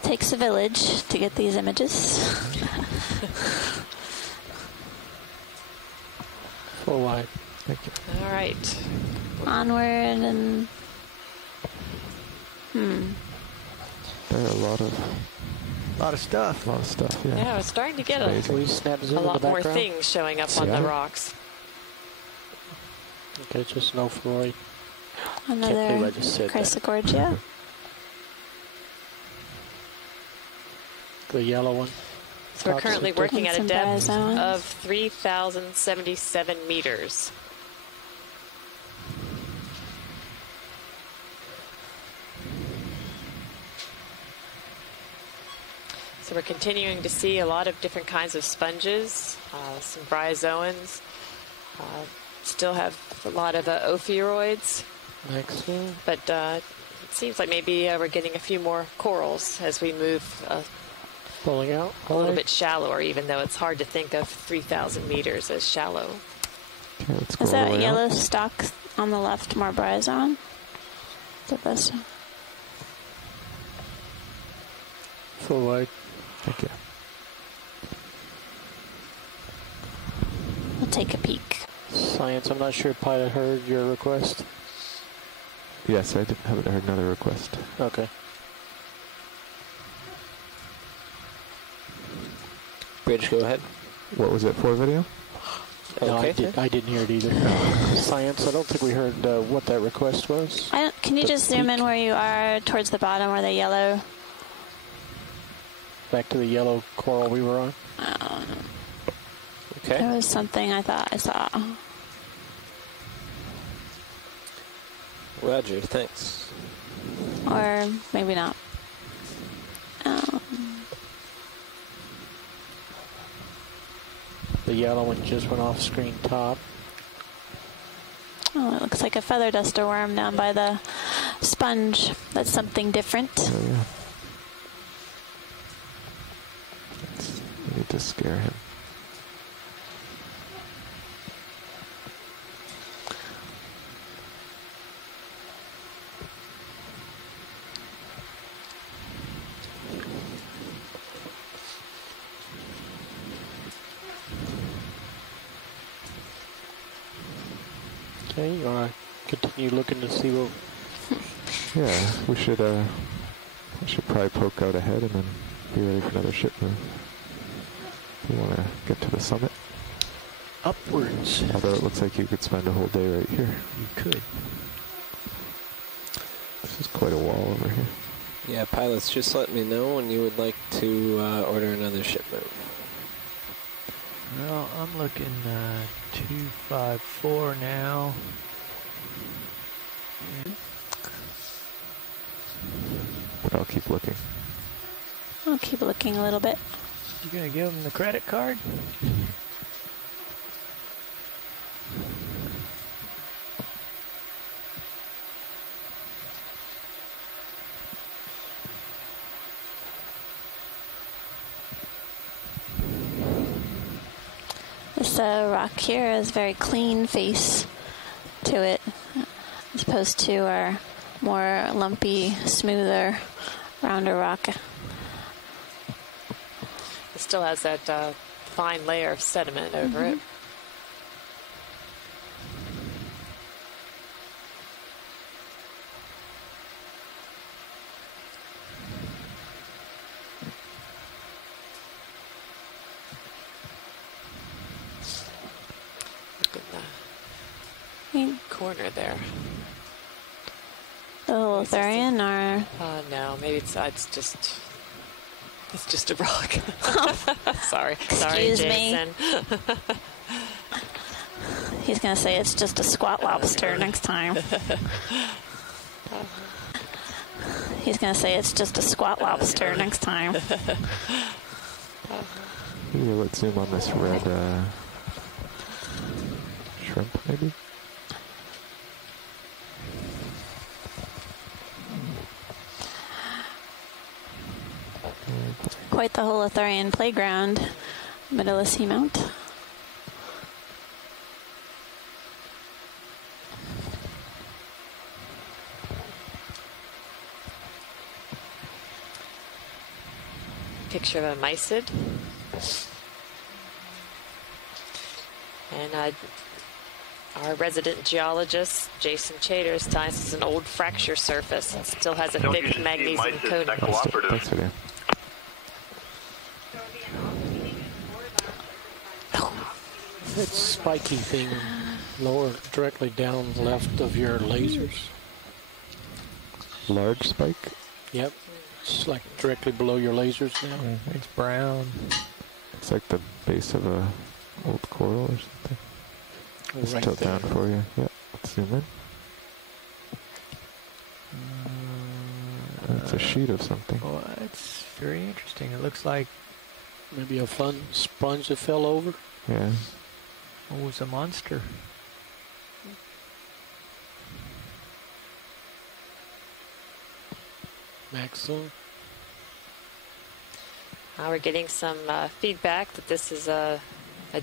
Takes a village to get these images. Full wide. Thank you. All right. Onward and... There are a lot of stuff. A lot of stuff, yeah. Yeah, we're starting to get a lot more things showing up on the rocks. Okay, just no Floyd. Another Chrysogorgia. The yellow one. So we're currently working at a depth of 3,077 meters. So we're continuing to see a lot of different kinds of sponges, some bryozoans, still have a lot of ophiuroids. Excellent. But it seems like maybe we're getting a few more corals as we move pulling out a little bit shallower, even though it's hard to think of 3,000 meters as shallow. Okay, let's go Is that yellow out. stalk on the left more bryozoan? Is it this one? Full wide. Thank you. We'll take a peek. Science, I'm not sure Pilot heard your request. Yes, I haven't heard another request. Okay. Bridge, go ahead. What was it for, video? No, Okay. I didn't hear it either. Science, I don't think we heard what that request was. Can you just zoom in where you are towards the bottom where the yellow... Back to the yellow coral we were on. Okay. There was something I thought I saw. Roger, thanks. Or maybe not. The yellow one just went off screen top. Oh, it looks like a feather duster worm down by the sponge. That's something different. Oh, yeah. We need to scare him. Okay, you want to continue looking to see what... Yeah, we should probably poke out ahead and then be ready for another ship move. We want to get to the summit. Upwards. Although it looks like you could spend a whole day right here. You could. This is quite a wall over here. Yeah, pilots, just let me know when you would like to order another ship move. Well, I'm looking 254 now. But I'll keep looking. I'll keep looking a little bit. You gonna give him the credit card? This rock here has very clean face to it, as opposed to our more lumpy, smoother, rounder rock. It still has that fine layer of sediment over it. Corner there. The Lotharian, or no, maybe it's just a rock. Sorry, Excuse Jason. me. He's gonna say it's just a squat lobster next time. He's going to say it's just a squat lobster next time. Here, let's zoom on this red shrimp, maybe. Quite the Holothurian playground, Mytilus Seamount. Picture of a mysid. And our resident geologist, Jason Chaters, tells us it's an old fracture surface. It still has a thick magnesium coating. That spiky thing lower, directly down left of your lasers. Large spike? Yep. It's like directly below your lasers now. It's brown. It's like the base of a old coral or something. Just Right tilt there. down for you. Yep. Let's zoom in. It's a sheet of something. Well, it's very interesting. It looks like maybe a fun sponge that fell over. Yeah. Oh, it's a monster. Maximum. We're getting some feedback that this is a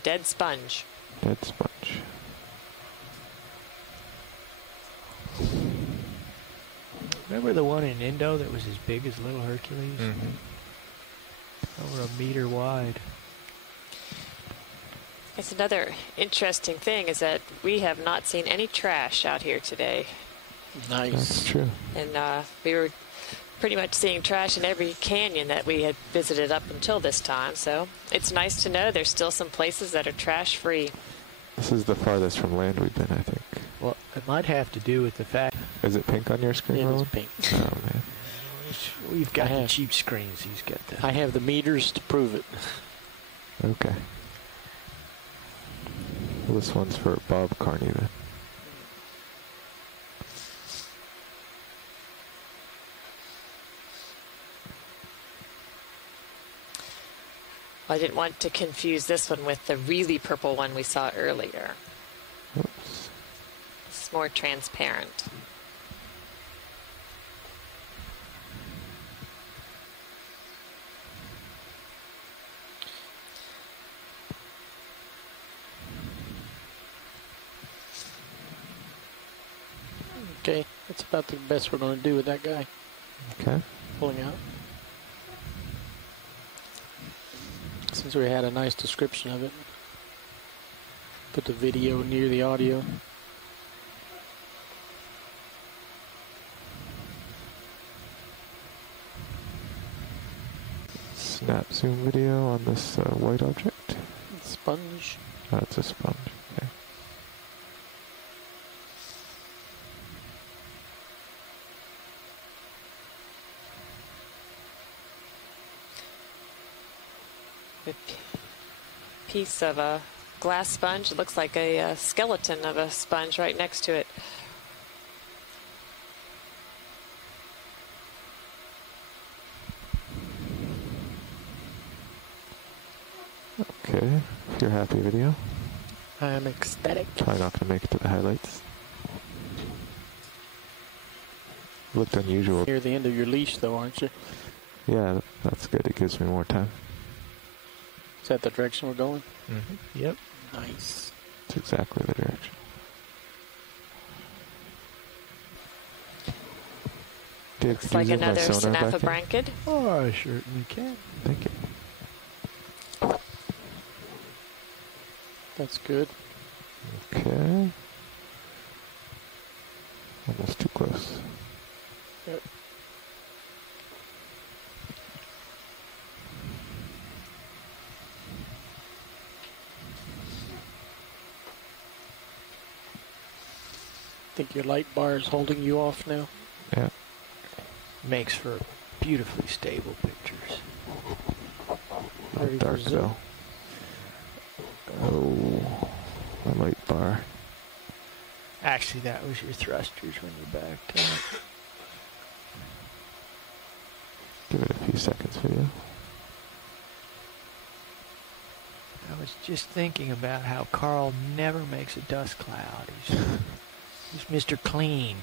dead sponge. Dead sponge. Remember the one in Indo that was as big as Little Hercules? Over a meter wide. It's another interesting thing is that we have not seen any trash out here today. Nice. That's true. And we were pretty much seeing trash in every canyon that we had visited up until this time. So it's nice to know there's still some places that are trash free. This is the farthest from land we've been, I think. Well, it might have to do with the fact... Is it pink on your screen, It Roland? is pink. Oh, man. We've got the cheap screens. He's got the... I have the meters to prove it. Okay. Well, this one's for Bob Carney, then. I didn't want to confuse this one with the really purple one we saw earlier. Oops. It's more transparent. Okay, that's about the best we're going to do with that guy. Okay. Pulling out. Since we had a nice description of it, put the video near the audio. Snap zoom video on this white object. Sponge. Oh, it's a sponge. Okay. A piece of a glass sponge. It looks like a skeleton of a sponge right next to it. Okay. If you're happy, video. I'm ecstatic. Probably not going to make it to the highlights. Looked unusual. Near the end of your leash, though, aren't you? Yeah, that's good. It gives me more time. Is that the direction we're going? Mm-hmm. Yep. Nice. It's exactly the direction. Dave, Looks like another Snaphobranchid. Oh, I certainly can. Thank you. That's good. Okay. Almost too close. Yep. Think your light bar is holding you off now? Yeah. Makes for beautifully stable pictures. Not dark though. Oh, my light bar. Actually, that was your thrusters when you backed up. Give it a few seconds for you. I was just thinking about how Carl never makes a dust cloud. He's Mr. Clean.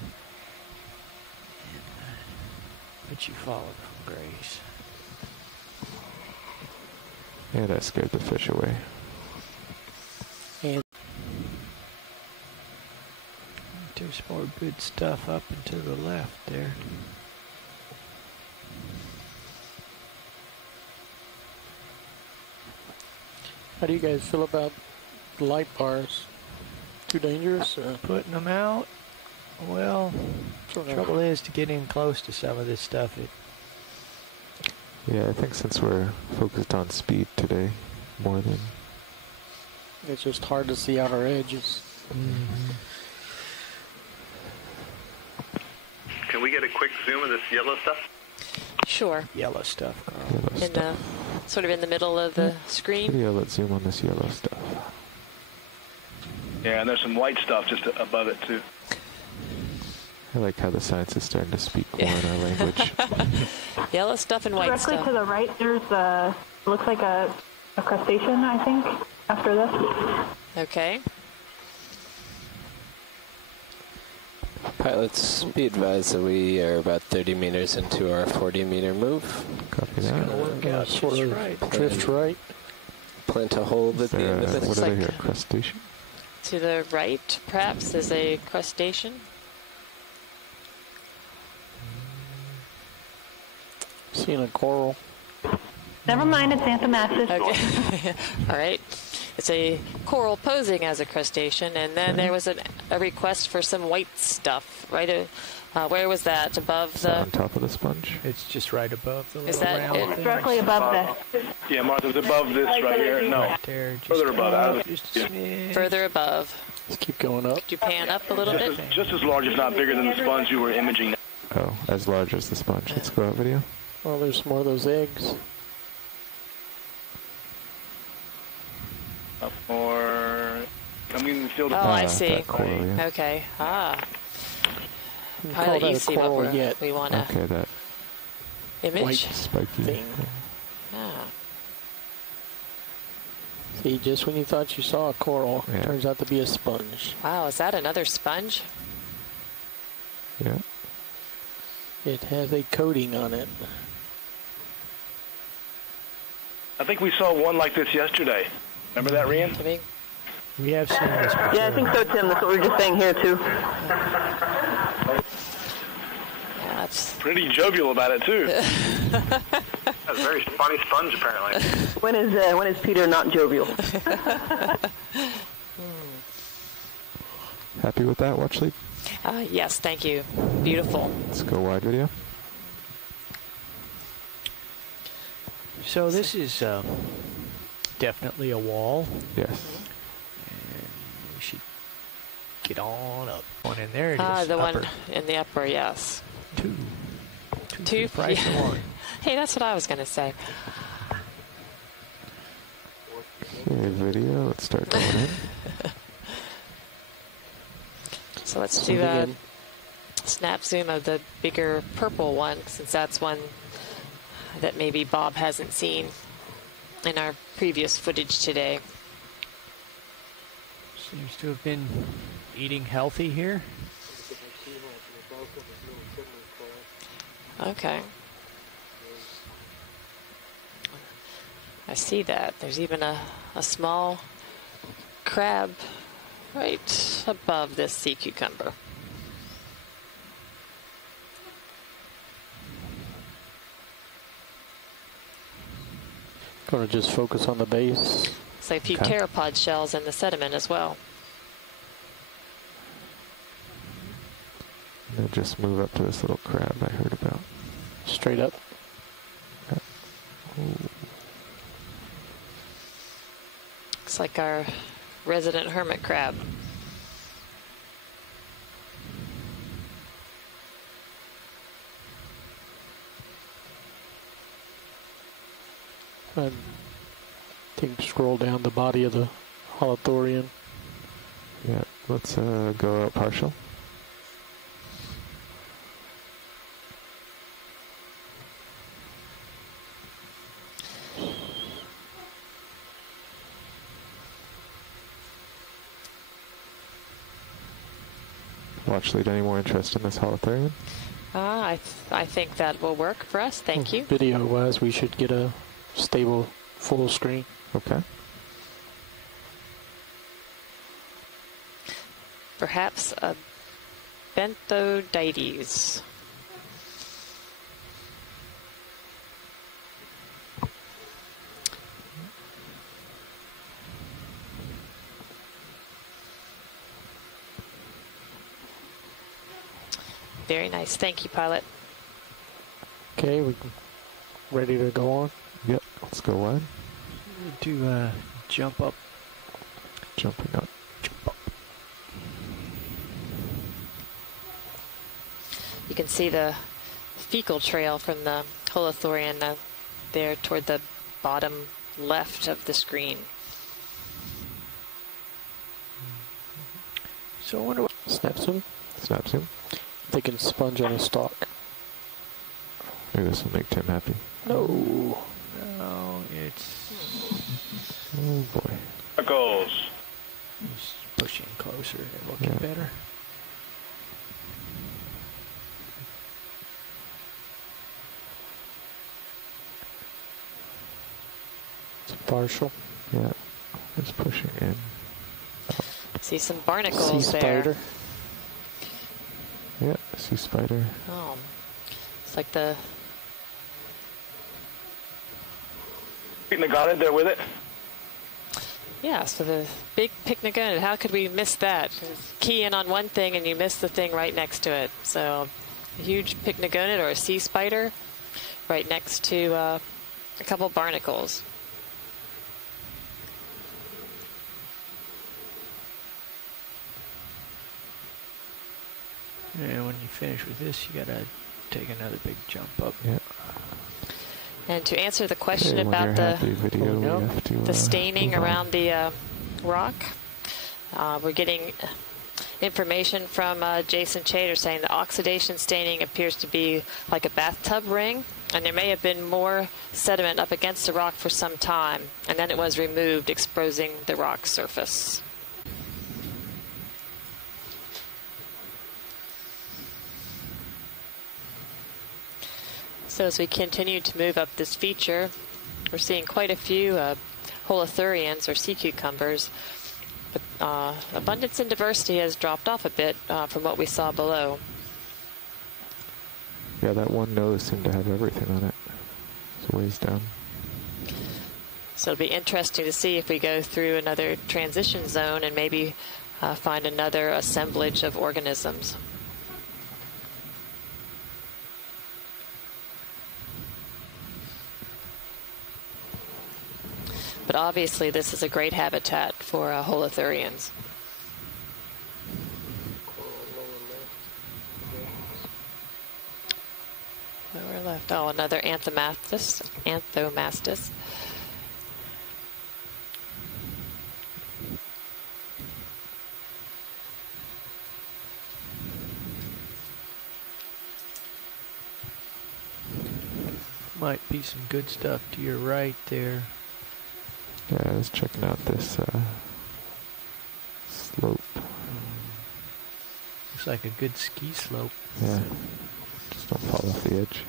But you followed from grace. Yeah, that scared the fish away. And there's more good stuff up and to the left there. How do you guys feel about the light bars? Too dangerous? Putting them out? Well, trouble is to get in close to some of this stuff. Yeah, I think since we're focused on speed today, more than... It's just hard to see outer edges. Mm-hmm. Can we get a quick zoom of this yellow stuff? Sure. Yellow stuff, Carl. Yellow stuff. Sort of in the middle of the screen. Yeah, let's zoom on this yellow stuff. Yeah, and there's some white stuff just above it, too. I like how the science is starting to speak more in our language. Yellow stuff and white Directly stuff. to the right, there's looks like a crustacean, I think, after this. Okay. Pilots, be advised that we are about 30 meters into our 40-meter move. Copy that. Sort of right. Drift right. Plan to hold at the end of it. What did I hear? Crustacean? To the right, perhaps, is a crustacean. Seeing a coral. Never mind, it's Anthomasis. Okay. All right. It's a coral posing as a crustacean, and then there was a request for some white stuff. Right? Where was that? Above the... on top of the sponge? It's just right above the Is little that round it? thing. Directly above this. Yeah, Martha, it's above this right here. No, Right there, just further above. Further above. Let's keep going up. Could you pan up a little bit? Just as large, if not bigger than the sponge you were imaging. Oh, as large as the sponge. Let's go out video. Well, there's more of those eggs. Up more. Coming in the field. Oh, I see. Coral, yeah. Okay. Ah. Call Pilot, that you a see what coral yet. we want to Okay, that image. White spiky thing. Ah. See, just when you thought you saw a coral, it turns out to be a sponge. Wow, is that another sponge? Yeah. It has a coating on it. I think we saw one like this yesterday. Remember that, Rian? We have seen this before. Yeah, I think so, Tim. That's what we were just saying here, too. Yeah, it's pretty jovial about it, too. That's a very funny sponge, apparently. When is Peter not jovial? Happy with that, watch lead? Yes, thank you. Beautiful. Let's go wide video. So this is definitely a wall. Yes. And we should get on up. One in there it is. The upper. one in the upper, yes. Two for the price of one. Hey, that's what I was going to say. Okay, video. Let's start going in. So let's do a snap zoom of the bigger purple one, since that's one that maybe Bob hasn't seen in our previous footage today. Seems to have been eating healthy here. Okay. I see that. There's even a small crab right above this sea cucumber. Going to just focus on the base. Looks like a few pteropod shells in the sediment as well. And then just move up to this little crab I heard about. Straight up. Yeah. Looks like our resident hermit crab. And scroll down the body of the holothurian. Yeah, let's go out partial. Watch lead, any more interest in this holothurian? I think that will work for us. Thank you. Video-wise, we should get a stable full screen. Okay. Perhaps a benthodytes. Very nice. Thank you, pilot. Okay, we ready to go on? Yep, let's go wide. Do jump up. Jumping up. Jump up. You can see the fecal trail from the holothurian there toward the bottom left of the screen. So I wonder what... Snap zoom? Snap zoom. They can sponge on a stalk. Maybe this will make Tim happy. No. No, it's... Oh boy. There goes. It's pushing closer and looking better. It's partial. Yeah. It's pushing in. See some barnacles sea there. spider. Yeah, sea spider. Oh, it's like the... Picnic on it there with it. Yeah, so the big pycnogonid, how could we miss that? Key in on one thing and you miss the thing right next to it. So a huge pycnogonid or a sea spider right next to a couple barnacles. And when you finish with this, you gotta take another big jump up. Yeah. And to answer the question Okay, about the staining around the rock, we're getting information from Jason Chater saying the oxidation staining appears to be like a bathtub ring, and there may have been more sediment up against the rock for some time, and then it was removed, exposing the rock surface. So as we continue to move up this feature, we're seeing quite a few holothurians or sea cucumbers. But abundance and diversity has dropped off a bit from what we saw below. Yeah, that one nose seemed to have everything on it. It's ways down. So it'll be interesting to see if we go through another transition zone and maybe find another assemblage of organisms. But obviously this is a great habitat for holothurians. Lower left. Oh, another anthomastus. Might be some good stuff to your right there. Yeah, I was checking out this slope. Looks like a good ski slope. Yeah, just don't fall off the edge.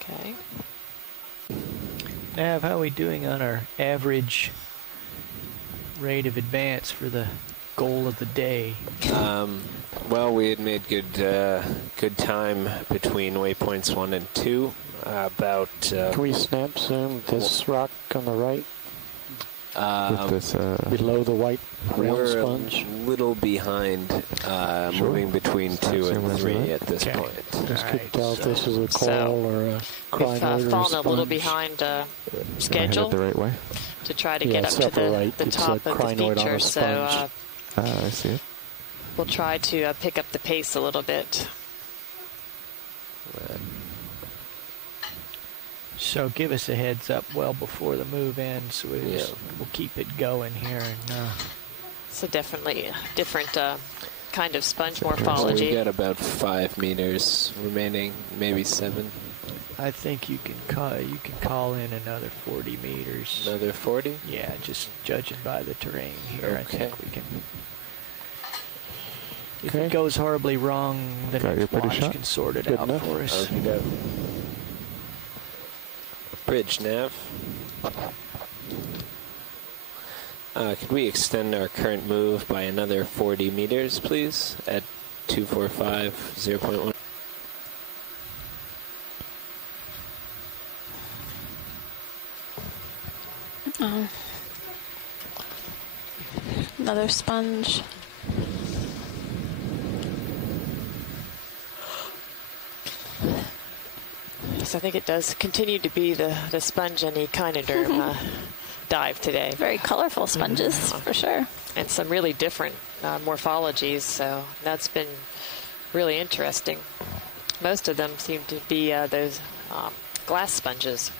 Okay. Nav, how are we doing on our average rate of advance for the goal of the day? Well, we had made good time between waypoints 1 and 2. Can we snap zoom this rock on the right? With this, below the white round sponge? We're a little behind, moving between 2 and 3 at this point. Just couldn't tell if this is a coral or a crinoid we've fallen a little behind schedule the right way to try to get up to the top of the feature. So I see it. We'll try to pick up the pace a little bit. So give us a heads up well before the move ends, so we'll keep it going here. And so definitely a different kind of sponge morphology. We got about 5 meters remaining, maybe 7. I think you can call in another 40 meters. Another 40? Yeah, just judging by the terrain here, I think we can. If it goes horribly wrong, then Watch can sort it out for us. Bridge nav. Could we extend our current move by another 40 meters, please, at 245 0.1? Another sponge. So I think it does continue to be the sponge and echinoderm dive today. Very colorful sponges, for sure. And some really different morphologies, so that's been really interesting. Most of them seem to be those glass sponges.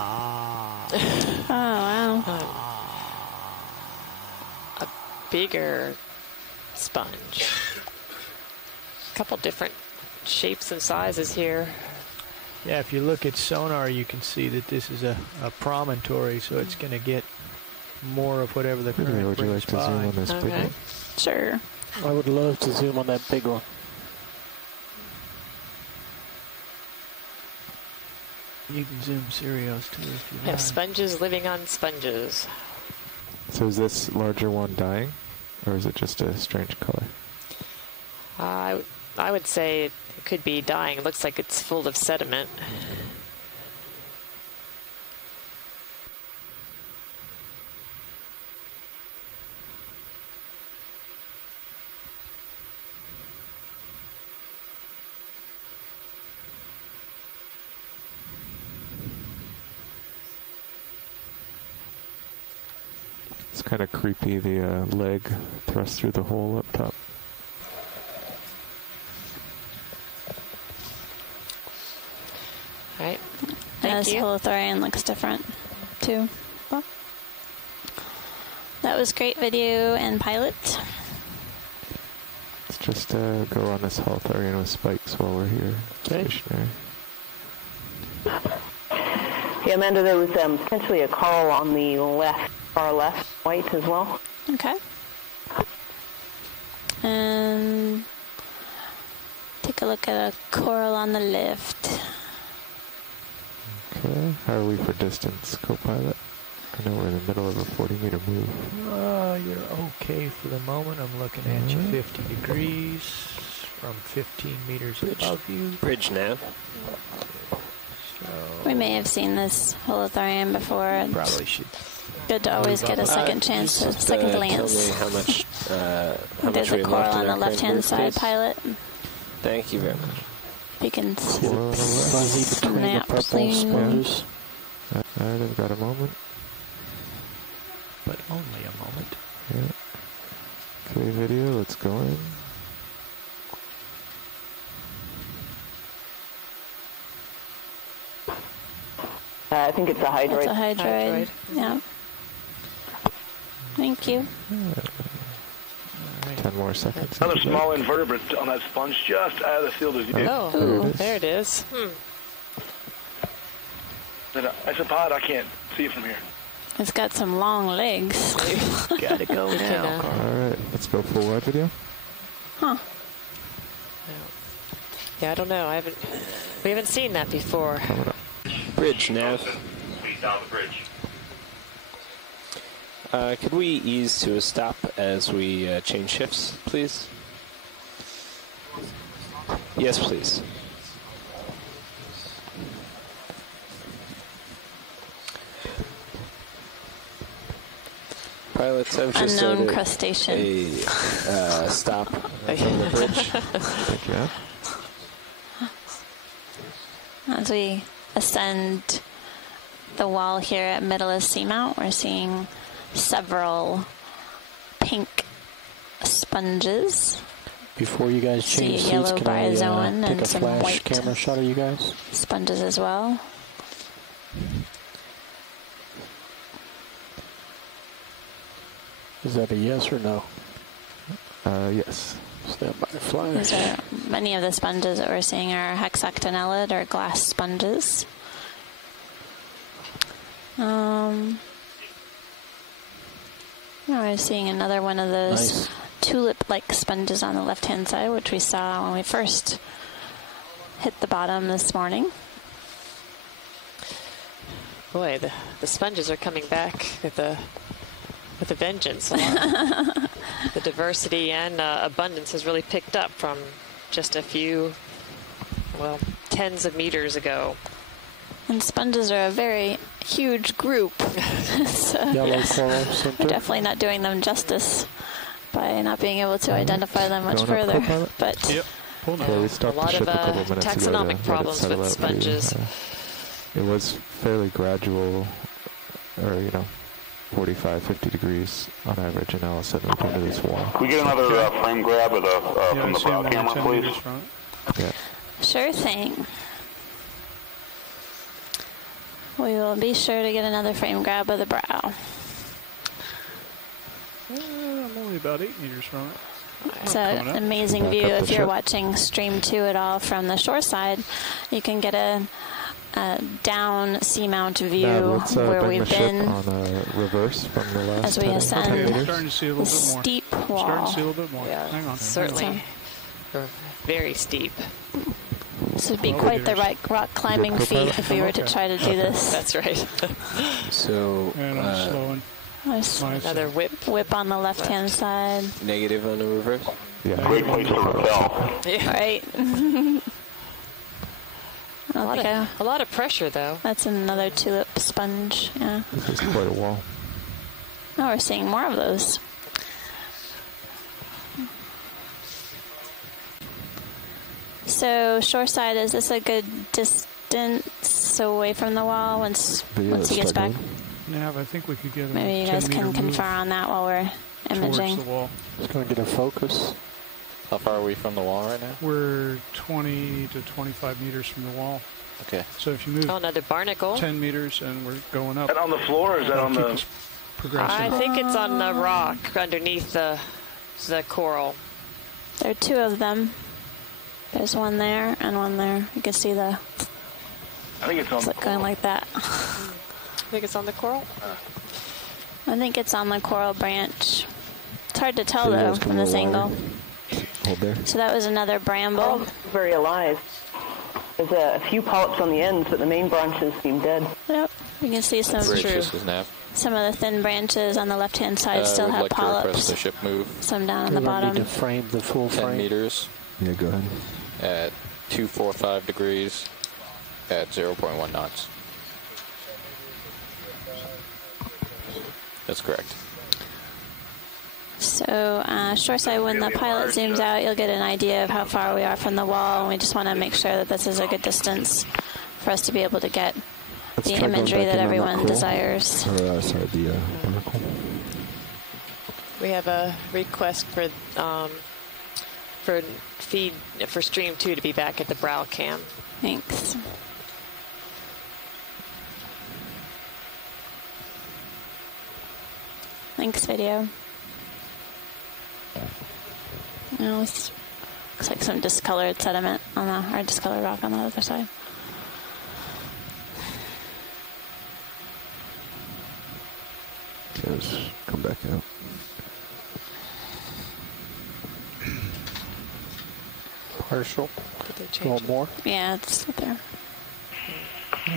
Oh, wow. A bigger sponge. A couple different shapes and sizes here. Yeah, if you look at sonar, you can see that this is a promontory, so it's going to get more of whatever the current Would you like to zoom on this big one? Sure. I would love to zoom on that big one. You can zoom Sirius too if you have like. Sponges living on sponges. So is this larger one dying, or is it just a strange color? I would say it could be dying. It looks like it's full of sediment. It's kind of creepy, the leg thrust through the hole up top. All right. This holothurian looks different, too. Well, that was great video and pilot. Let's just go on this holothurian with spikes while we're here. Stationary. Yeah, Amanda, there was potentially a coral on the left, far left, white as well. Okay. And take a look at a coral on the left. Okay, how are we for distance, co-pilot? I know we're in the middle of a 40-meter move. You're okay for the moment. I'm looking at you 50 degrees from 15 meters above you. Bridge nav. We may have seen this holothurian before. Probably should. Good to always get a second chance, a second glance. Tell me how much, There's a coral on the left-hand side, pilot. Thank you very much. You can fuzzy between the purple sponges. Alright, I've got a moment. But only a moment. Yeah. Okay, video, let's go in. I think it's a hydroid. It's a hydroid. Yeah. Thank you. 10 more seconds. Another small invertebrate on that sponge just out of the field of view. Oh, there it is. Isopod, I can't see it from here. It's got some long legs. Gotta go now. All right, let's go full wide video. Huh. Yeah, I don't know. We haven't seen that before. Bridge, Nav. Down the bridge. Could we ease to a stop as we change shifts, please? Yes, please. Pilots, I've just Unknown ordered crustacean. a stop from the bridge. Thank you. As we ascend the wall here at Mytilus Seamount, we're seeing several pink sponges. Before you guys change See a seats, yellow can I bryozoan take and a some flash white camera shot of you guys? sponges as well. Is that a yes or no? Yes. Stand by flash. These are many of the sponges that we're seeing are hexactinellid or glass sponges. Now we're seeing another one of those tulip-like sponges on the left-hand side, which we saw when we first hit the bottom this morning. Boy, the sponges are coming back with a vengeance. The diversity and abundance has really picked up from just a few, well, tens of meters ago. And sponges are a very huge group. So Yellow coral center. we're definitely not doing them justice by not being able to identify them much further. But yep. A lot of taxonomic problems with sponges. It was fairly gradual, or 45, 50 degrees on average, and now suddenly we come to this wall. Can we get another frame grab of from the brow camera, please? Yeah. Sure thing. We will be sure to get another frame grab of the brow. I'm only about 8 meters from it. It's an amazing view. If you're watching Stream 2 at all from the shore side, you can get a down Seamount view where we've been on reverse from the last as we ascend starting to see a little the bit more. steep wall. Starting to see a little bit more. Yeah, Hang on. certainly. Very steep. This would be quite the rock climbing feat if we were to try to do this. That's right. So, And I'm slowing. Nice. Another whip on the left-hand side. negative on the reverse? Yeah. Great place to rappel. Yeah. Right. A lot of pressure, though. That's another tulip sponge. Yeah. This is quite a wall. Oh, we're seeing more of those. So, shoreside, is this a good distance away from the wall once he gets back? Nav, I think we could get Maybe you guys can confer on that while we're imaging. The wall. Just going to get a focus. How far are we from the wall right now? We're 20 to 25 meters from the wall. Okay. So if you move another barnacle. 10 meters and we're going up. Is that on the floor or is that on the... I think it's on the rock underneath the coral. There are two of them. There's one there and one there. You can see the... I think it's on the going like that. I think it's on the coral? I think it's on the coral branch. It's hard to tell, though, from this angle. Hold there. So that was another bramble. Coral's very alive. There's a few polyps on the ends, but the main branches seem dead. Yep. You can see some of the thin branches on the left-hand side still have polyps. To request the ship move. Some down on the bottom. Need to frame the full 10 frame. meters. Yeah, go ahead. At 245 degrees at 0.1 knots. That's correct. So, shoreside, when the pilot zooms out, you'll get an idea of how far we are from the wall. And we just want to make sure that this is a good distance for us to be able to get the imagery that everyone desires. The barnacle. We have a request for feed for Stream 2 to be back at the brow cam. Thanks. Thanks, video. Oh, looks like some discolored sediment on or discolored rock on the other side. Let's come back out. Partial. Did they A change little more? Yeah, it's still there.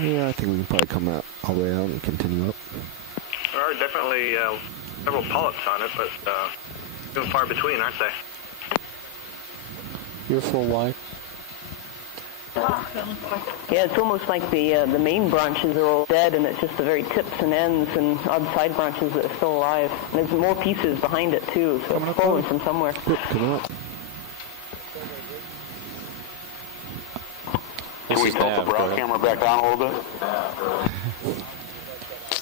Yeah, I think we can probably come out all the way out and continue up. There are definitely several polyps on it, but few and far between, aren't they? You're full wide. Yeah, it's almost like the main branches are all dead, and it's just the very tips and ends and odd side branches that are still alive. And there's more pieces behind it too, so it's fallen from somewhere. Come up. Can we tilt the brow camera back down a little bit?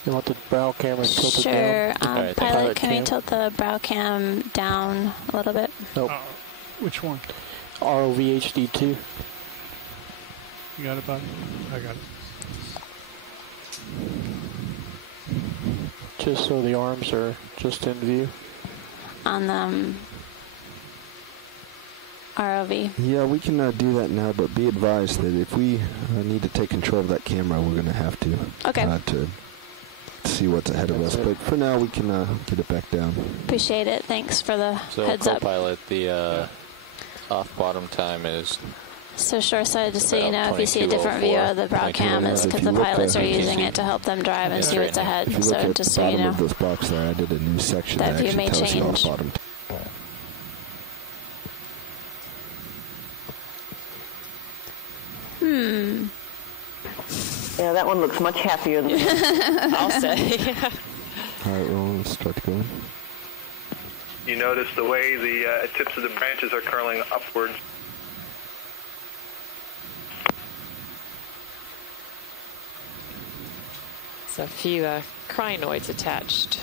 You want the brow camera tilted down? Sure. Pilot, can we tilt the brow cam down a little bit? Nope. Which one? ROV HD2. You got it, Bob? I got it. Just so the arms are just in view. On the ROV. Yeah, we can do that now, but be advised that if we need to take control of that camera, we're going to have to. Okay. To see what's ahead of us. But for now, we can get it back down. Appreciate it. Thanks for the heads up. So, co-pilot, the off-bottom time is... So shoreside, just so you know, if you see a different view of the brow cam, it's because the pilots are using it to help them drive and see what's ahead. If you look So at just the so you bottom know. of this box there, I did a new section That that view actually may tells you change. off-bottom. Yeah, that one looks much happier than I'll say. All right, well, let's start going. You notice the way the tips of the branches are curling upwards. So a few crinoids attached.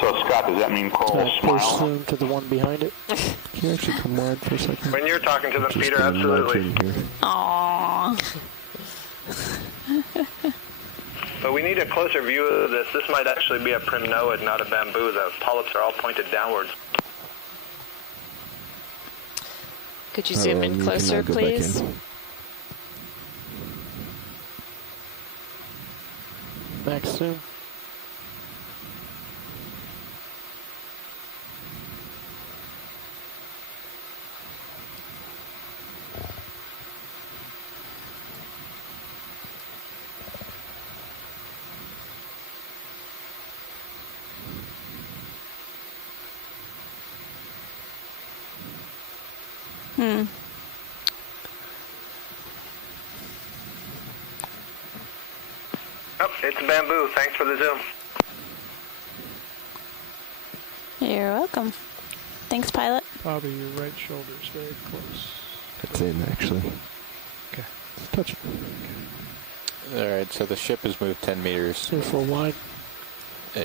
So, Scott, does that mean coral Push smile? zoom to the one behind it. Can you actually come wide for a second? When you're talking to them, Just Peter, gonna nudge absolutely. in here. Aww. But we need a closer view of this. This might actually be a primnoid, not a bamboo. The polyps are all pointed downwards. Could you zoom in closer, please? Max zoom. Oh, it's bamboo. Thanks for the zoom. You're welcome. Thanks, pilot. Bobby, your right shoulder's very close. It's in, actually. Okay. Touch it. All right, so the ship has moved 10 meters. Here for wide.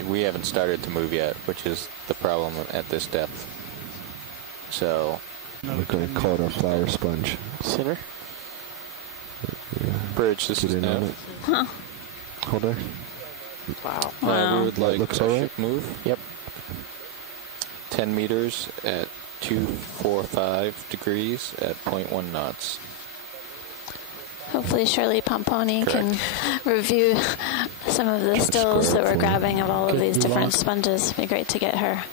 We haven't started to move yet, which is the problem at this depth. So... We're going to call it our flower sponge. Center. Yeah. Bridge, this is nav. Huh. Hold there. Wow. We would like looks the all right. ship move. Yep. 10 meters at 245 degrees at 0.1 knots. Hopefully Shirley Pomponi can review some of the stills that we're grabbing of all of these different sponges. It'd be great to get her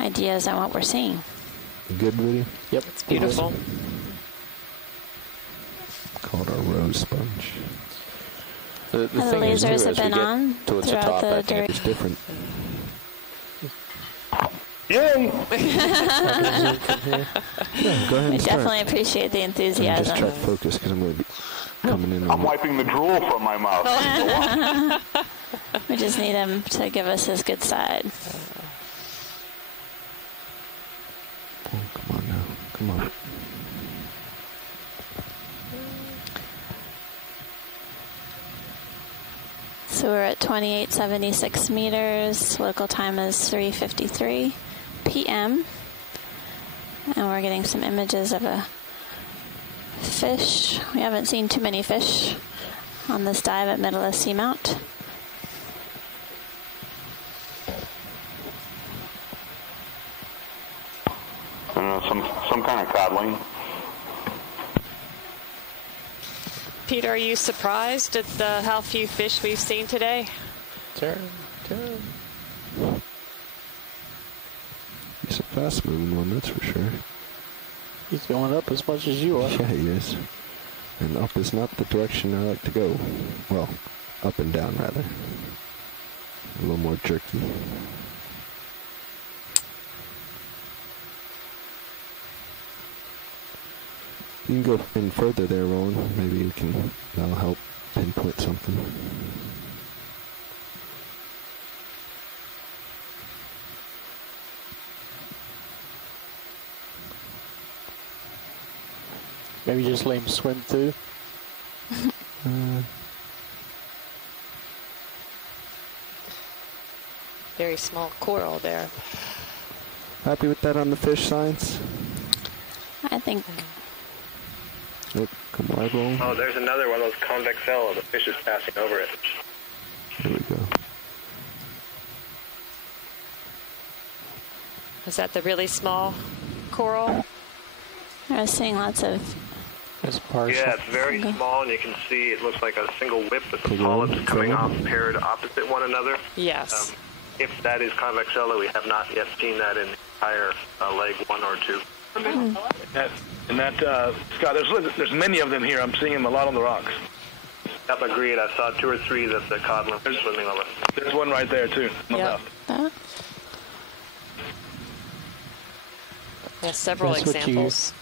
ideas on what we're seeing. Good video? Yep. It's beautiful. Called our rose sponge. The The thing is, lasers too, have as we been get on towards the throughout top, the I think it's duration. Different. Yay! Yeah, go ahead We and start. definitely appreciate the And just enthusiasm. try to focus because I'm going to be coming in. I'm wiping the drool from my mouth. We just need him to give us his good side. Oh, come on now. Come on. So we're at 2876 meters. Local time is 3:53 p.m. And we're getting some images of a fish. We haven't seen too many fish on this dive at Mytilus Seamount. Some kind of codling. Peter, are you surprised at how few fish we've seen today? Turn. He's a fast-moving one, that's for sure. He's going up as much as you are. Yeah, he is. And up is not the direction I like to go. Well, up and down, rather. A little more jerky. You can go in further there, Roland. Maybe you can, that'll help pinpoint something. Maybe just let him swim through. Very small coral there. Happy with that on the fish signs? I think. Look, come on, Roland. Oh, there's another one of those convex cella. The fish is passing over it. There we go. Is that the really small coral? I was seeing lots of. Yeah, it's very small, and you can see it looks like a single whip with the polyps coming off paired opposite one another. Yes. If that is convexella, we have not yet seen that in the entire leg 1 or 2. Scott, there's many of them here. I'm seeing them a lot on the rocks. Yep, agreed. I saw 2 or 3 that the codlin was swimming over. There's one right there, too, on the left. Yeah, several examples.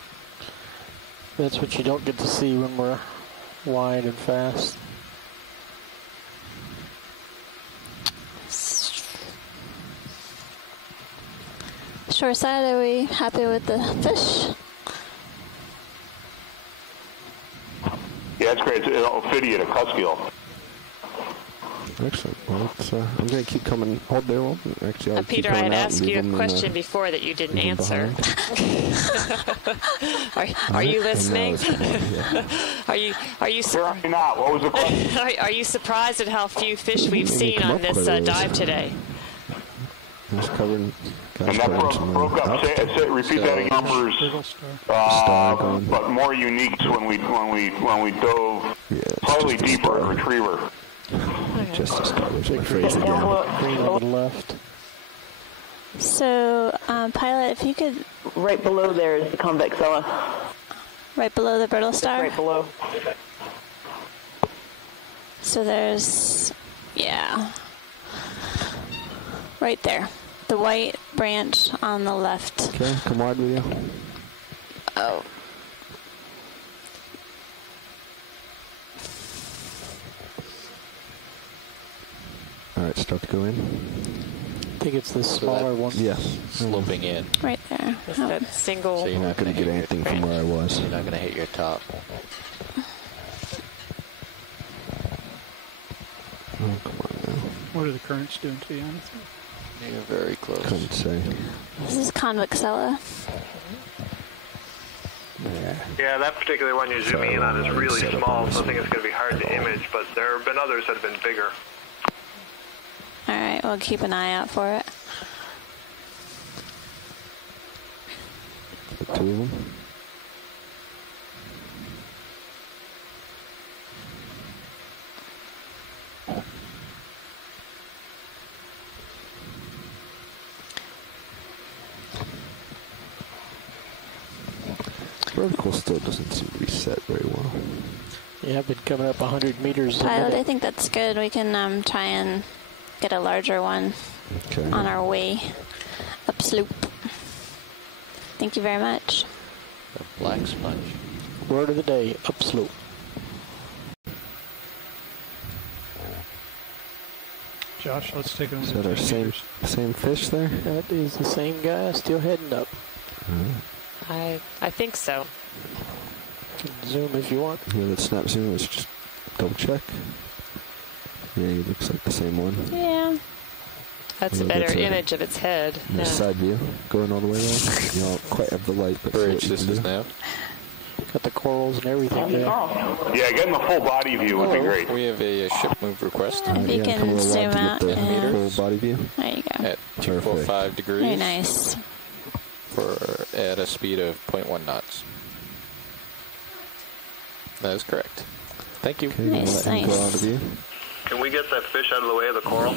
That's what you don't get to see when we're wide and fast. Shore side, are we happy with the fish? Yeah, it's great. It'll fit you to Cuskill. Excellent. Well, I'm going to keep coming. Hold there. Well, actually, I'll Peter, I had asked you a question before that you didn't answer. Are you listening? Are you not? What was the question? Are you surprised at how few fish we've seen on this dive today? It's covering. And that broke up. Repeat that again. Numbers, but more uniques when we dove slightly deeper at Retriever. Just establish my phrase again. Green on the left. So, Pilot, if you could. Right below there is the convexella. Right below the brittle star? Right below. So there's. Yeah. Right there. The white branch on the left. Okay, come wide with you. Oh. Alright, start to go in. I think it's the smaller one. Yeah. Sloping in. Right there. Is that single? So you're not going to get anything from where I was. You're not going to hit your top. Oh, come on now. What are the currents doing to you, Anthony? You're very close. Couldn't say. This is convexella. Yeah, that particular one you're zooming in on is really small, so I think it's going to be hard to image, but there have been others that have been bigger. All right, we'll keep an eye out for it. The 2 of them. Vertical still doesn't seem to be set very well. Yeah, I've been coming up 100 meters. Pilot, I think that's good. We can try and get a larger one on our way upslope. Thank you very much. A black sponge. Word of the day, upslope. Josh, let's take a look. Is that our same fish there? That is the same guy, still heading up. I think so. Zoom if you want. Yeah, let's snap zoom. Let's just double check. Yeah, he looks like the same one. Yeah. That's a better image of its head. Yeah. Side view, going all the way there. You don't quite have the light, but bridge this is now. Got the corals and everything there. Yeah, getting the full body view would be great. We have a ship move request. If you can zoom out. The full body view. There you go. At 245 degrees. Very nice. At a speed of 0.1 knots. That is correct. Thank you. Okay, nice. let him go out of view. Can we get that fish out of the way of the coral?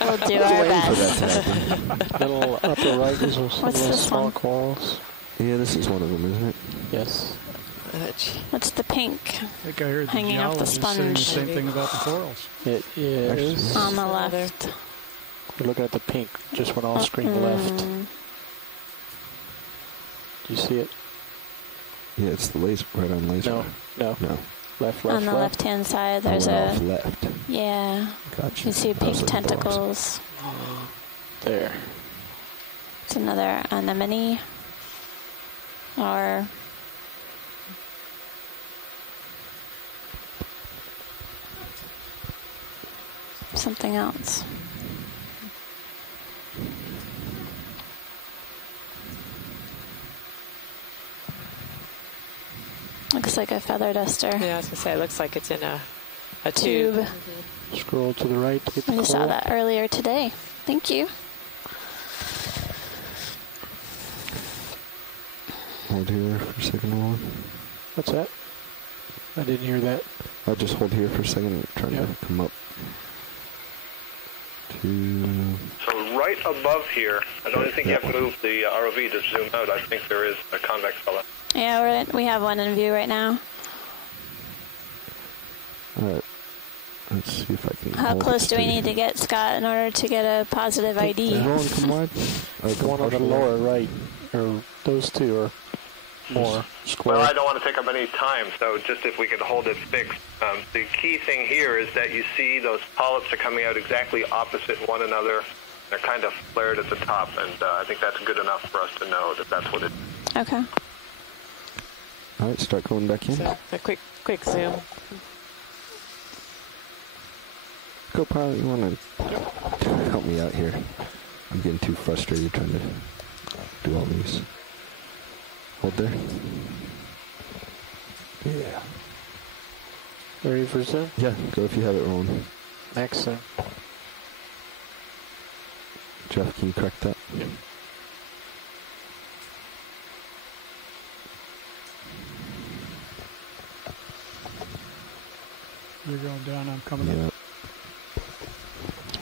We'll do our best. Little upper right is some of those small corals. Yeah, this is one of them, isn't it? Yes. What's the pink I think I heard the hanging off the geologist saying the sponge? same thing about the corals. It is. On the left. We're looking at the pink, just went all screen left. Do you see it? Yeah, it's the laser, right on laser. No. Left, On the left-hand side, there's a... left. Yeah. Gotcha. You see pink tentacles. There. It's another anemone. Or... something else. Looks like a feather duster. Yeah, I was going to say, it looks like it's in a tube. Scroll to the right to get the I saw coral. that earlier today. Thank you. Hold here for a second, Roland. What's that? I didn't hear that. I'll just hold here for a second, trying to come up to... So right above here, I don't think you have to move the ROV to zoom out. I think there is a convex fella. Yeah, we have one in view right now. Alright. Let's see if I can... How close do we need to get, Scott, in order to get a positive ID? Roland, come wide. One on the lower right, or those two, or more square. Well, I don't want to take up any time, so just if we could hold it fixed. The key thing here is that you see those polyps are coming out exactly opposite one another. They're kind of flared at the top, and I think that's good enough for us to know that that's what it is. Okay. All right, start going back in. So a quick zoom. Go, pilot, you want to help me out here? I'm getting too frustrated trying to do all these. Hold there. Yeah. Ready for zoom? Yeah, go if you have it rolling. Excellent. Jeff, can you correct that? Yep. You're going down, I'm coming up.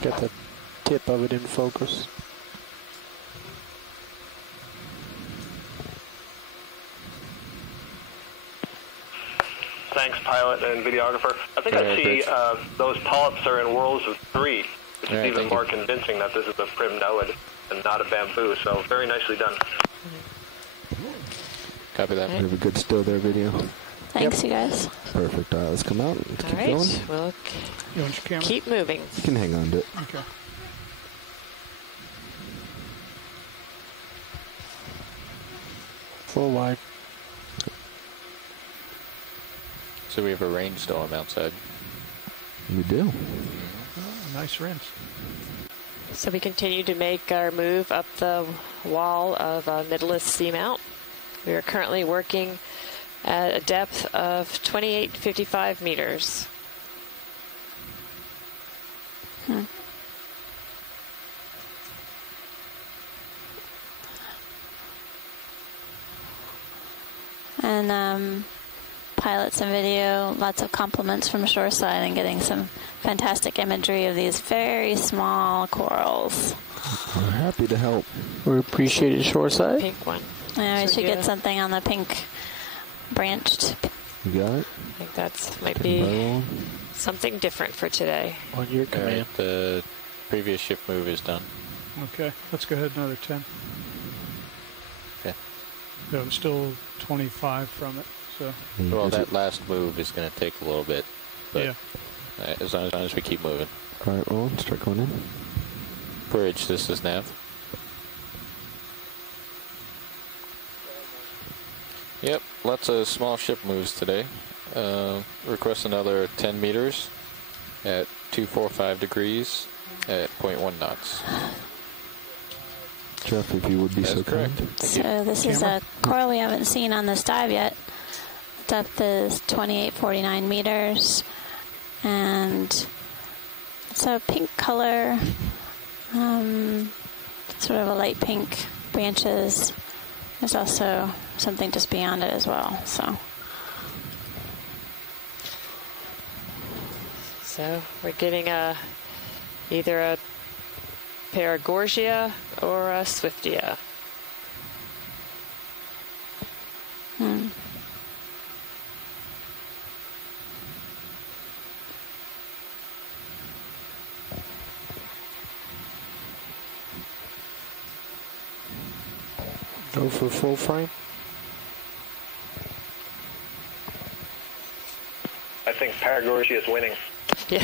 Got the tip of it in focus. Thanks, pilot and videographer. I think I see those polyps are in whorls of 3, which is even more convincing that this is a primnoid and not a bamboo. So very nicely done. Copy that. We have a good still there video. Thanks, you guys. Perfect. Let's come out. Let's keep going. We'll You want your camera? keep moving. You can hang on to it. Okay. Full wide. So we have a rainstorm outside. We do. Oh, nice rinse. So we continue to make our move up the wall of Mytilus Seamount. We are currently working at a depth of 2855 meters. And pilots and video, lots of compliments from shoreside and getting some fantastic imagery of these very small corals. We're happy to help. We appreciate it, shoreside. Pink one. Yeah, we should get something on the pink branched. You got it? I think that might be something different for today. On your command. Right, the previous ship move is done. Okay, let's go ahead another 10. Okay. Yeah, I'm still 25 from it. So. Well, that last move is going to take a little bit, but as long as we keep moving. All right, Roland, start going in. Bridge, this is nav. Yep, lots of small ship moves today. Request another 10 meters at 245 degrees at 0.1 knots. Jeff, if you would be so kind. So this is a coral we haven't seen on this dive yet. Depth is 2849 meters, and it's a pink color, sort of a light pink branches. There's also something just beyond it as well. So So we're getting either a Paragorgia or a Swiftia. Go for full frame. I think Paragorgia is winning. Yeah.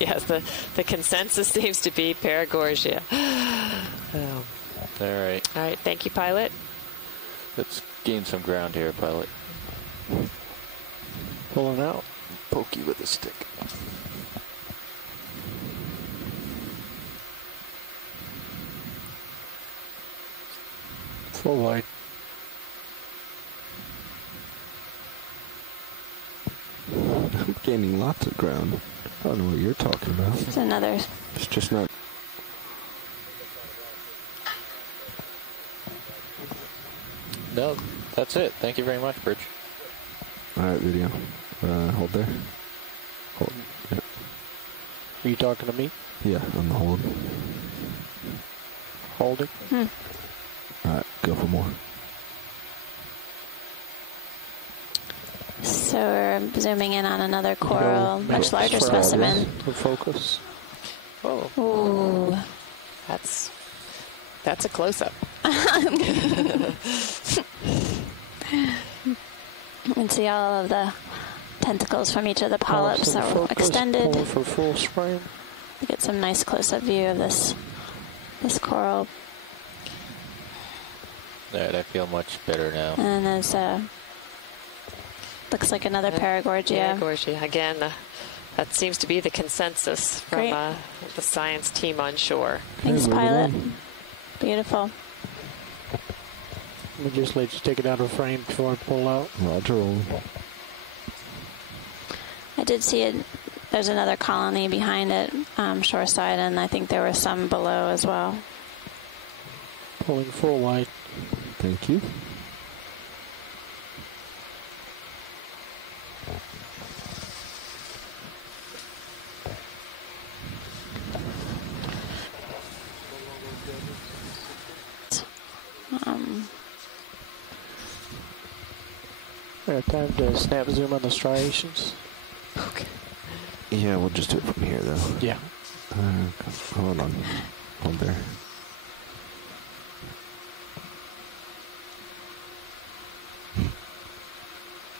Yes, the consensus seems to be Paragorgia. All right. All right, thank you, pilot. Let's gain some ground here, pilot. Pulling out. Poke you with a stick. Full wide. I'm gaining lots of ground. I don't know what you're talking about. There's another. It's just not. No, that's it. Thank you very much, Bridge. All right, video. Hold there. Hold. Yeah. Are you talking to me? Yeah, on the hold. Holding. All right, go for more. So we're zooming in on another coral, much larger specimen. The focus. Oh. Ooh. That's a close-up. You can see all of the tentacles from each of the polyps are extended. For full frame. Get some nice close-up view of this coral. All right, I feel much better now. And there's looks like another Paragorgia. Paragorgia. Again, that seems to be the consensus from the science team on shore. Thanks, pilot. Beautiful. Let me just let you take it out of frame before I pull out. Roger. I did see it. There's another colony behind it, shoreside, and I think there were some below as well. Pulling full wide. Thank you. Time to snap zoom on the striations. Okay. Yeah, we'll just do it from here, though. Yeah. Hold on. Hold there.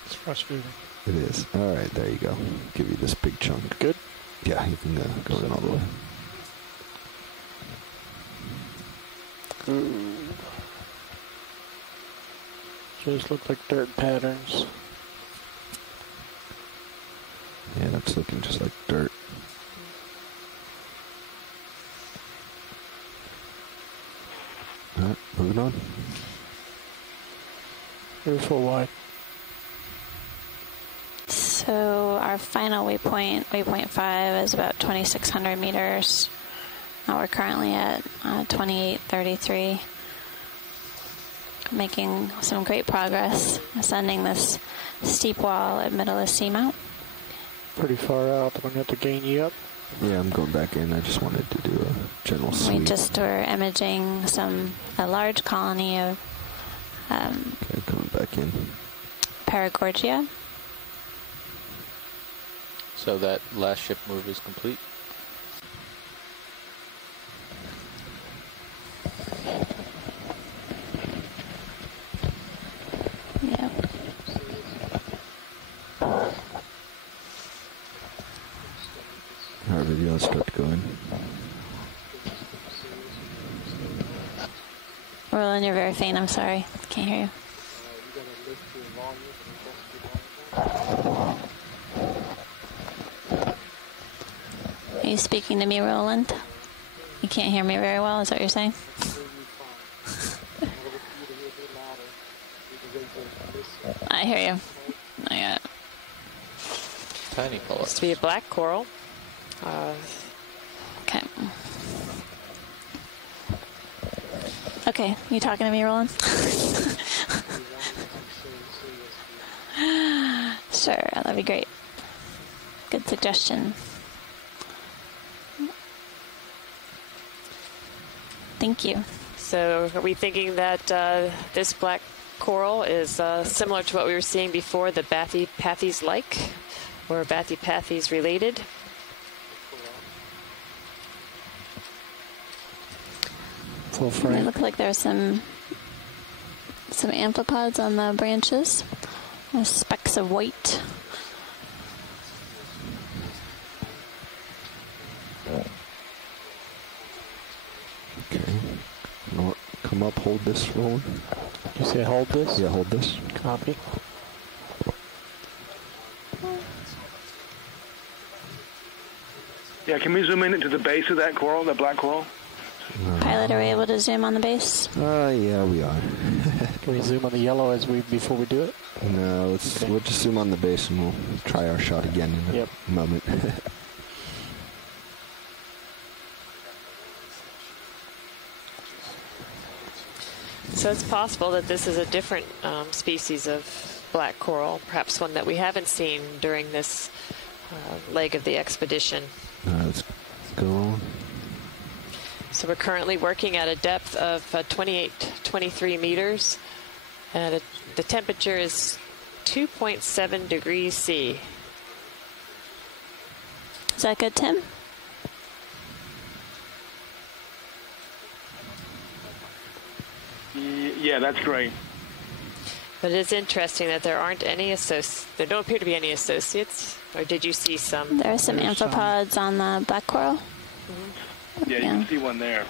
It's frustrating. It is. All right, there you go. Give you this big chunk. Good? Yeah, you can go in all the way. Just look like dirt patterns. Yeah, that's looking just like dirt. All right, moving on. You're full wide. So our final waypoint 5, is about 2,600 meters. We're currently at 2833. Making some great progress ascending this steep wall at Mytilus Seamount. Pretty far out. I'm going to have to gain you up. Yeah, I'm going back in. I just wanted to do a general sweep. We just were imaging a large colony of okay, coming back in. Paragorgia. So that last ship move is complete? Yeah. Our video will start going. Roland, you're very faint. I'm sorry. Can't hear you. Are you speaking to me, Roland? You can't hear me very well, is that what you're saying? I hear you. I got it. Tiny pull-ups. Used to be a black coral. Okay. Okay, you talking to me, Roland? Sure, that'd be great. Good suggestion. Thank you. So are we thinking that this black coral is similar to what we were seeing before, the Bathypathes-like, or Bathypathes related? Full frame. They look like there's some amphipods on the branches. There's specks of white. Okay. Come up, hold this, Roland. You say hold this? Yeah, hold this. Copy. Yeah, can we zoom in into the base of that coral, that black coral? Pilot, are we able to zoom on the base? Yeah, we are. Can we zoom on the yellow before we do it? No, we'll just zoom on the base and we'll try our shot again in a moment. So it's possible that this is a different species of black coral, perhaps one that we haven't seen during this leg of the expedition. Let's go on. So we're currently working at a depth of 23 meters, and the temperature is 2.7 degrees C. Is that good, Tim? Yeah, that's great. But it is interesting that there aren't any there don't appear to be any associates. Or did you see some? There are some amphipods on the black coral. Yeah, you can see one there.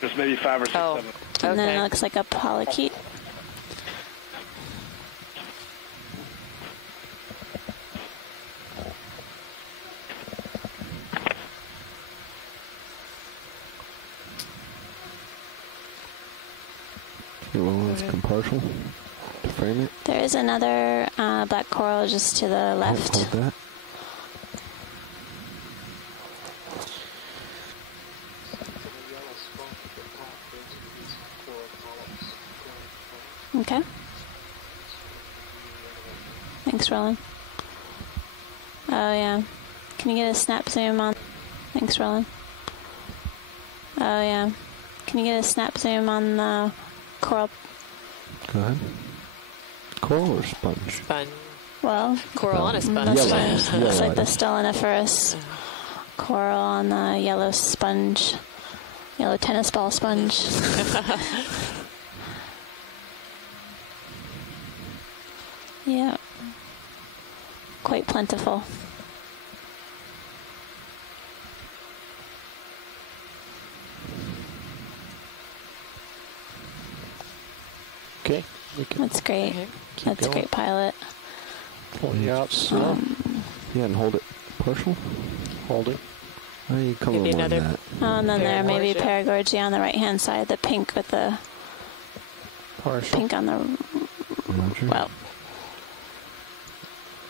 There's maybe 5 or 6 of them. And then it looks like a polychaete. Let's come partial to frame it. There is another black coral just to the left. Hold that. Okay. Thanks, Roland. Oh, yeah. Can you get a snap zoom on? Thanks, Roland. Oh, yeah. Can you get a snap zoom on the coral? Go ahead. Coral or sponge? Sponge. Well, coral on a sponge. The sponge. Looks like the stelliniferous coral on the yellow sponge. Yellow tennis ball sponge. Yeah. Quite plentiful. Okay. That's great. That's going. a great pilot. Pull you out slow. Yeah, and hold it partial. Hold it. Oh, you come Maybe on another. that. Oh, and then there may be Paragorgia on the right-hand side, the pink with the partial. pink on the. Roger. Well.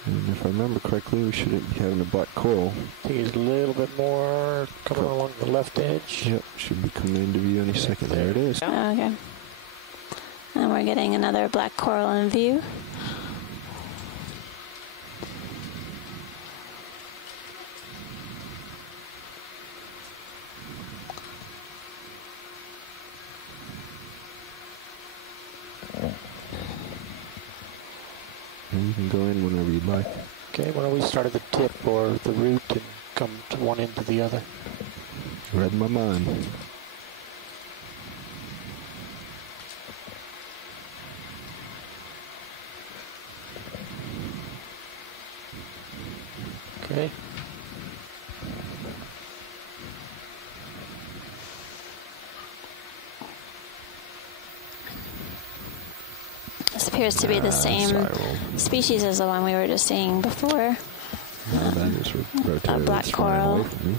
And if I remember correctly, we should be having a black coral. I think he's a little bit more coming along the left edge. Yep, should be coming into view any second. There it is. Oh, okay. And we're getting another black coral in view. And you can go in whenever you'd like. Okay, why don't we start at the tip or the root and come to one end to the other? Read my mind. Okay. This appears to be the same species as the one we were just seeing before. No, that is rotated. A black coral. Away from me.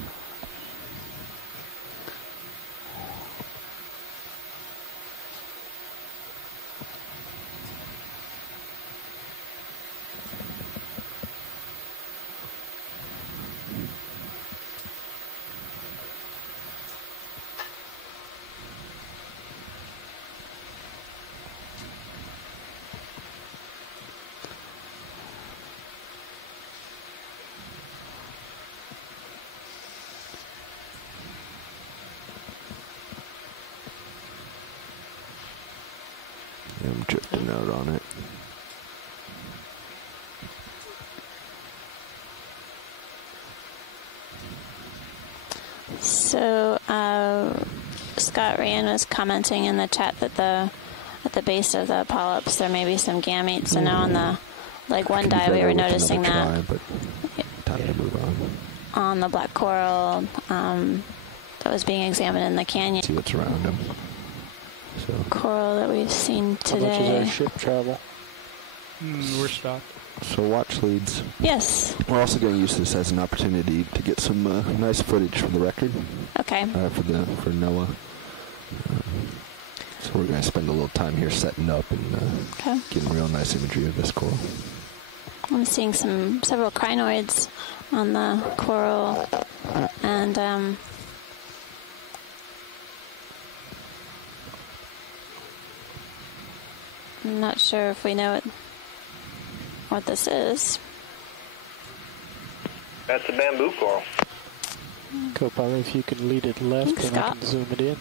I'm drifting out on it. So Scott Ryan was commenting in the chat that at the base of the polyps there may be some gametes. So now on the leg one dive we were noticing that. But time to move on. On the black coral that was being examined in the canyon. See what's around them. So. Coral that we've seen today. How much is our ship travel? We're stopped. So watch leads. Yes. We're also going to use this as an opportunity to get some nice footage from the record. Okay. For NOAA. So we're going to spend a little time here setting up and getting real nice imagery of this coral. I'm seeing several crinoids on the coral, and I'm not sure if we know what this is. That's a bamboo coral. Co-pilot, if you could lead it left, Thanks, then I Scott. can zoom it in.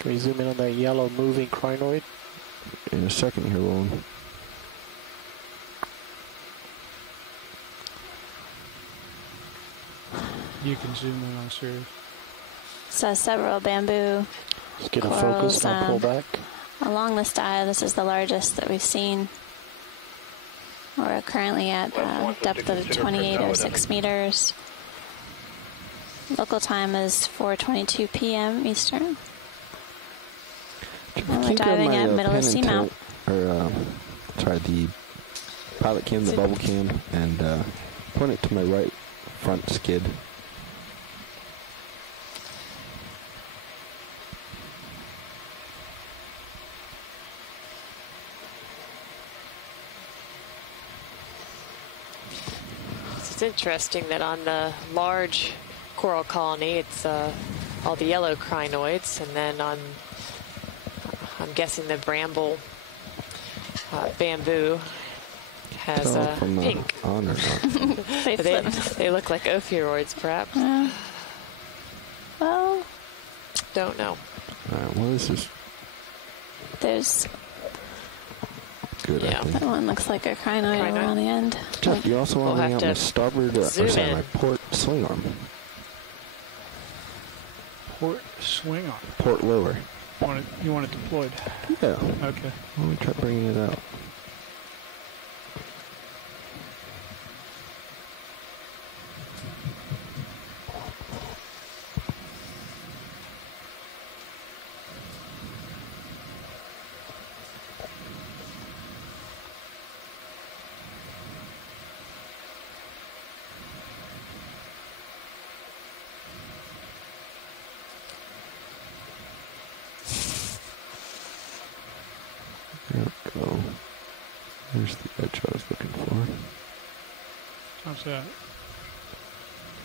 Can we zoom in on that yellow moving crinoid? In a second here, Roland. You can zoom in on Sirius. So several bamboo Just get a corals focus and I'll pull back. along this dive. This is the largest that we've seen. We're currently at depth of 2806 meters. Local time is 4:22 p.m. Eastern. And we're diving at Mytilus Seamount. The pilot cam, the bubble cam, and point it to my right front skid. It's interesting that on the large coral colony, it's all the yellow crinoids, and then on, I'm guessing the bramble bamboo has pink. On or not. they look like ophiuroids, perhaps. Well, don't know. All right, well, this is there's good. I think. that one looks like a crinoid around the end. Jeff, you also want to hang out my starboard, my port swing arm. Port swing arm. Port lower. You want it deployed? Yeah. Okay. Let me try bringing it out. There we go. There's the edge I was looking for. How's that?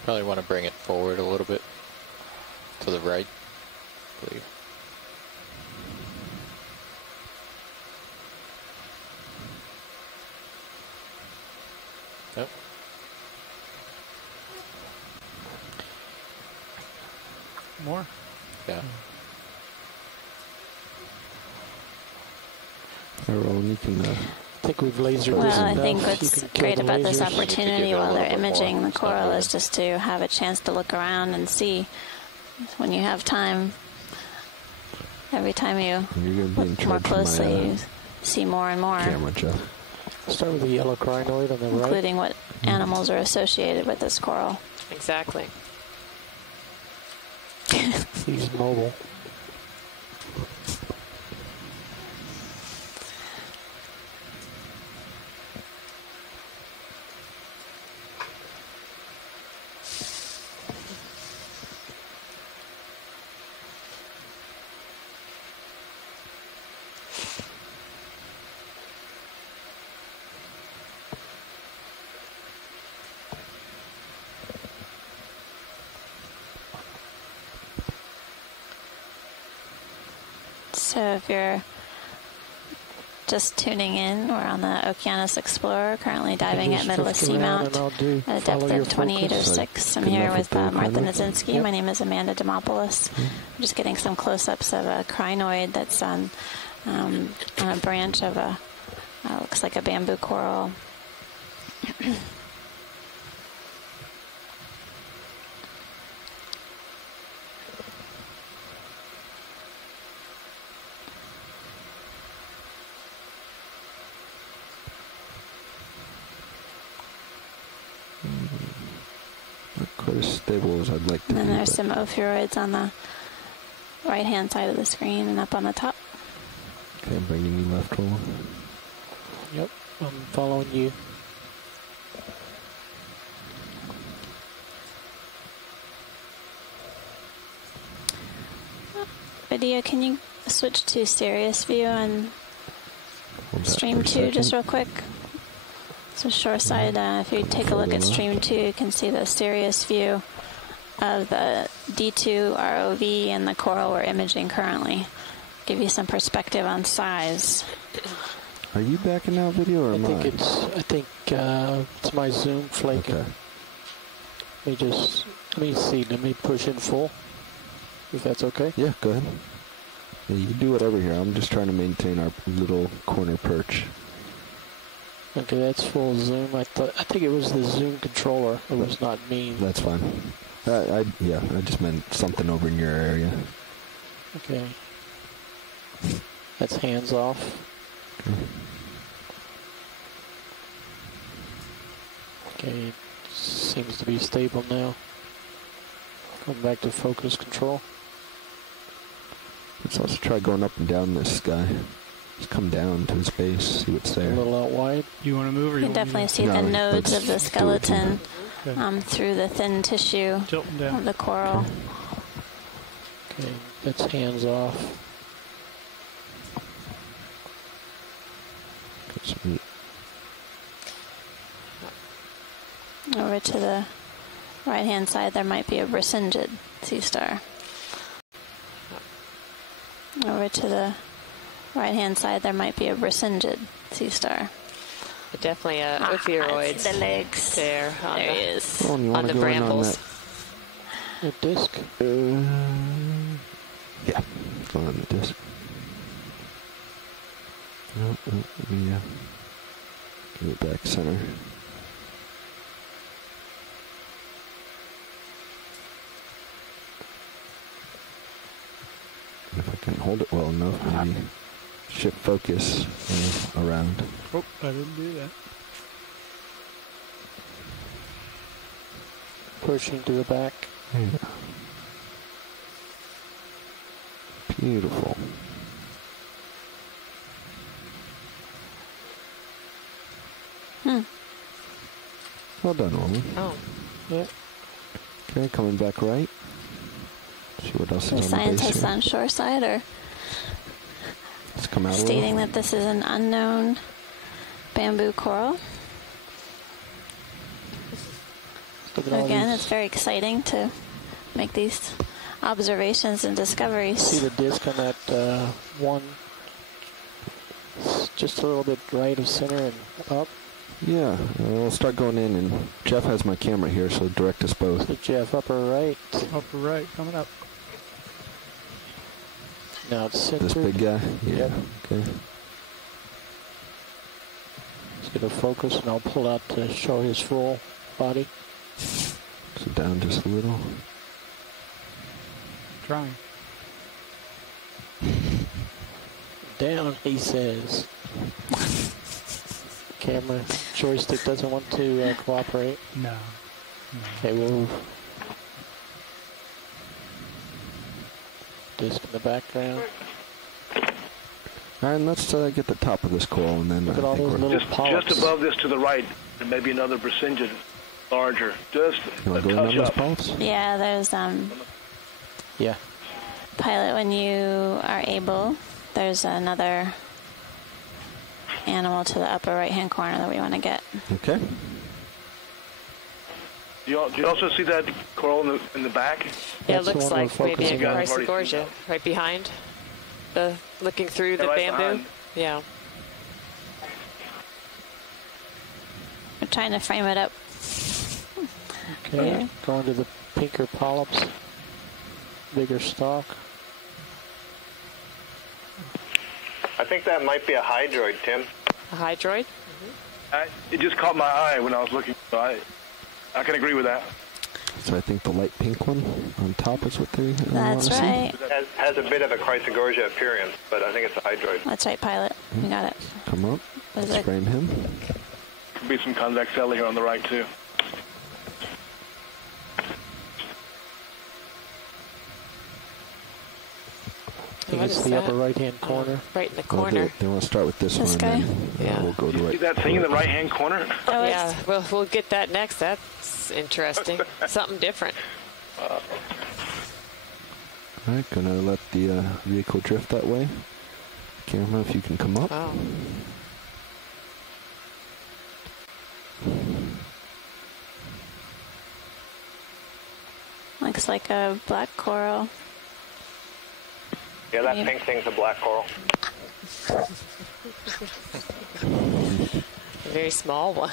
Probably want to bring it forward a little bit to the right, I believe. Yep. More? Yeah. Roland, you can. I think we've lasered this Well, I enough. think what's great about this opportunity while they're imaging the coral really. is just to have a chance to look around and see when you have time. Every time you look more closely, you see more and more, Camera, Jeff. Start with the yellow crinoid on the right. including what animals are associated with this coral. Exactly. He's mobile. So if you're just tuning in, we're on the Okeanos Explorer, currently diving at Mytilus Seamount at a depth of 2806. I'm here with Martha Nazinski. Yep. My name is Amanda Demopoulos. I'm just getting some close-ups of a crinoid that's on a branch of a, looks like a bamboo coral. Quite as stable as I'd like to. And then there's some ophiuroids on the right-hand side of the screen and up on the top. Okay, I'm bringing you left roll. Yep, I'm following you. Video, can you switch to serious view on stream 2 just real quick? So shoreside, if you take a look at stream 2, you can see the serious view of the D2 ROV and the coral we're imaging currently. Give you some perspective on size. Are you backing out video or am I? I think it's my zoom flaking. Okay. Let me push in full, if that's okay. Yeah, go ahead. Yeah, you can do whatever here. I'm just trying to maintain our little corner perch. Okay, that's full zoom. I think it was the zoom controller. It was not me. That's fine. I just meant something over in your area. Okay. That's hands off. Okay, it seems to be stable now. Going back to focus control. Let's also try going up and down this guy. Just come down to his base, see what's there. A little out wide. You want to move or you can definitely see the nodes of the skeleton through the thin tissue of the coral. Okay, that's hands off. Over to the right-hand side, there might be a bracingid sea star. Over to the right-hand side, there might be a bracingid sea star. Definitely a ophiuroid. The legs. There he is. On the brambles. A disc? Yeah, going on the disc. Yeah. Give it back center. If I can hold it well enough, maybe shift focus around. Oh, I didn't do that. Pushing to the back. Yeah. Beautiful. Well done, woman. Oh. Yeah. Okay, coming back right. See what else is on the base scientists here. on shoreside are stating that this is an unknown bamboo coral. Again, it's very exciting to make these observations and discoveries. See the disc on that one? It's just a little bit right of center and up. Yeah, we'll start going in, and Jeff has my camera here, so direct us both. So Jeff, upper right. Upper right, coming up. Now it's centered. This big guy? Yeah. Yep. Okay. Let's get a focus, and I'll pull out to show his full body. So down just a little. Trying. Down, he says. Camera joystick doesn't want to cooperate. No. Okay, we'll disc in the background. All right, and let's get the top of this coral, and then look at all those little polyps. Just above this to the right, there may be another bracingid, larger. Just you want to go in on those polyps? Yeah, there's Yeah. Pilot, when you are able, there's another animal to the upper right-hand corner that we want to get. Okay. Do you also see that coral in the back? Yeah, it looks like maybe a Chrysogorgia right behind, looking through the bamboo. Behind. Yeah. trying to frame it up. Okay, going to the pinker polyps, bigger stalk. I think that might be a hydroid, Tim. A hydroid? It just caught my eye when I was looking, so I can agree with that. So I think the light pink one on top is what they That's right. It has a bit of a Chrysogorgia appearance, but I think it's a hydroid. That's right, pilot. You got it. Come up. Let's frame him. Could be some convex cell here on the right, too. I think it's the upper right-hand corner. Right in the corner. They want to start with this one. guy? And then, we'll go to See that thing in the right-hand corner? Oh, yeah. Well, we'll get that next. That's interesting. Something different. All right, gonna let the vehicle drift that way. Camera, if you can come up. Oh. Looks like a black coral. Yeah, that pink thing's a black coral. A very small one.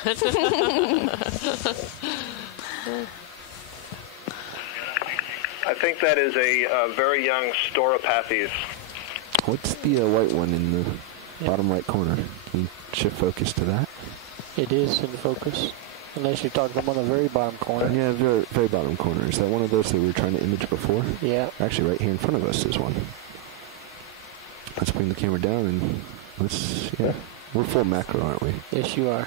I think that is a very young Storopathes. What's the white one in the bottom right corner? Can you shift focus to that? It is in focus, unless you're talking about the very bottom corner. Yeah, very, very bottom corner. Is that one of those that we were trying to image before? Yeah. Actually, right here in front of us is one. Let's bring the camera down and let's, we're full macro, aren't we? Yes, you are.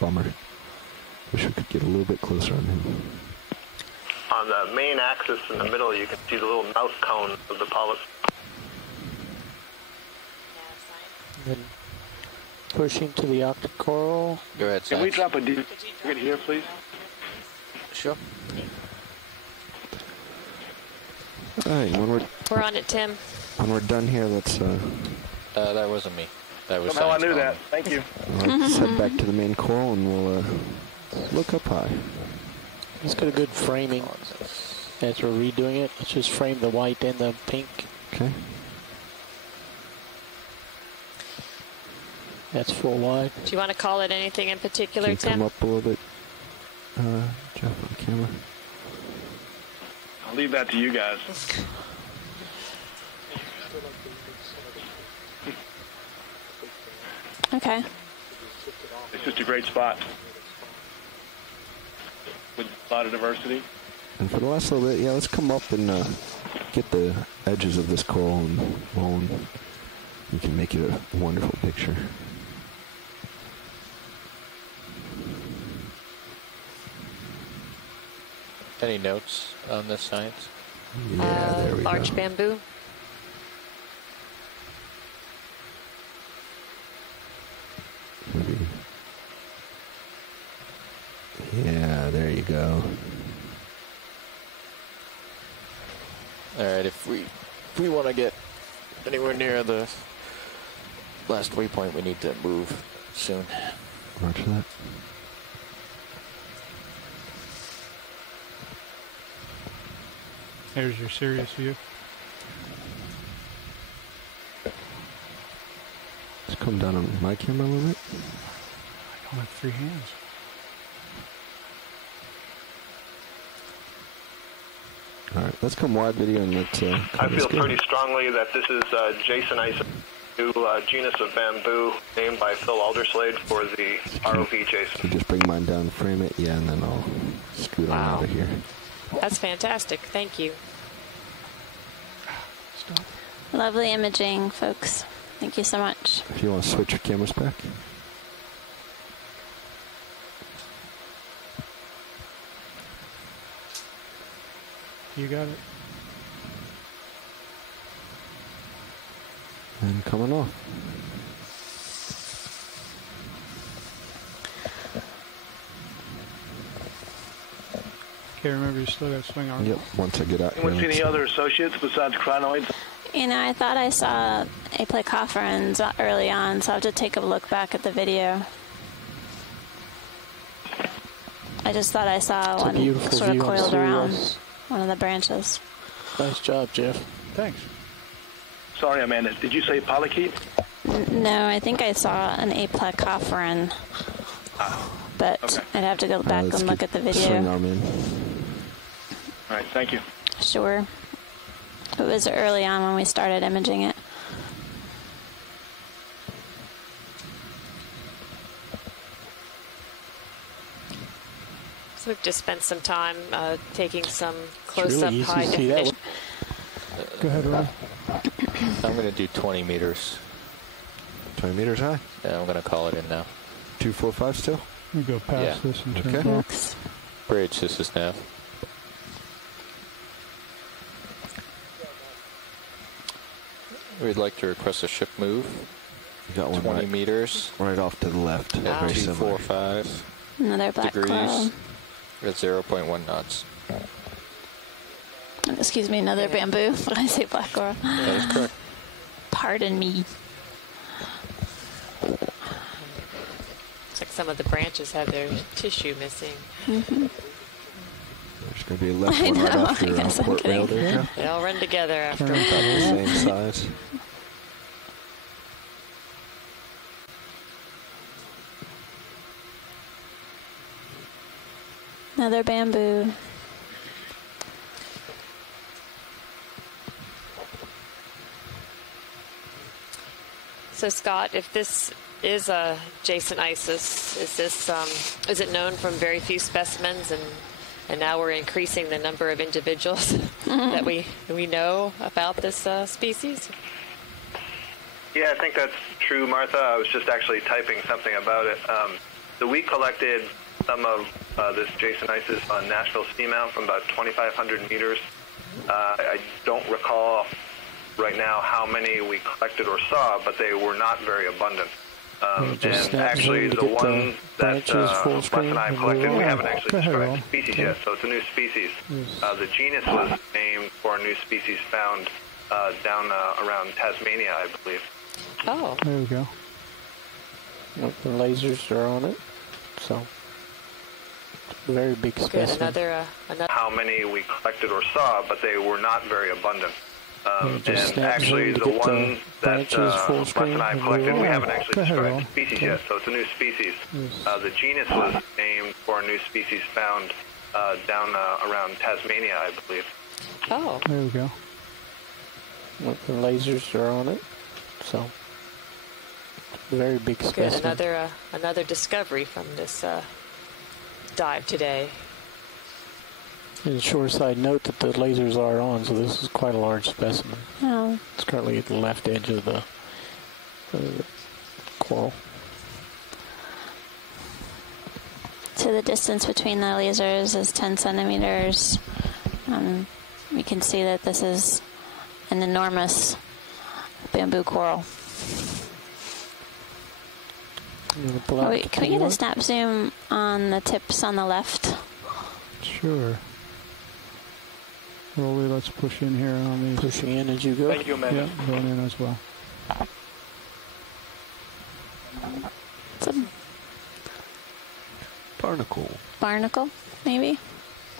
Bummer. Wish we could get a little bit closer on him. On the main axis in the middle, you can see the little mouth cone of the polyp. And then pushing to the octocoral. Go ahead, Can we drop a D here, please? Sure. All right, we're on it, Tim. When we're done here, let's... that wasn't me. That was Somehow I knew that. Thank you. Let's head back to the main coral and we'll look up high. It's got a good framing as we're redoing it. Let's just frame the white and the pink. Okay. That's full wide. Do you want to call it anything in particular, Can you Tim? come up a little bit, Jeff, on the camera? I'll leave that to you guys. Okay. It's just a great spot with a lot of diversity. And for the last little bit, let's come up and get the edges of this coral and roll, and we can make it a wonderful picture. Any notes on this science? Yeah, there we large go. bamboo. Maybe. Yeah, there you go. All right, if we want to get anywhere near the last waypoint, we need to move soon. Roger that. There's your serious view. Let's come down on my camera a little bit. I don't have 3 hands. All right, let's come wide video and let's... I feel pretty strongly that this is Jason Ice, new genus of bamboo named by Phil Alderslade for the ROV Jason. So just bring mine down, frame it, and then I'll scoot on out of here. That's fantastic. Thank you. Stop. Lovely imaging, folks. Thank you so much. If you want to switch your cameras back. You got it. And coming off. Okay, remember you still got to swing arm. Yep, once I get out here. Anyone see any other associates besides crinoids? You know, I thought I saw aplecopherans early on, so I'll have to take a look back at the video. I just thought I saw one sort of coiled around one of the branches. Nice job, Jeff. Thanks. Sorry, Amanda. Did you say polychaete? No, I think I saw an aplecopheran. but Okay. I'd have to go back and look at the video. Swing arm in. All right, thank you. Sure. It was early on when we started imaging it. So we've just spent some time taking some close-up really high definition. Go ahead, Ron. I'm going to do 20 meters. 20 meters high? Yeah, I'm going to call it in now. 245 still? We go past this and turn Okay. back. Bridge, this is nav. We'd like to request a ship move. You got one 20 meters. Right off to the left. At Very similar. 245 Another black degrees cloud. at 0.1 knots. Excuse me, another bamboo. When I say black coral. That is correct. Pardon me. Looks like some of the branches have their tissue missing. Mm-hmm. There's going to be a left one right off your port rail there. They all run together after About the same size. Another bamboo. So Scott, if this is a Jason Isis, is it known from very few specimens, and now we're increasing the number of individuals that we know about this species? Yeah, I think that's true, Martha. I was just actually typing something about it. So we collected some of this Jason Isis on Nashville Seamount from about 2,500 meters. I don't recall right now how many we collected or saw, but they were not very abundant. And actually, the one that Les and I collected, we haven't actually described the species yet, so it's a new species. The genus was named for a new species found down around Tasmania, I believe. Oh. There we go. The lasers are on it, so very big specimen. Another. How many we collected or saw, but they were not very abundant. And actually, the one that Les and I collected, we haven't actually described the species yet, so it's a new species. The genus was named for a new species found down around Tasmania, I believe. Oh. There we go. The lasers are on it, so very big specimen. Good. Another discovery from this dive today. And shoreside note that the lasers are on, so this is quite a large specimen. Oh. It's currently at the left edge of the coral. So the distance between the lasers is 10 centimeters. We can see that this is an enormous bamboo coral. Wait, can we get a snap zoom on the tips on the left? Sure. Rolly, let's push in here on these. Pushing in as you go. Thank you, Amanda. Yeah, going in as well. Barnacle. Barnacle, maybe?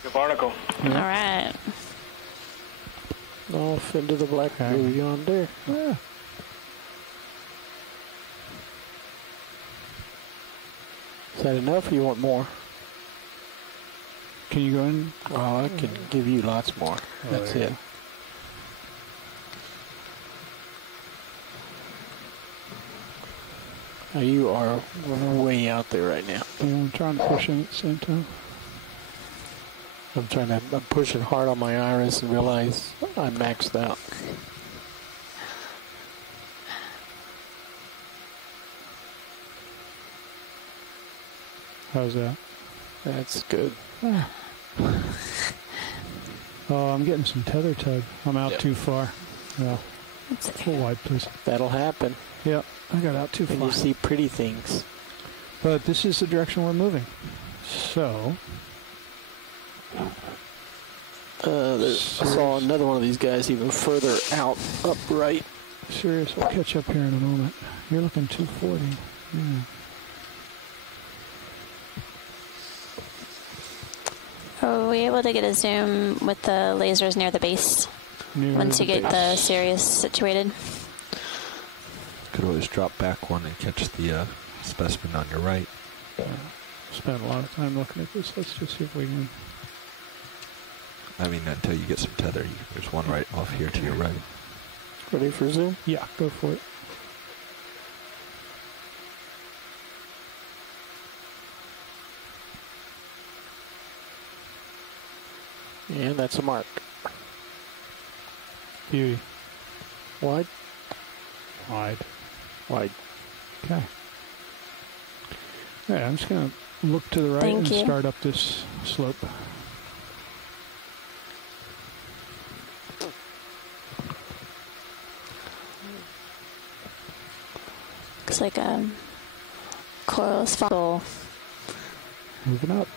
The barnacle. All right. Off into the black blue yonder. Yeah. Is that enough or you want more? Can you go in? Oh, I can give you lots more. That's it. Now you are way out there right now. I'm trying to push in at the same time. I'm pushing hard on my iris and realize I'm maxed out. How's that? That's good. Ah. Oh, I'm getting some tether tug. I'm out too far. Yeah. Full wide, please. That'll happen. Yep, I got out too far. And you see pretty things. But this is the direction we're moving. So. I saw another one of these guys even further out, upright. Sirius, we'll catch up here in a moment. You're looking 240. Yeah. Are we able to get a zoom with the lasers near the base once you get the Sirius situated? Could always drop back one and catch the specimen on your right. spent a lot of time looking at this. Let's just see if we can. I mean, until you get some tether, there's one right off here to your right. Ready for zoom? Yeah, go for it. And that's a mark. Beauty. Wide? Wide. Wide. Okay. All right, I'm just going to look to the right and start up this slope. Looks like a coral is fall. Moving up.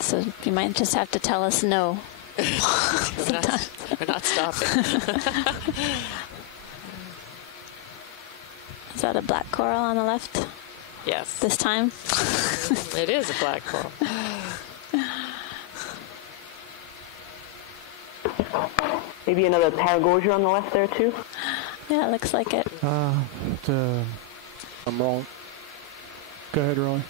So you might just have to tell us no. We're not stopping. Is that a black coral on the left? Yes. This time? It is a black coral. Maybe another paragorgia on the left there too? Yeah, it looks like it. I'm wrong. Go ahead, Rolly.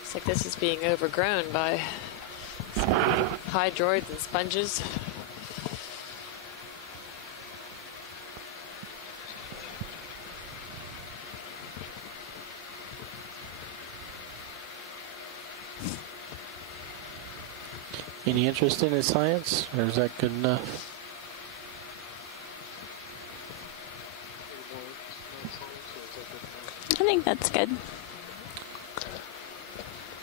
Looks like this is being overgrown by hydroids and sponges. Any interest in his science, or is that good enough? I think that's good.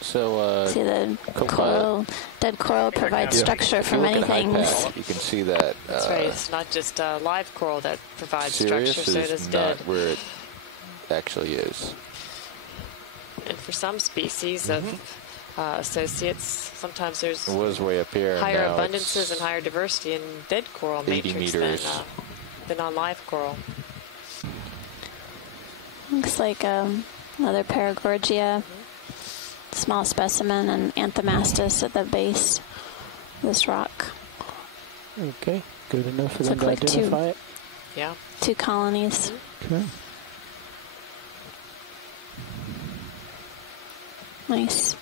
So, see the coral, dead coral provides structure for many things. You can see that. That's right. It's not just live coral that provides Sirius structure, so does is dead. not where it actually is. And for some species of associates, sometimes there's It was way up here. higher and now abundances and higher diversity in dead coral 80 matrix meters. than on live coral. Looks like another paragorgia, small specimen, and anthomastus at the base of this rock. Okay, good enough for them Look to like identify it. Yeah. 2 colonies. Okay. Nice.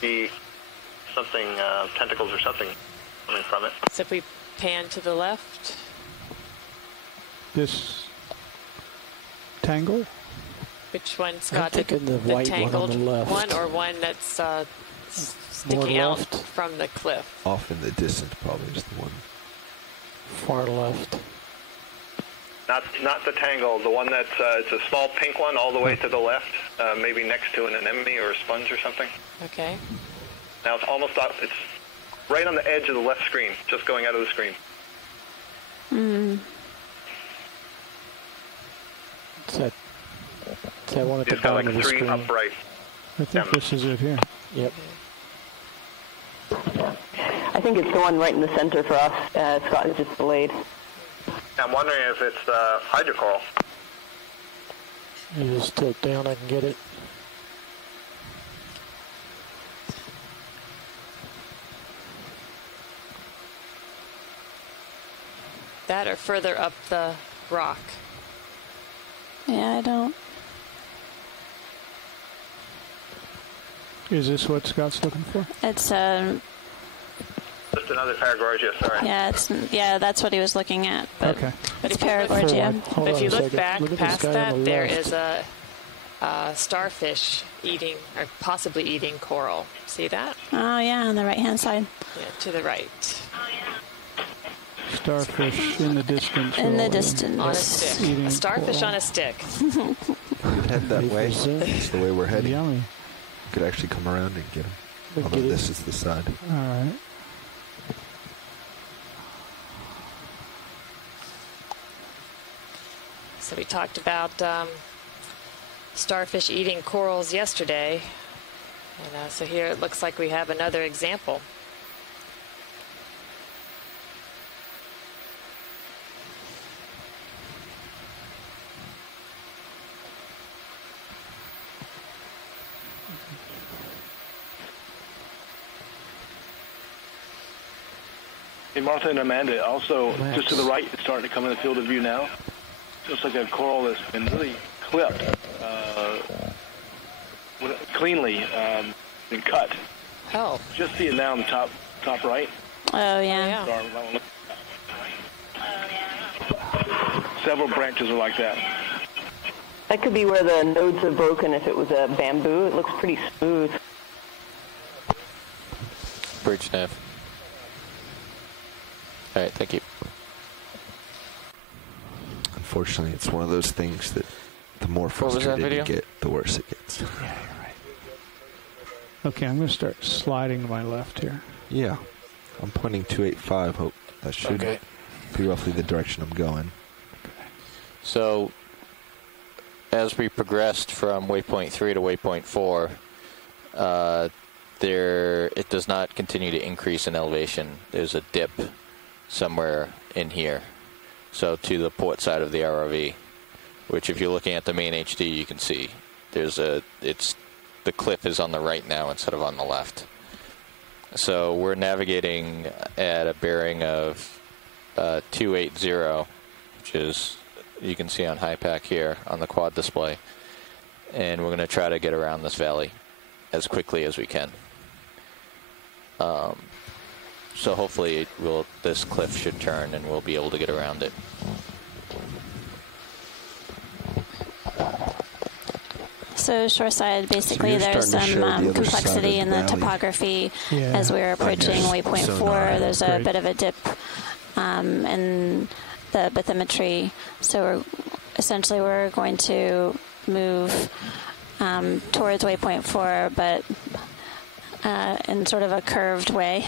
See something, tentacles or something coming from it. So if we pan to the left, This tangle? which one, Scott? The thinking the white one on tangled the left. one or one that's sticking out left. from the cliff? Off in the distance, probably is the one. Far left. Not the tangle, the one that's it's a small pink one all the way to the left, maybe next to an anemone or a sponge or something. Okay. Now it's almost up. It's right on the edge of the left screen, just going out of the screen. Is that one at the It's got bottom like of the 3 screen? upright. I think this is it here. Yep. I think it's the one right in the center for us. Scott is just delayed. I'm wondering if it's hydrocoral. You just tilt down, I can get it. That or further up the rock? Yeah, I don't. Is this what Scott's looking for? It's Just another paragorgia, sorry. yeah, that's what he was looking at. But Okay. It's paragorgia. But if you look back Look at this past guy on that, the there left. is a starfish eating, or possibly eating coral. See that? Oh yeah, on the right-hand side. Yeah, to the right. Starfish in the distance. In the rolling. distance. On a stick. Eating A starfish coral. on a stick. Head that way. That's the way we're heading. Yummy. Could actually come around and get him. Although get it. this is the side. All right. So we talked about starfish eating corals yesterday. And so here it looks like we have another example. Hey, Martha and Amanda, also, just to the right, it's starting to come in the field of view now. Looks like a coral that's been really clipped, cleanly, been cut. Oh. Just see it now in the top right. Oh, yeah. Several branches are like that. That could be where the nodes have broken if it was a bamboo. It looks pretty smooth. Bridge nav. All right, thank you. Unfortunately, it's one of those things that the more frustrated you get, the worse it gets. Yeah, you're right. Okay, I'm going to start sliding to my left here. Yeah. I'm pointing 285. Hope that should be roughly the direction I'm going. So, as we progressed from waypoint 3 to waypoint 4, it does not continue to increase in elevation. There's a dip somewhere in here. So to the port side of the ROV, which if you're looking at the main HD, you can see the cliff is on the right now instead of on the left. So we're navigating at a bearing of 280, which is, you can see on HiPAC here on the quad display. And we're going to try to get around this valley as quickly as we can. So hopefully this cliff should turn and we'll be able to get around it. So shoreside, basically, there's some complexity in the topography as we're approaching waypoint 4. There's a bit of a dip in the bathymetry. So we're going to move towards waypoint 4, but in sort of a curved way.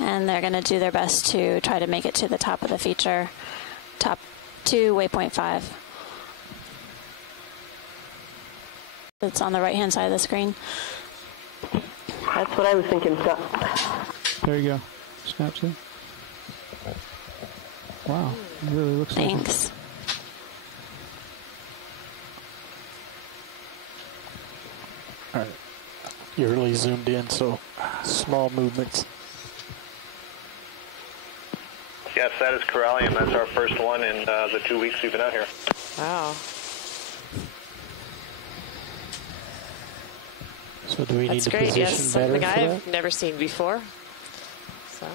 And they're going to do their best to try to make it to the top of the feature, top to waypoint 5. It's on the right-hand side of the screen. That's what I was thinking, Scott. There you go. Snaps in. Wow, it really looks like it. Thanks. All right. You're really zoomed in, so small movements. Yes, that is Corallium. That's our first one in the 2 weeks we've been out here. Wow. So do we need to great. position Yes, better something for I've never seen before. So,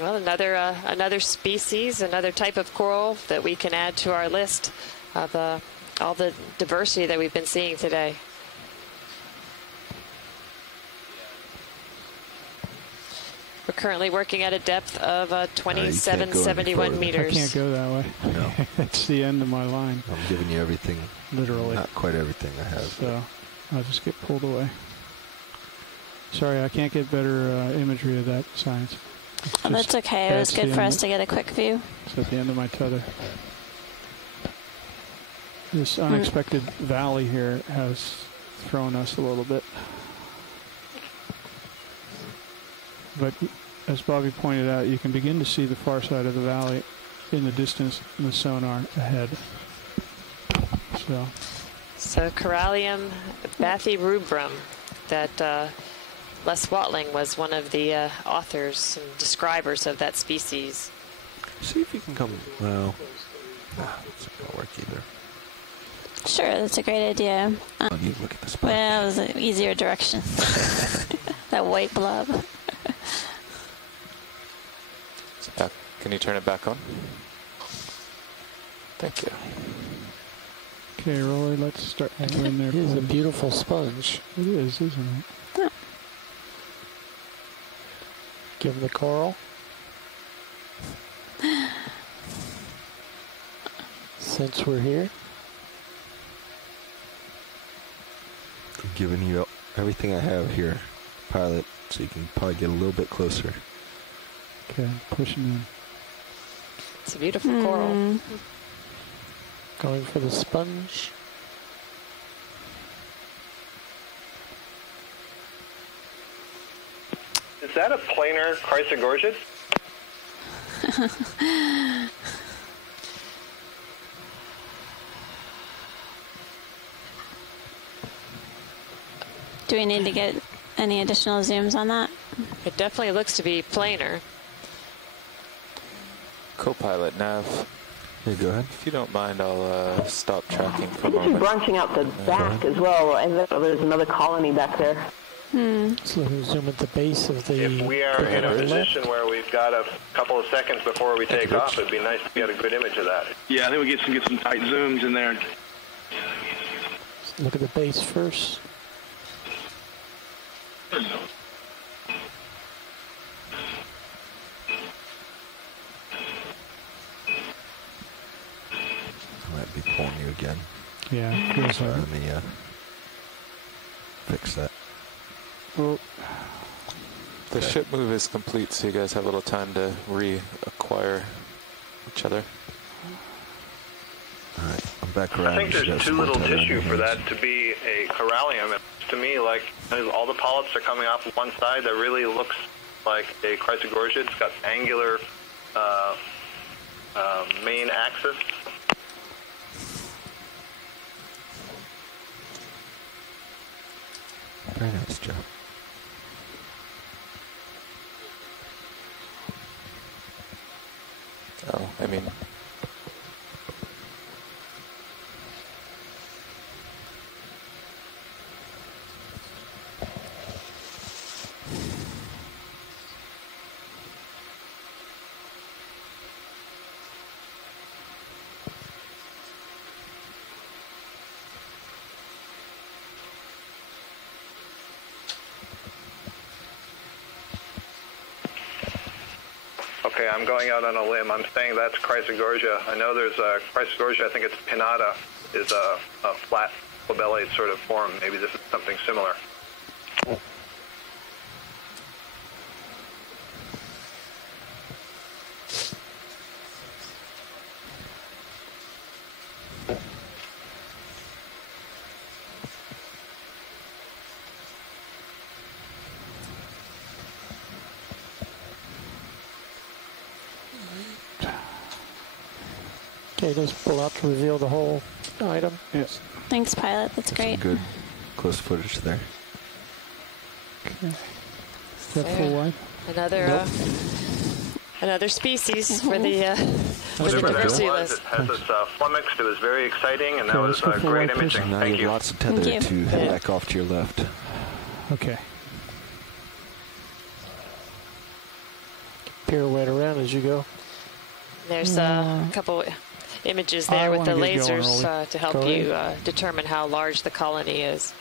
well, another species, another type of coral that we can add to our list of all the diversity that we've been seeing today. We're currently working at a depth of 2771 meters. I can't go that way. No. That's the end of my line. I'm giving you everything. Literally. Not quite everything I have. So I'll just get pulled away. Sorry, I can't get better imagery of that science. Oh, that's okay. It was good for us to get a quick view. It's at the end of my tether. This unexpected valley here has thrown us a little bit. But as Bobby pointed out, you can begin to see the far side of the valley in the distance in the sonar ahead. So Corallium bathyrubrum, that Les Watling was one of the authors and describers of that species. See if you can come. Well, it's not gonna work either. Sure, that's a great idea. You look at this. Well, it was an easier direction. That white blob. Can you turn it back on? Thank you. Okay, Roy, let's start in there. It is a beautiful sponge. It is, isn't it? Yeah. Give him the coral. Since we're here. I'm giving you everything I have here, pilot, so you can probably get a little bit closer. Okay, pushing in. It's a beautiful coral. Going for the sponge. Is that a planar Chrysogorgiid? Do we need to get any additional zooms on that? It definitely looks to be planar. Co-pilot Nav. Yeah, go ahead. If you don't mind, I'll stop tracking for a I think you're moment. branching out the back as well. And there's another colony back there. So we zoom at the base of the... If we are in a position where we've got a couple of seconds before we take off, it'd be nice to get a good image of that. Yeah, I think we get some tight zooms in there. Let's look at the base first. I might be pulling you again. Yeah, feels Sorry, right. let me fix that. Oh. The ship move is complete, so you guys have a little time to reacquire each other. All right, I'm back around. I think there's too little tissue for that to be a corallium. It looks to me like all the polyps are coming off of one side. That really looks like a chrysogorgia. It's got angular main axis. Very nice, Joe. Oh, I mean... Okay, I'm going out on a limb. I'm saying that's chrysogorgia. I know there's a chrysogorgia, I think it's pinnata, is a flat labellate sort of form. Maybe this is something similar. Okay, let's pull out to reveal the whole item. Yes. Thanks, pilot. That's great. Good close footage there. Okay. Is that full wide? Another species for the Whatever that diversity was, list. it has this flummoxed. It was very exciting, and that was great imaging. Now Thank you you. have lots of tether to head back off to your left. Okay. Pirouette around as you go. There's a couple images there with the lasers to help you determine how large the colony is.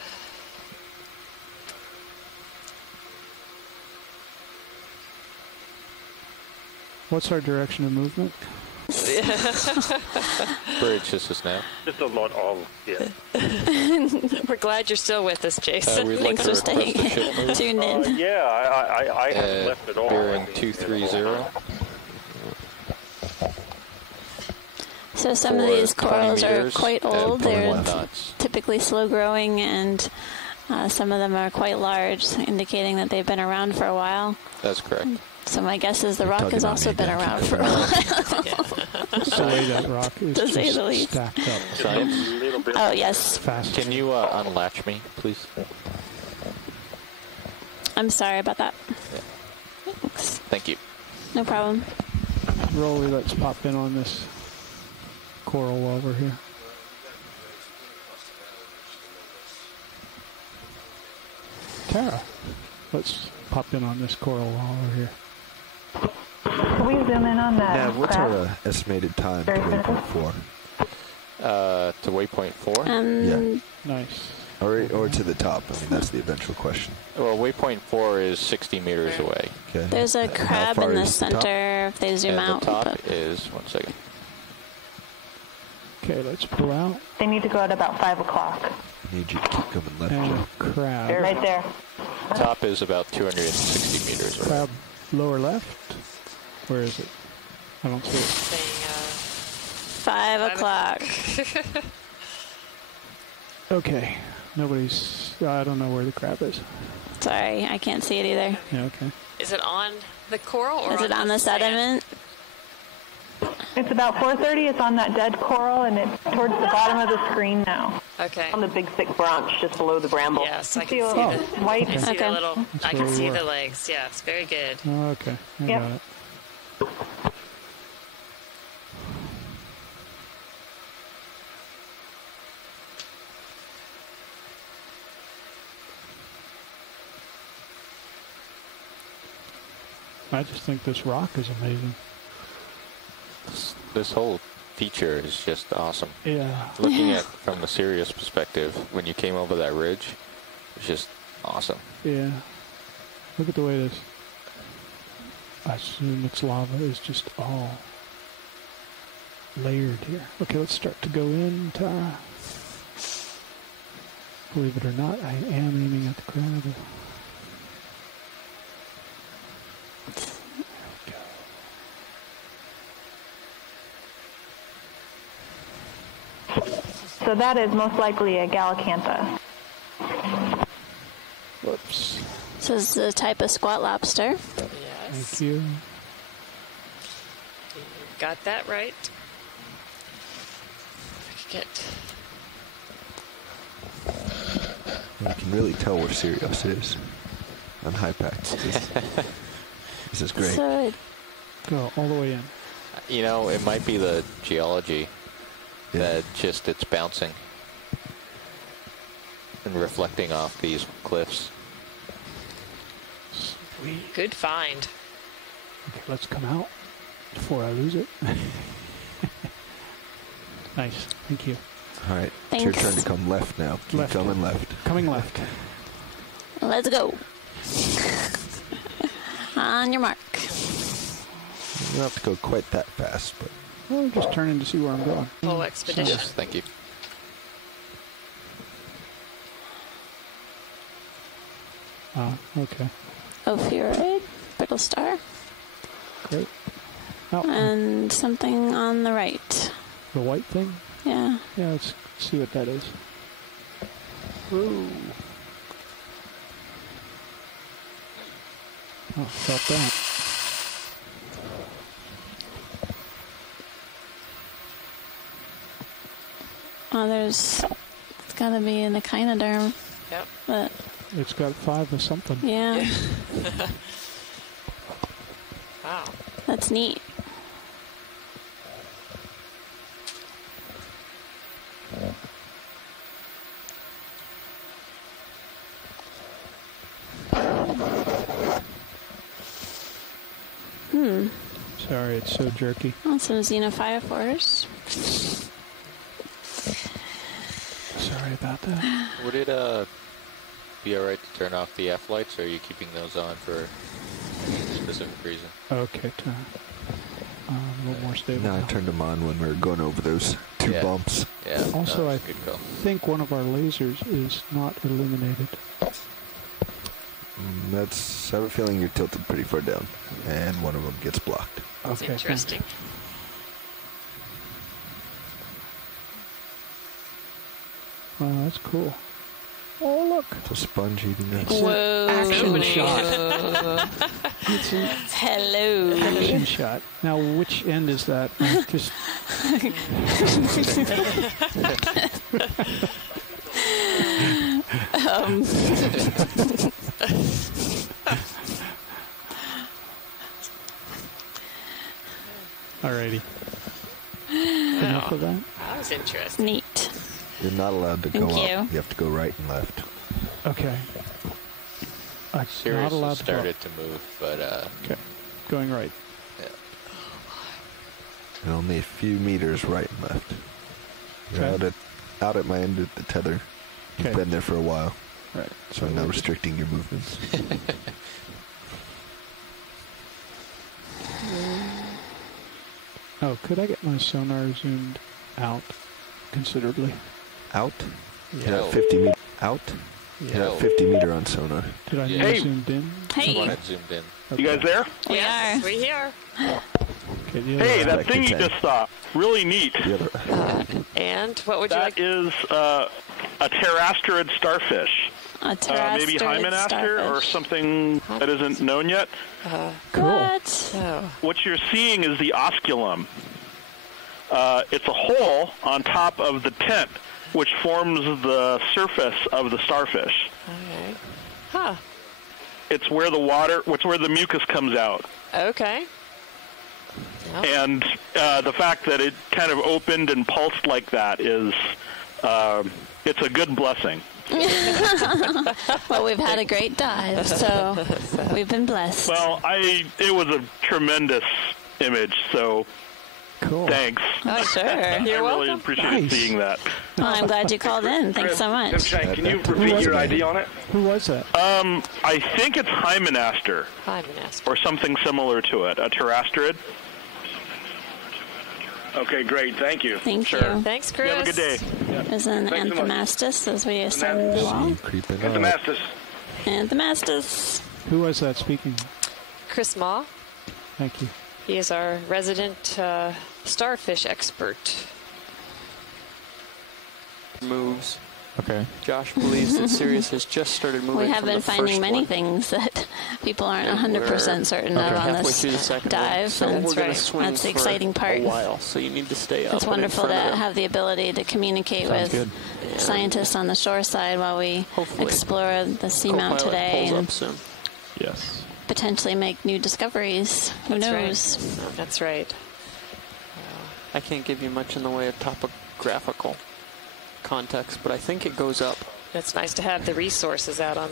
What's our direction of movement? Bridge, this is now. Just a lot of, yeah. We're glad you're still with us, Jason. We'd like Thanks for staying tuned in. Yeah, I haven't left at all. Bearing 230. So some of these corals are quite old. They're knots. typically slow growing, and some of them are quite large, indicating that they've been around for a while. That's correct. So my guess is the rock has also been around for a while. That's the way that rock is To say the just least. stacked up. Science? Oh, yes. Fast. Can you unlatch me, please? I'm sorry about that. Thank you. No problem. Rolly, let's pop in on this coral while we're here. Tara, let's pop in on this coral while we're here. Can we zoom in on that? Nav, what's our estimated time to waypoint 4? To waypoint 4? Yeah. Nice. Or to the top. I mean, that's the eventual question. Well, waypoint 4 is 60 meters away. Okay. There's a crab in the center if they zoom and out. the top but is, 1 second. Okay, let's pull out. They need to go at about 5 o'clock. I need you to keep coming left. And Joe. crab. Right there. Top is about 260 meters away. Crab lower left? Where is it? I don't see it. 5 o'clock. Okay. Nobody's... I don't know where the crab is. Sorry, I can't see it either. Yeah, okay. Is it on the coral or Is it on the sediment? It's about 4:30. It's on that dead coral, and it's towards the bottom of the screen now. Okay. On the big thick branch just below the bramble. Yes, I can see see the white. I see the little. That's I where can we see were. the legs. Yes, very good. Oh, okay. I Yep. got it. I just think this rock is amazing. This whole feature is just awesome. Yeah. Looking at from the Sirius perspective, when you came over that ridge, it's just awesome. Yeah. Look at the way this, I assume it's lava, is just all layered here. Okay, let's start to go in, Tara. Believe it or not, I am aiming at the crab. So that is most likely a gallicantha. Whoops. This is the type of squat lobster. Yes. Thank you. Got that right. Get. You can really tell where Sirius is on high packs. This is great. So go all the way in. You know, it might be the geology that just it's bouncing and reflecting off these cliffs. Sweet. Good find. Okay, let's come out before I lose it. Nice. Thank you. All right. It's your turn to come left now. Keep coming left. Coming left. Let's go. On your mark. You don't have to go quite that fast, but... Well, I'm just turning to see where I'm going. Full expedition. Yes, thank you. Okay. Ophiuroid, brittle star. Great. Oh, and something on the right. The white thing? Yeah. Yeah, let's see what that is. Ooh. Oh, felt that. Oh, it's gotta be an echinoderm. Yep. But it's got 5 or something. Yeah. Wow. That's neat. Sorry, it's so jerky. Oh, some xenophyophores. Sorry about that. Would it be alright to turn off the F lights, or are you keeping those on for a specific reason? Okay, a little more stable. No, I turned them on when we were going over those 2 bumps. Yeah. Also, I think one of our lasers is not illuminated. I have a feeling you're tilted pretty far down, and one of them gets blocked. That's interesting. Wow, that's cool. Oh, look. It's a sponge eating that. Whoa. Action shot. Hello. Action shot. Now, which end is that? Just... Alrighty. Enough of that? That was interesting. Neat. You're not allowed to go up. You have to go right and left. Okay. Sirius not allowed has started to move, but... okay. Going right. Yeah. And only a few meters right and left. You're out at my end of the tether. You've been there for a while. Right. So I'm not restricting your movements. Oh, could I get my sonar zoomed out considerably? Out? Yeah. You're at 50 meter out? Yeah. You're at 50 meter on sonar. Did I need zoomed in? Hey. Zoomed in. Okay. You guys there? We are. We here. Okay, hey, that thing you just saw, really neat. And what would you like? That is a pterastrid starfish. A pterastrid maybe hymenaster or something that isn't known yet. Cool. What? What you're seeing is the osculum. It's a hole on top of the tent, which forms the surface of the starfish. Okay. Huh. It's where the mucus comes out. Okay. And the fact that it kind of opened and pulsed like that is, it's a good blessing. Well, we've had a great dive, so we've been blessed. Well, it was a tremendous image, so cool. Thanks. Oh, sure. You're welcome. I really appreciated seeing that. Well, I'm glad you called in. Thanks so much. Can you repeat your ID on it? Who was that? I think it's Hymenaster. Hymenaster. Or something similar to it, a terastrid. Okay, great. Thank you. Thank you. Thanks, Chris. You have a good day. There's an Anthomastus, as we ascend the wall. Anthomastus. Anthomastus. Who was that speaking? Chris Ma. Thank you. He is our resident starfish expert. Moves. Okay. Josh believes that Sirius has just started moving. We have from been the finding first many one. things that people aren't 100% certain of on halfway this through the second dive. one. So That's we're gonna right. swing That's the for exciting part. A while, so you need to stay up. It's wonderful to have the ability to communicate Sounds with scientists on the shore side while we explore the Seamount today and yes, potentially make new discoveries. Who knows? Right. That's right. I can't give you much in the way of topographical context, but I think it goes up. It's nice to have the resources out on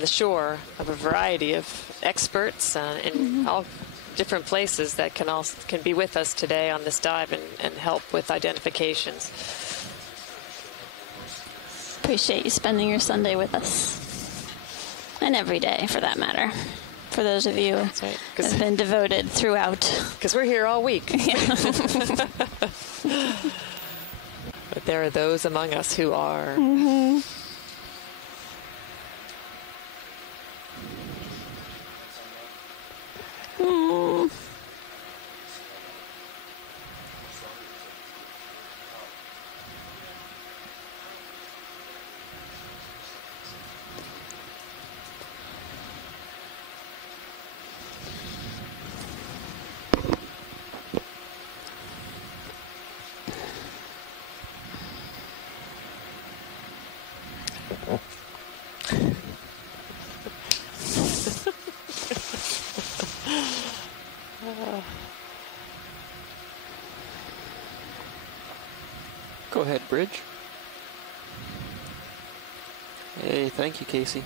the shore of a variety of experts in all different places that can be with us today on this dive and help with identifications. Appreciate you spending your Sunday with us. And every day, for that matter. For those of you that have been devoted throughout. Because we're here all week. But there are those among us who are. Mm-hmm. Mm. Go ahead, Bridge. Hey, thank you, Casey.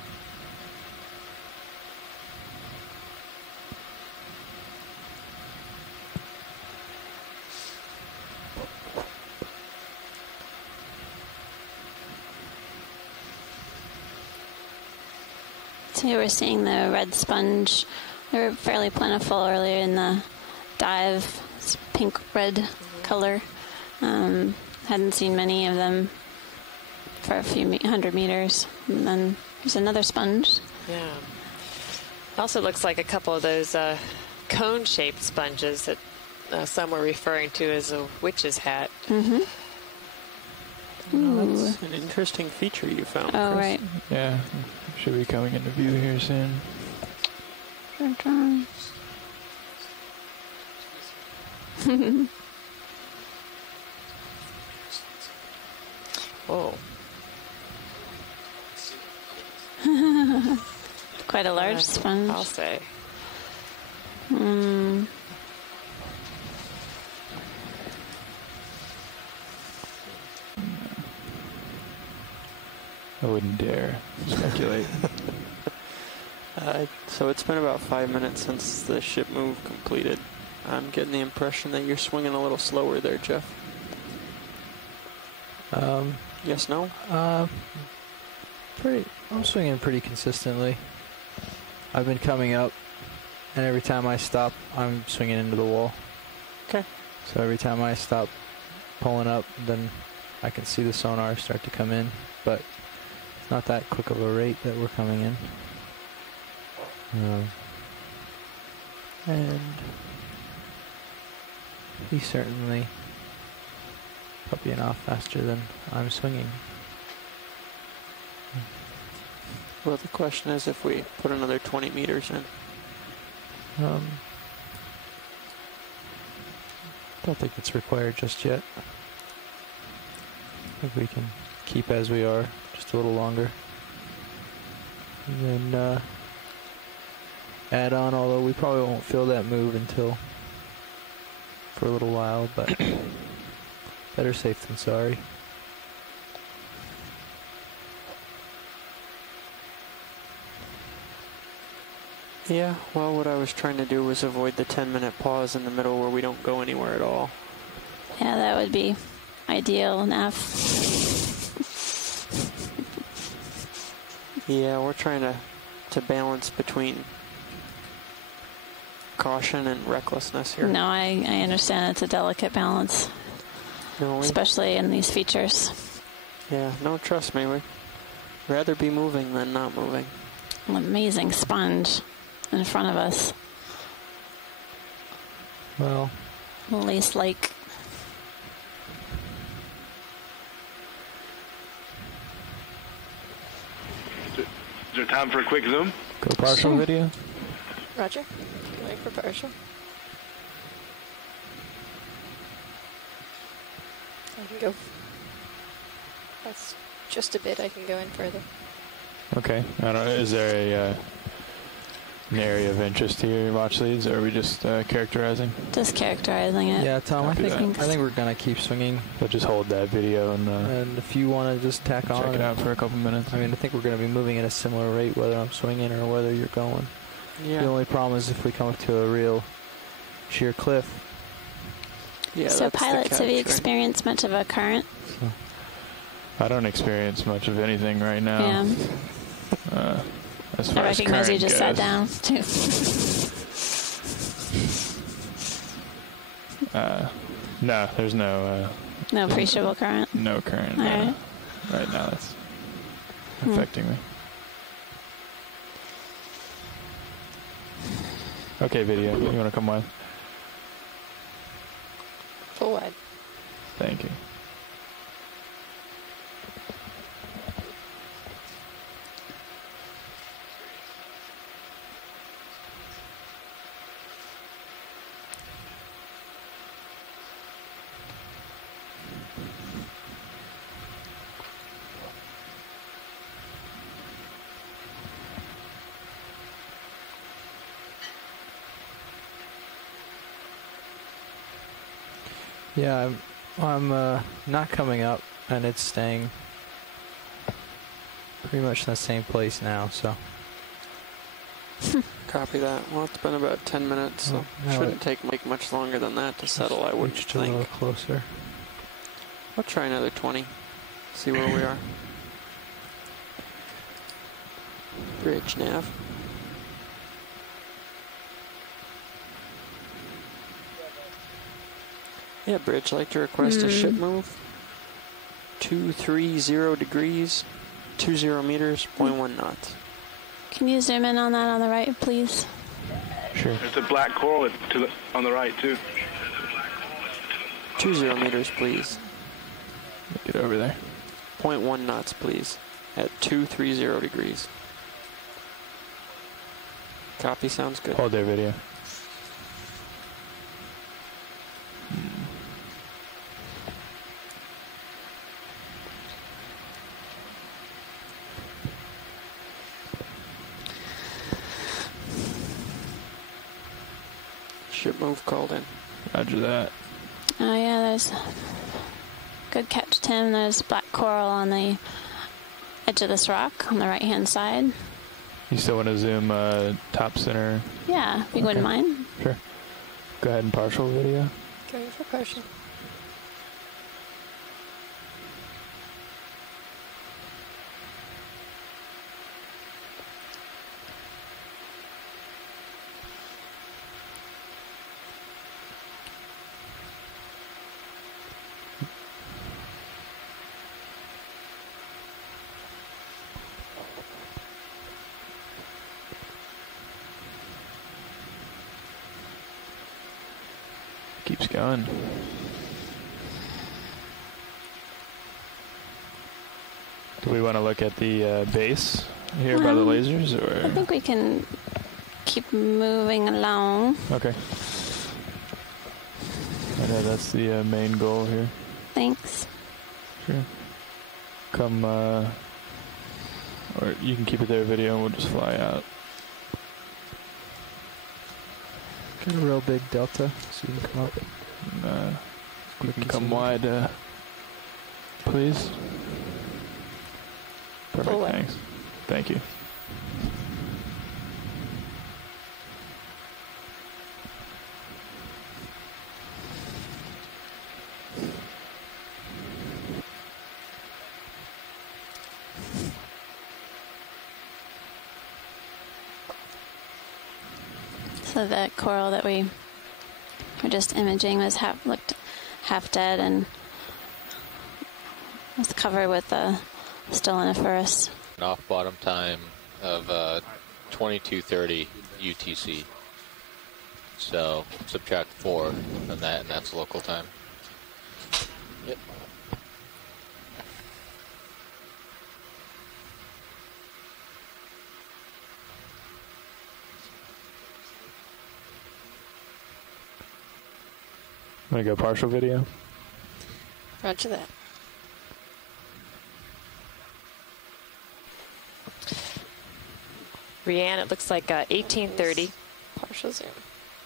So here we're seeing the red sponge. They were fairly plentiful earlier in the dive. It's pink-red color. Hadn't seen many of them for a few hundred meters. And then there's another sponge. Yeah. It also looks like a couple of those cone-shaped sponges that some were referring to as a witch's hat. Mm-hmm. That's an interesting feature you found, Oh, Chris. right. Yeah, should be coming into view here soon. Oh. Quite a large sponge. I'll say. Mm. I wouldn't dare speculate. So it's been about 5 minutes since the ship move completed. I'm getting the impression that you're swinging a little slower there, Jeff. Yes, no? I'm swinging pretty consistently. I've been coming up, and every time I stop, I'm swinging into the wall. Okay. So every time I stop pulling up, then I can see the sonar start to come in, but it's not that quick of a rate that we're coming in. And he's certainly puppying off faster than I'm swinging. Well, the question is if we put another 20 meters in. Don't think it's required just yet. I think we can keep as we are just a little longer. And then add on, although we probably won't feel that move until for a little while, but better safe than sorry. Yeah, well, what I was trying to do was avoid the 10-minute pause in the middle where we don't go anywhere at all. Yeah, that would be ideal enough. Yeah, we're trying to balance between caution and recklessness here. No, I understand it's a delicate balance, especially in these features. Yeah, no, trust me, we'd rather be moving than not moving. An amazing sponge in front of us. Well, lace-like. Is there time for a quick zoom? Go partial video. Roger. Wait for partial. I can go. That's just a bit. I can go in further. Okay. I don't know. Is there an area of interest here in watch leads, or are we just characterizing? Just characterizing it. Yeah, Tom, I think we're gonna keep swinging. So just hold that video and if you want to just tack on, check it out for a couple minutes. I mean, I think we're gonna be moving at a similar rate whether I'm swinging or whether you're going. Yeah. The only problem is if we come up to a real sheer cliff. Yeah. So pilots, have you experienced much of a current? So, I don't experience much of anything right now. Yeah. As far I recognize you just sat goes. down, too. No, there's no... no appreciable current? No current. All right. Right now that's affecting me. Okay, video. You want to come wide? Full wide. Thank you. Yeah, I'm not coming up, and it's staying pretty much in the same place now, so. Copy that. Well, it's been about 10 minutes, so shouldn't take much longer than that to settle, I wouldn't think. A little closer. I'll try another 20, see where we are. Bridge nav. Yeah, bridge, like to request a ship move. 230 degrees, 20 meters, 0.1 knots. Can you zoom in on that on the right, please? Sure. There's a black coral on the right, too. 20 meters, please. Get over there. 0.1 knots, please, at 230 degrees. Copy, sounds good. Hold there, video. Ship move called in. Roger that. Oh yeah, there's good catch, Tim. There's black coral on the edge of this rock on the right hand side. You still want to zoom top center? Yeah, if you wouldn't mind. Sure. Go ahead and partial video. Going for partial. Keeps going. Do we want to look at the base here by the lasers, or? I think we can keep moving along. Okay. I know that's the main goal here. Thanks. Sure. Come, or you can keep it there, video, and we'll just fly out. Get a real big delta so you can come up. And, you can come wide, please. Perfect, thanks. Thank you. So that coral that we were just imaging looked half dead and was covered with stoloniferous. An off-bottom time of 22:30 UTC. So subtract 4 from that, and that's local time. Yep. Want to go partial video? Roger that. Rianne, it looks like 18:30. Partial zoom.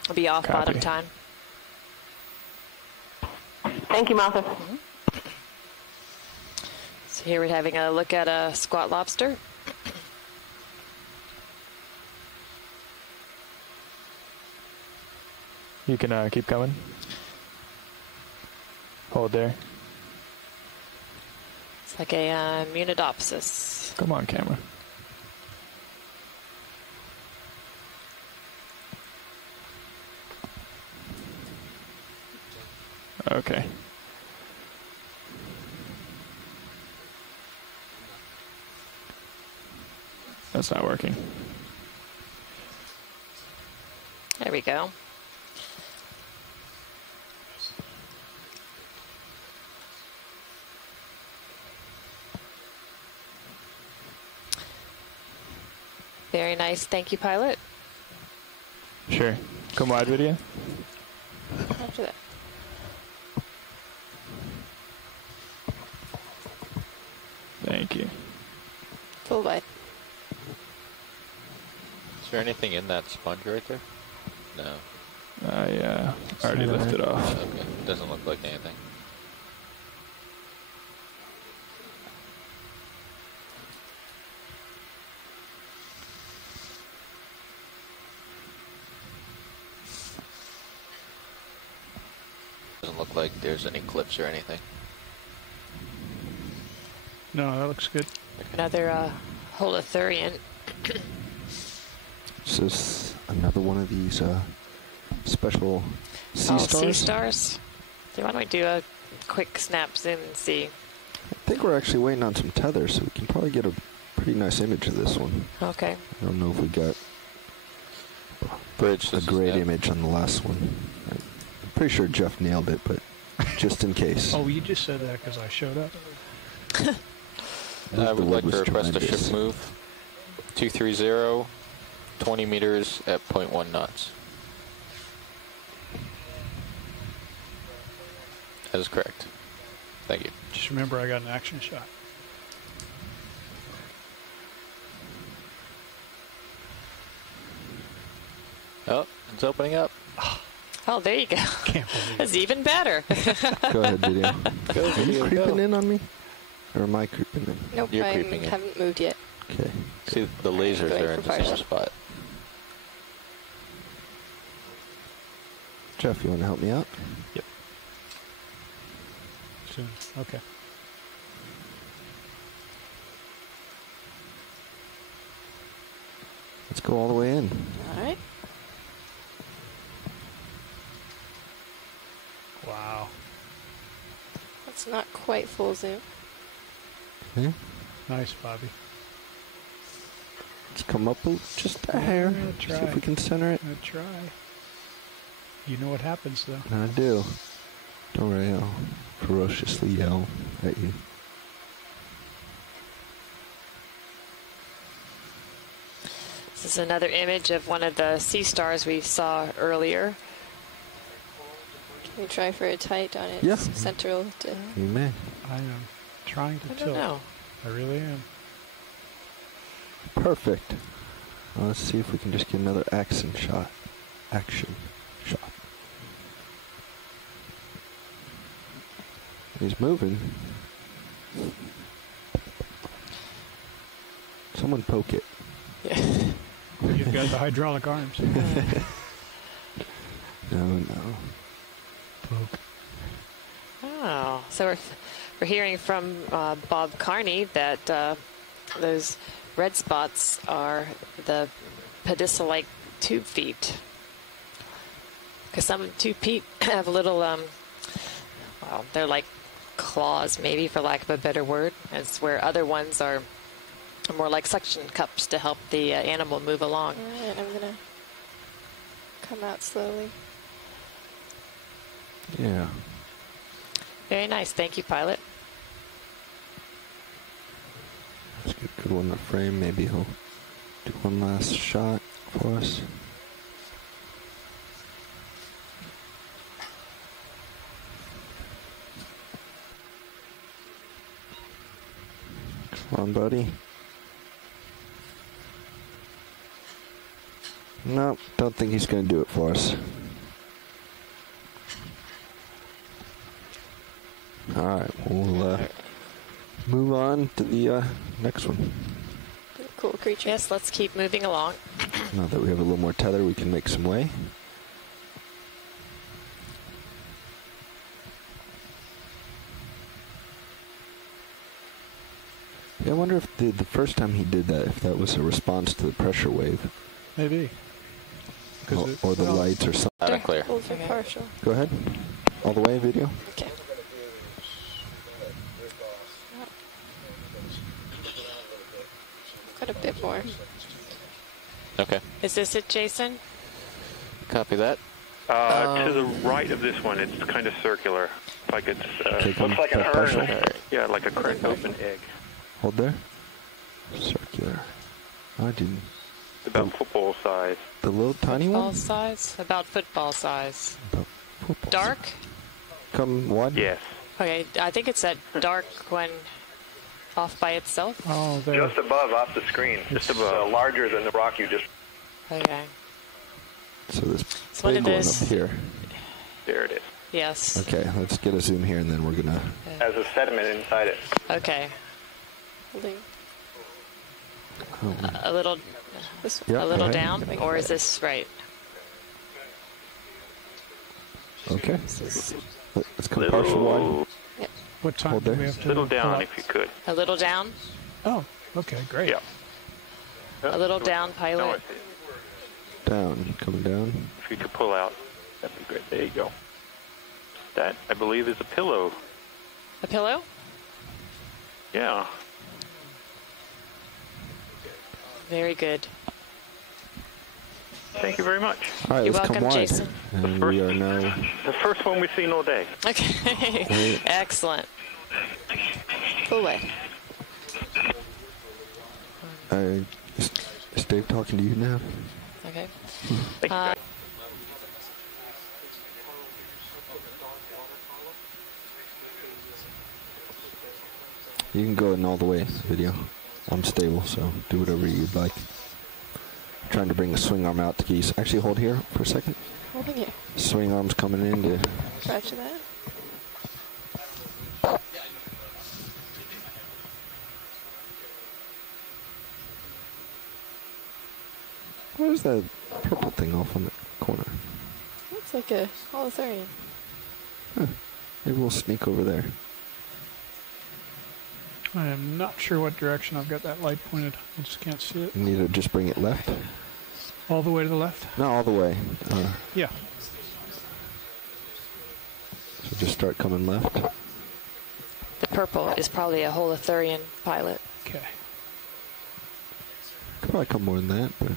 Will be off bottom time. Thank you, Martha. So here we're having a look at a squat lobster. You can keep coming. Hold there. It's like a Munidopsis. Come on, camera. Okay. That's not working. There we go. Very nice. Thank you, pilot. Sure. Come wide video. After that. Thank you. Full wide. Is there anything in that sponge right there? No. I already lifted off. Okay. Doesn't look like anything. Doesn't look like there's any clips or anything. No, that looks good. Another holothurian. This is another one of these special sea stars. Sea stars. So why don't we do a quick snap zoom and see? I think we're actually waiting on some tethers, so we can probably get a pretty nice image of this one. Okay. I don't know if we got a great image on the last one. I'm pretty sure Jeff nailed it, but just in case. Oh, you just said that because I showed up. I would like to request tremendous. a ship move. 230, 20 meters at 0.1 knots. That is correct. Thank you. Just remember, I got an action shot. Oh, it's opening up. Oh, there you go. That's even better. Go ahead, video. Go, Are you video, creeping go. in on me? Or am I creeping in? Nope, You're I creeping in. haven't moved yet. Okay. See, the lasers Going are in for the same partial. spot. Jeff, you want to help me out? Yep. Soon. Okay. Let's go all the way in. All right. Wow. That's not quite full zoom. Okay. Nice, Bobby. Let's come up just a hair. See Try. if we can center it. I'll try. You know what happens, though. I do. Don't worry, I'll ferociously yell at you. This is another image of one of the sea stars we saw earlier. Can you try for a tight on its Yeah. central? You may. I am trying to I don't tilt. know. I really am. Perfect. Well, let's see if we can just get another action shot. Action shot. He's moving. Someone poke it. You've got the hydraulic arms. No. Poke. Oh, so we're hearing from Bob Carney that those red spots are the pedicel-like tube feet. Because some 2-peat have little, well, they're like claws, maybe, for lack of a better word. It's where other ones are more like suction cups to help the animal move along. All right, I'm going to come out slowly. Yeah. Very nice. Thank you, pilot. Let's get a good one to frame. Maybe he'll do one last shot for us. Come on, buddy. Nope, don't think he's going to do it for us. Alright, we'll move on to the next one. Cool creature. Yes, let's keep moving along. Now that we have a little more tether, we can make some way. Yeah, I wonder if the first time he did that, if that was a response to the pressure wave. Maybe. Or the lights or something. Loud and clear. Hold for partial. Go ahead. All the way, video. Okay. Got a bit more. Okay. Is this it, Jason? Copy that. To the right of this one, it's kind of circular. Like it's looks like an urn. Yeah, like a cracked open egg. Hold there. Circular. I didn't. About football size. The little tiny Football one? size? About football size. About football Dark? size. Come what? Yes. Okay, I think it's that dark one off by itself. Oh, there. Just above, off the screen. Just above. Larger than the rock you just... Okay. So this what big it one is. up here. There it is. Yes. Okay, let's get a zoom here and then we're gonna... Has a sediment inside it. Okay. Holding. Oh. A little, This Yeah, a little go ahead. down, or is this right? Okay. Let's come partial wide. Yep. What time Hold do there. we have to Little down pull if you could. A little down? Oh, okay, great. Yeah. A little down, No, pilot? I see it. Down, coming down. If you could pull out, that'd be great. There you go. That, I believe, is a pillow. A pillow? Yeah. Very good. Thank you very much. All right, You're let's come welcome, wide. Jason. And we are now... The first one we've seen all day. Okay. Excellent. Pull away. Is Dave talking to you now? Okay. Thank you, guys. You can go in all the way, video. I'm stable, so do whatever you'd like. Trying to bring the swing arm out to geese. Actually, hold here for a second. Holding it. Swing arm's coming in to... Roger that. What is that purple thing off on the corner? Looks like a holothurian. Huh. Maybe we'll sneak over there. I am not sure what direction I've got that light pointed. I just can't see it. You need to just bring it left? All the way to the left? No, all the way. Yeah. So just start coming left. The purple is probably a holothurian, pilot. Okay. Could probably come more than that, but...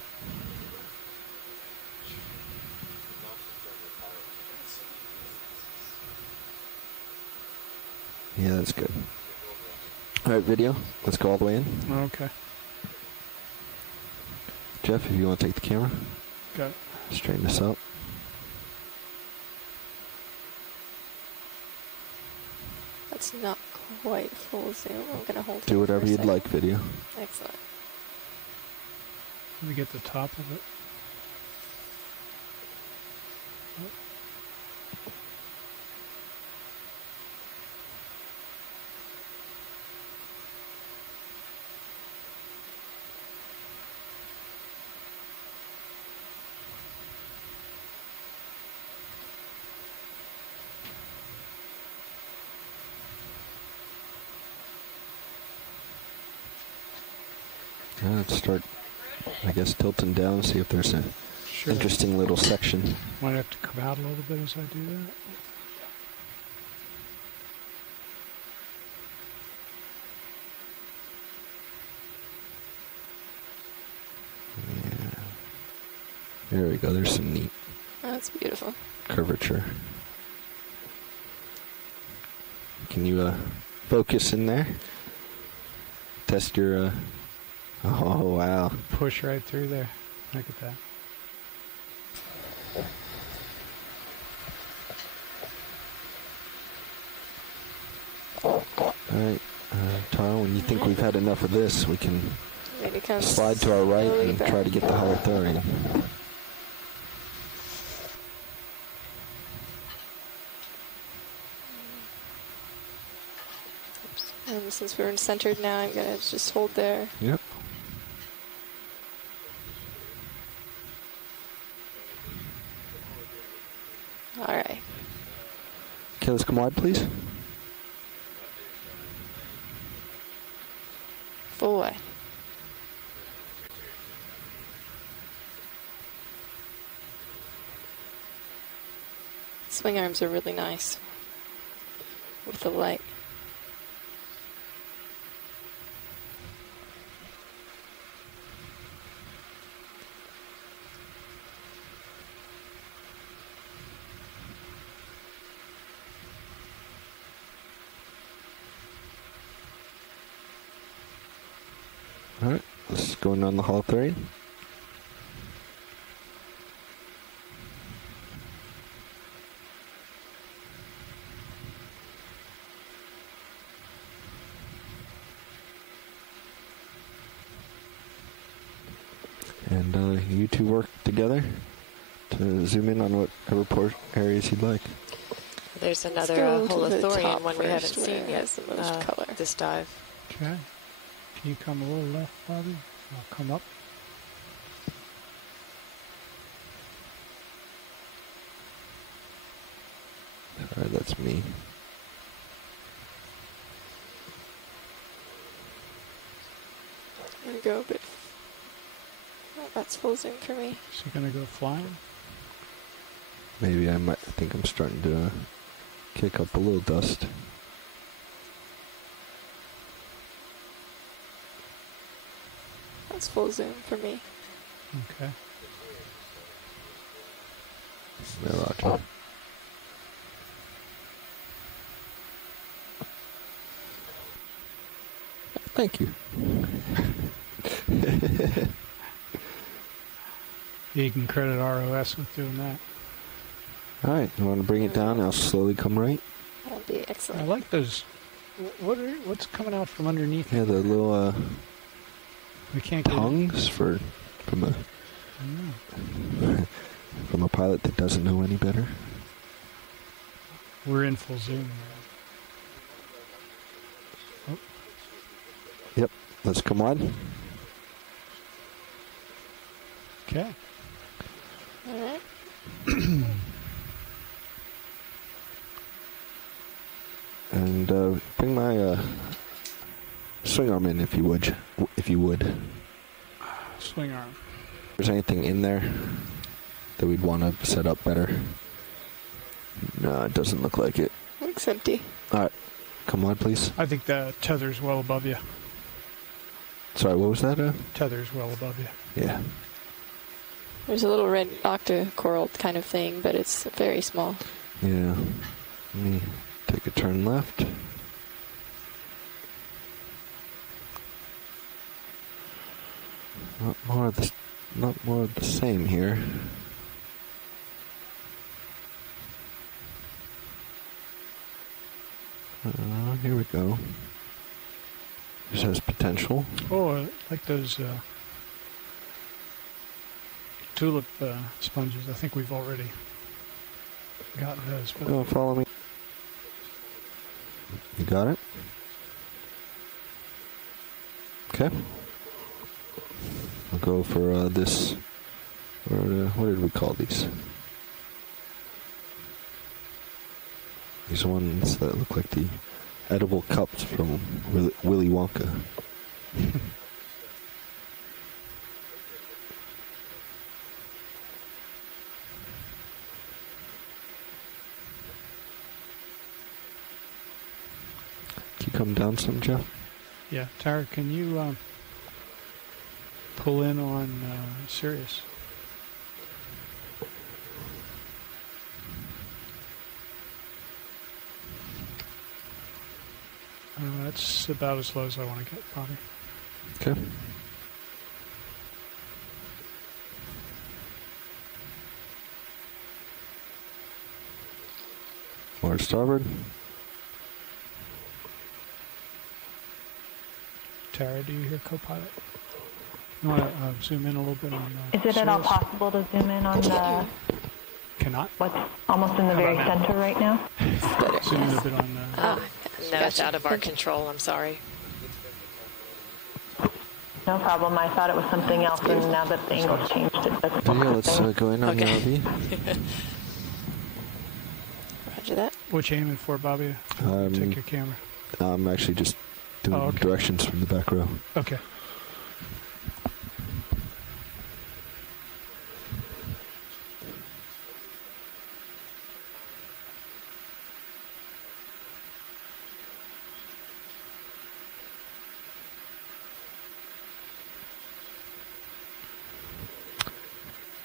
Yeah, that's good. All right, video. Let's go all the way in. Okay. Jeff, if you want to take the camera. Got it. Straighten this up. That's not quite full zoom. I'm going to hold it Do for whatever a you'd second. like, video. Excellent. Let me get the top of it. Let's start, I guess, tilting down, see if there's a interesting little section. Might have to come out a little bit as I do that. There we go. There's some neat That's beautiful. curvature. Can you focus in there? Test your... oh, wow. Push right through there. Look at that. Alright, Taro, when you think we've had enough of this, we can Maybe come slide to our right slowly and back. try to get the Holothurian. And since we're centered now, I'm going to just hold there. Yep. All right. Okay, let's come wide, please. Full wide. Swing arms are really nice with the light. Alright, let's go in on the Holothurian. And you two work together to zoom in on whatever areas you'd like. There's another go to the Holothurian top one we haven't first, seen where it yet has the most color. this dive. Okay. Can you come a little left, Bobby? I'll come up. Alright, that's me. I'm going to go a bit. Oh, that's full zoom for me. Is he going to go flying? Maybe I might think I'm starting to kick up a little dust. That's full zoom for me. Okay. Yeah, Roger. Thank you. You can credit ROS with doing that. Alright, you want to bring it down? I'll slowly come right. That'd be excellent. I like those. What's coming out from underneath? Yeah, the little we can't get tongues from a pilot that doesn't know any better. We're in full zoom. Oh. Yep, let's come on. Okay. All right. And bring my swing arm in, if you would. Swing arm. If there's anything in there that we'd want to set up better. No, it doesn't look like it. Looks empty. All right, come on, please. I think the tether's well above you. Sorry, what was that? Tether's well above you. Yeah. There's a little red octa-coral kind of thing, but it's very small. Yeah. Let me take a turn left. Not more of the same here. Here we go. This has potential. Oh, I like those tulip sponges. I think we've already gotten those. But Oh, follow me. You got it? Okay. I'll go for this. Or what did we call these? These ones that look like the edible cups from Willy Wonka. come down some, Jeff? Yeah, Tara, can you pull in on Sirius? That's about as low as I want to get, Bobby. Okay. More starboard. Tara, do you hear co-pilot? You want to zoom in a little bit on Is it at all possible to zoom in on the... Cannot? What's almost in the very center right now? Zoom in a bit on the... No, it's out of our control. I'm sorry. No problem. I thought it was something else, and now that the angle's changed, it doesn't look Yeah, let's go in on the RV. Roger that. What you aiming for, Bobby? Take your camera. I'm actually just doing directions from the back row. Okay.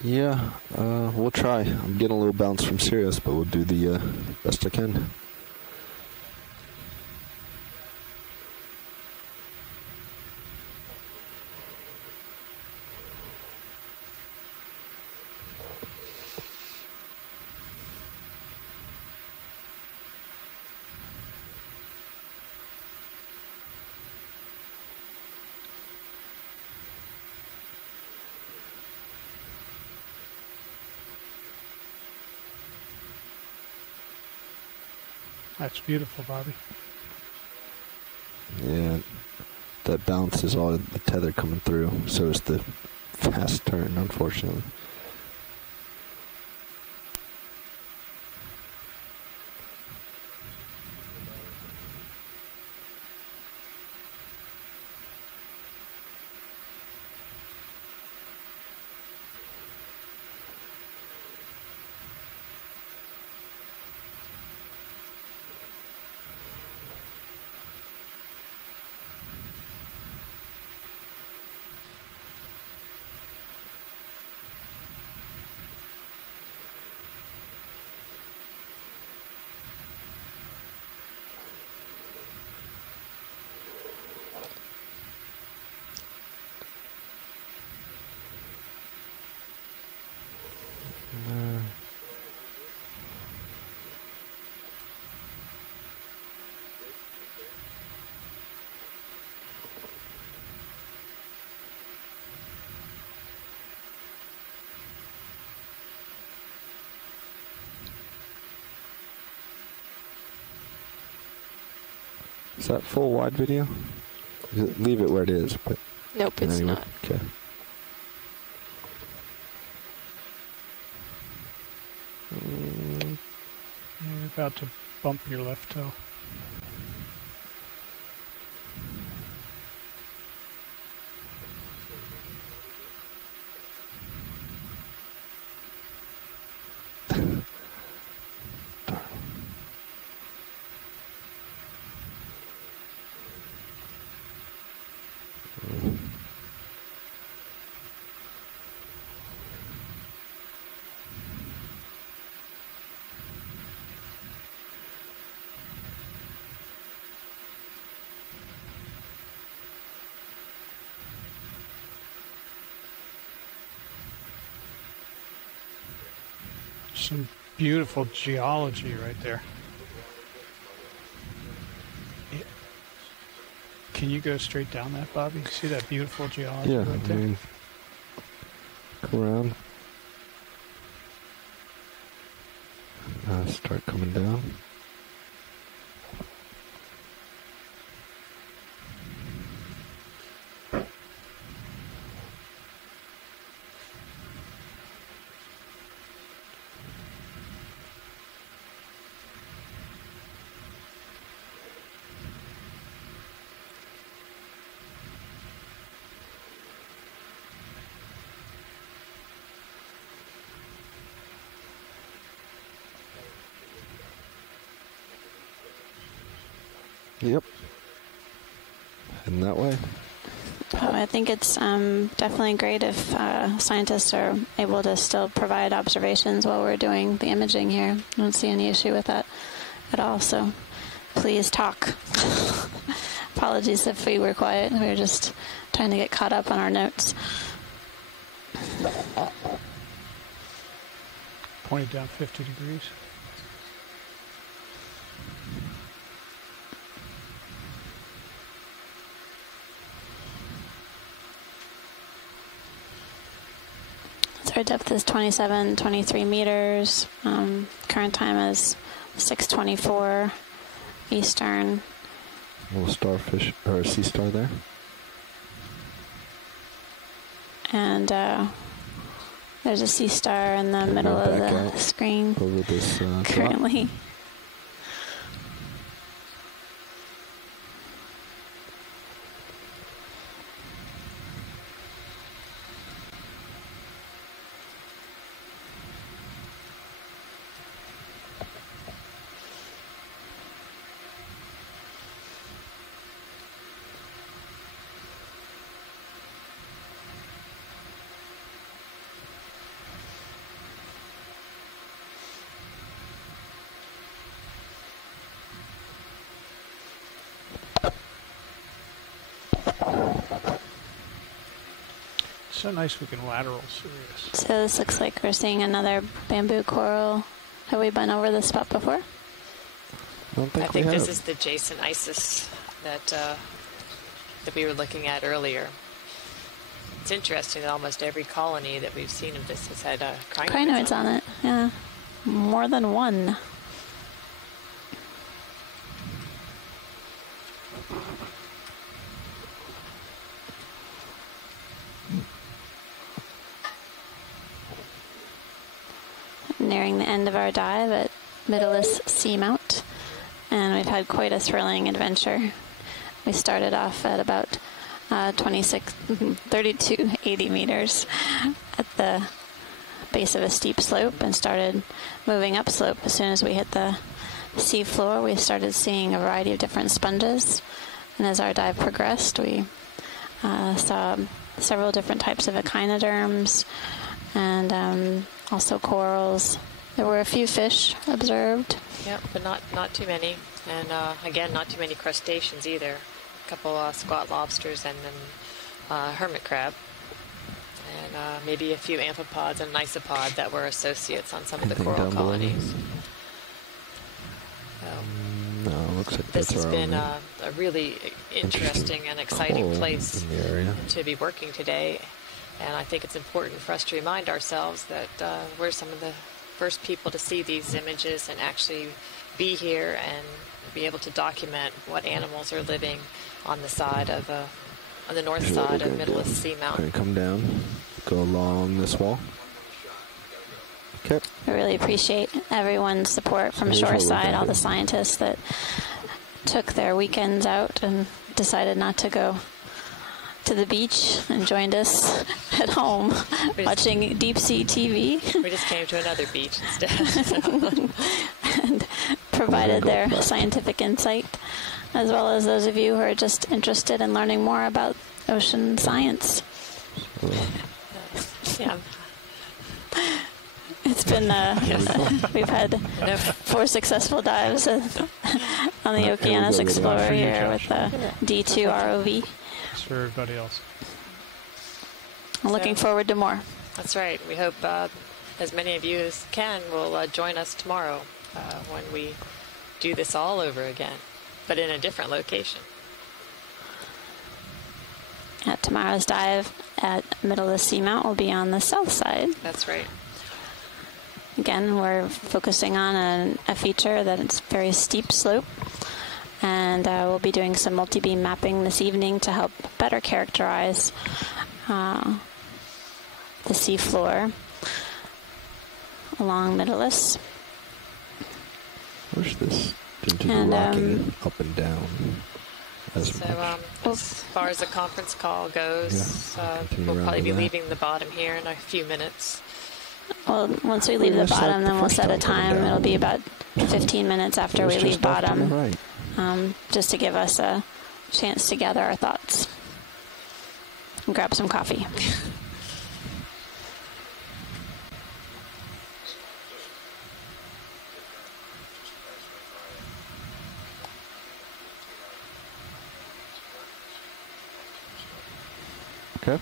Yeah, we'll try. I'm getting a little bounce from Sirius, but we'll do the best I can. That's beautiful, Bobby. Yeah, that bounce is all the tether coming through, so is the fast turn, unfortunately. Is that full wide video? Leave it where it is. But nope, it's anyway. not. Okay. You're about to bump your left toe. Some beautiful geology right there. Can you go straight down that, Bobby? See that beautiful geology Yeah, right there? Go around. Start coming down. Yep. in that way? Oh, I think it's definitely great if scientists are able to still provide observations while we're doing the imaging here. I don't see any issue with that at all, so please talk. Apologies if we were quiet. We were just trying to get caught up on our notes. Point it down 50 degrees. So our depth is 23 meters. Current time is 6:24 Eastern. A little starfish or a sea star there. And there's a sea star in the middle of the screen over this currently. So nice we can lateral Sirius. So this looks like we're seeing another bamboo coral. Have we been over this spot before? I think this is the Jason Isis that we were looking at earlier. It's interesting that almost every colony that we've seen of this has had crinoids on it. Yeah, more than one. Nearing the end of our dive at Mytilus Seamount, and we've had quite a thrilling adventure. We started off at about 3280 meters at the base of a steep slope and started moving upslope. As soon as we hit the sea floor, we started seeing a variety of different sponges, and as our dive progressed, we saw several different types of echinoderms and also corals. There were a few fish observed. Yep, but not too many. And again, not too many crustaceans either. A couple squat lobsters and then hermit crab. And maybe a few amphipods and an isopod that were associates on some of the coral colonies. No, looks like this has been a really interesting and exciting place to be working today. And I think it's important for us to remind ourselves that we're some of the first people to see these images and actually be here and be able to document what animals are living on the side of on the north side of Mytilus Seamount. Going to come down, go along this wall. Okay. I really appreciate everyone's support from shoreside, all the scientists that took their weekends out and decided not to go to the beach and joined us at home watching deep sea TV. We just came to another beach instead. And provided their scientific insight, as well as those of you who are just interested in learning more about ocean science. Yeah. It's been, we've had 4 successful dives on the Okeanos Explorer here with the D2 ROV. For everybody else. I'm looking forward to more. That's right. We hope as many of you as can will join us tomorrow when we do this all over again, but in a different location. At tomorrow's dive at Mytilus Seamount will be on the south side. That's right. Again, we're focusing on a feature that it's very steep slope. And we'll be doing some multi-beam mapping this evening to help better characterize the seafloor along Mytilus. I wish this didn't do the rocking up and down as much. As far as the conference call goes, we'll probably be leaving the bottom here in a few minutes. Well, once we leave the bottom, then we'll set a time. It'll be about 15 minutes after we leave bottom. Just to give us a chance to gather our thoughts and grab some coffee. Okay.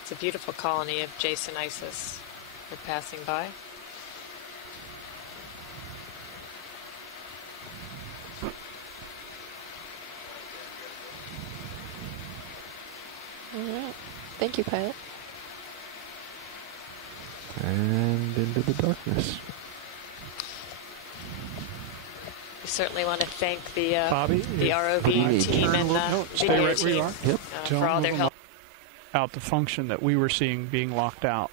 It's a beautiful colony of Jasonisis we're passing by. All right. Thank you, pilot. And into the darkness. We certainly want to thank the Bobby, the ROV team and the stay video right where you team are. Yep. for all their help. Out the function that we were seeing being locked out.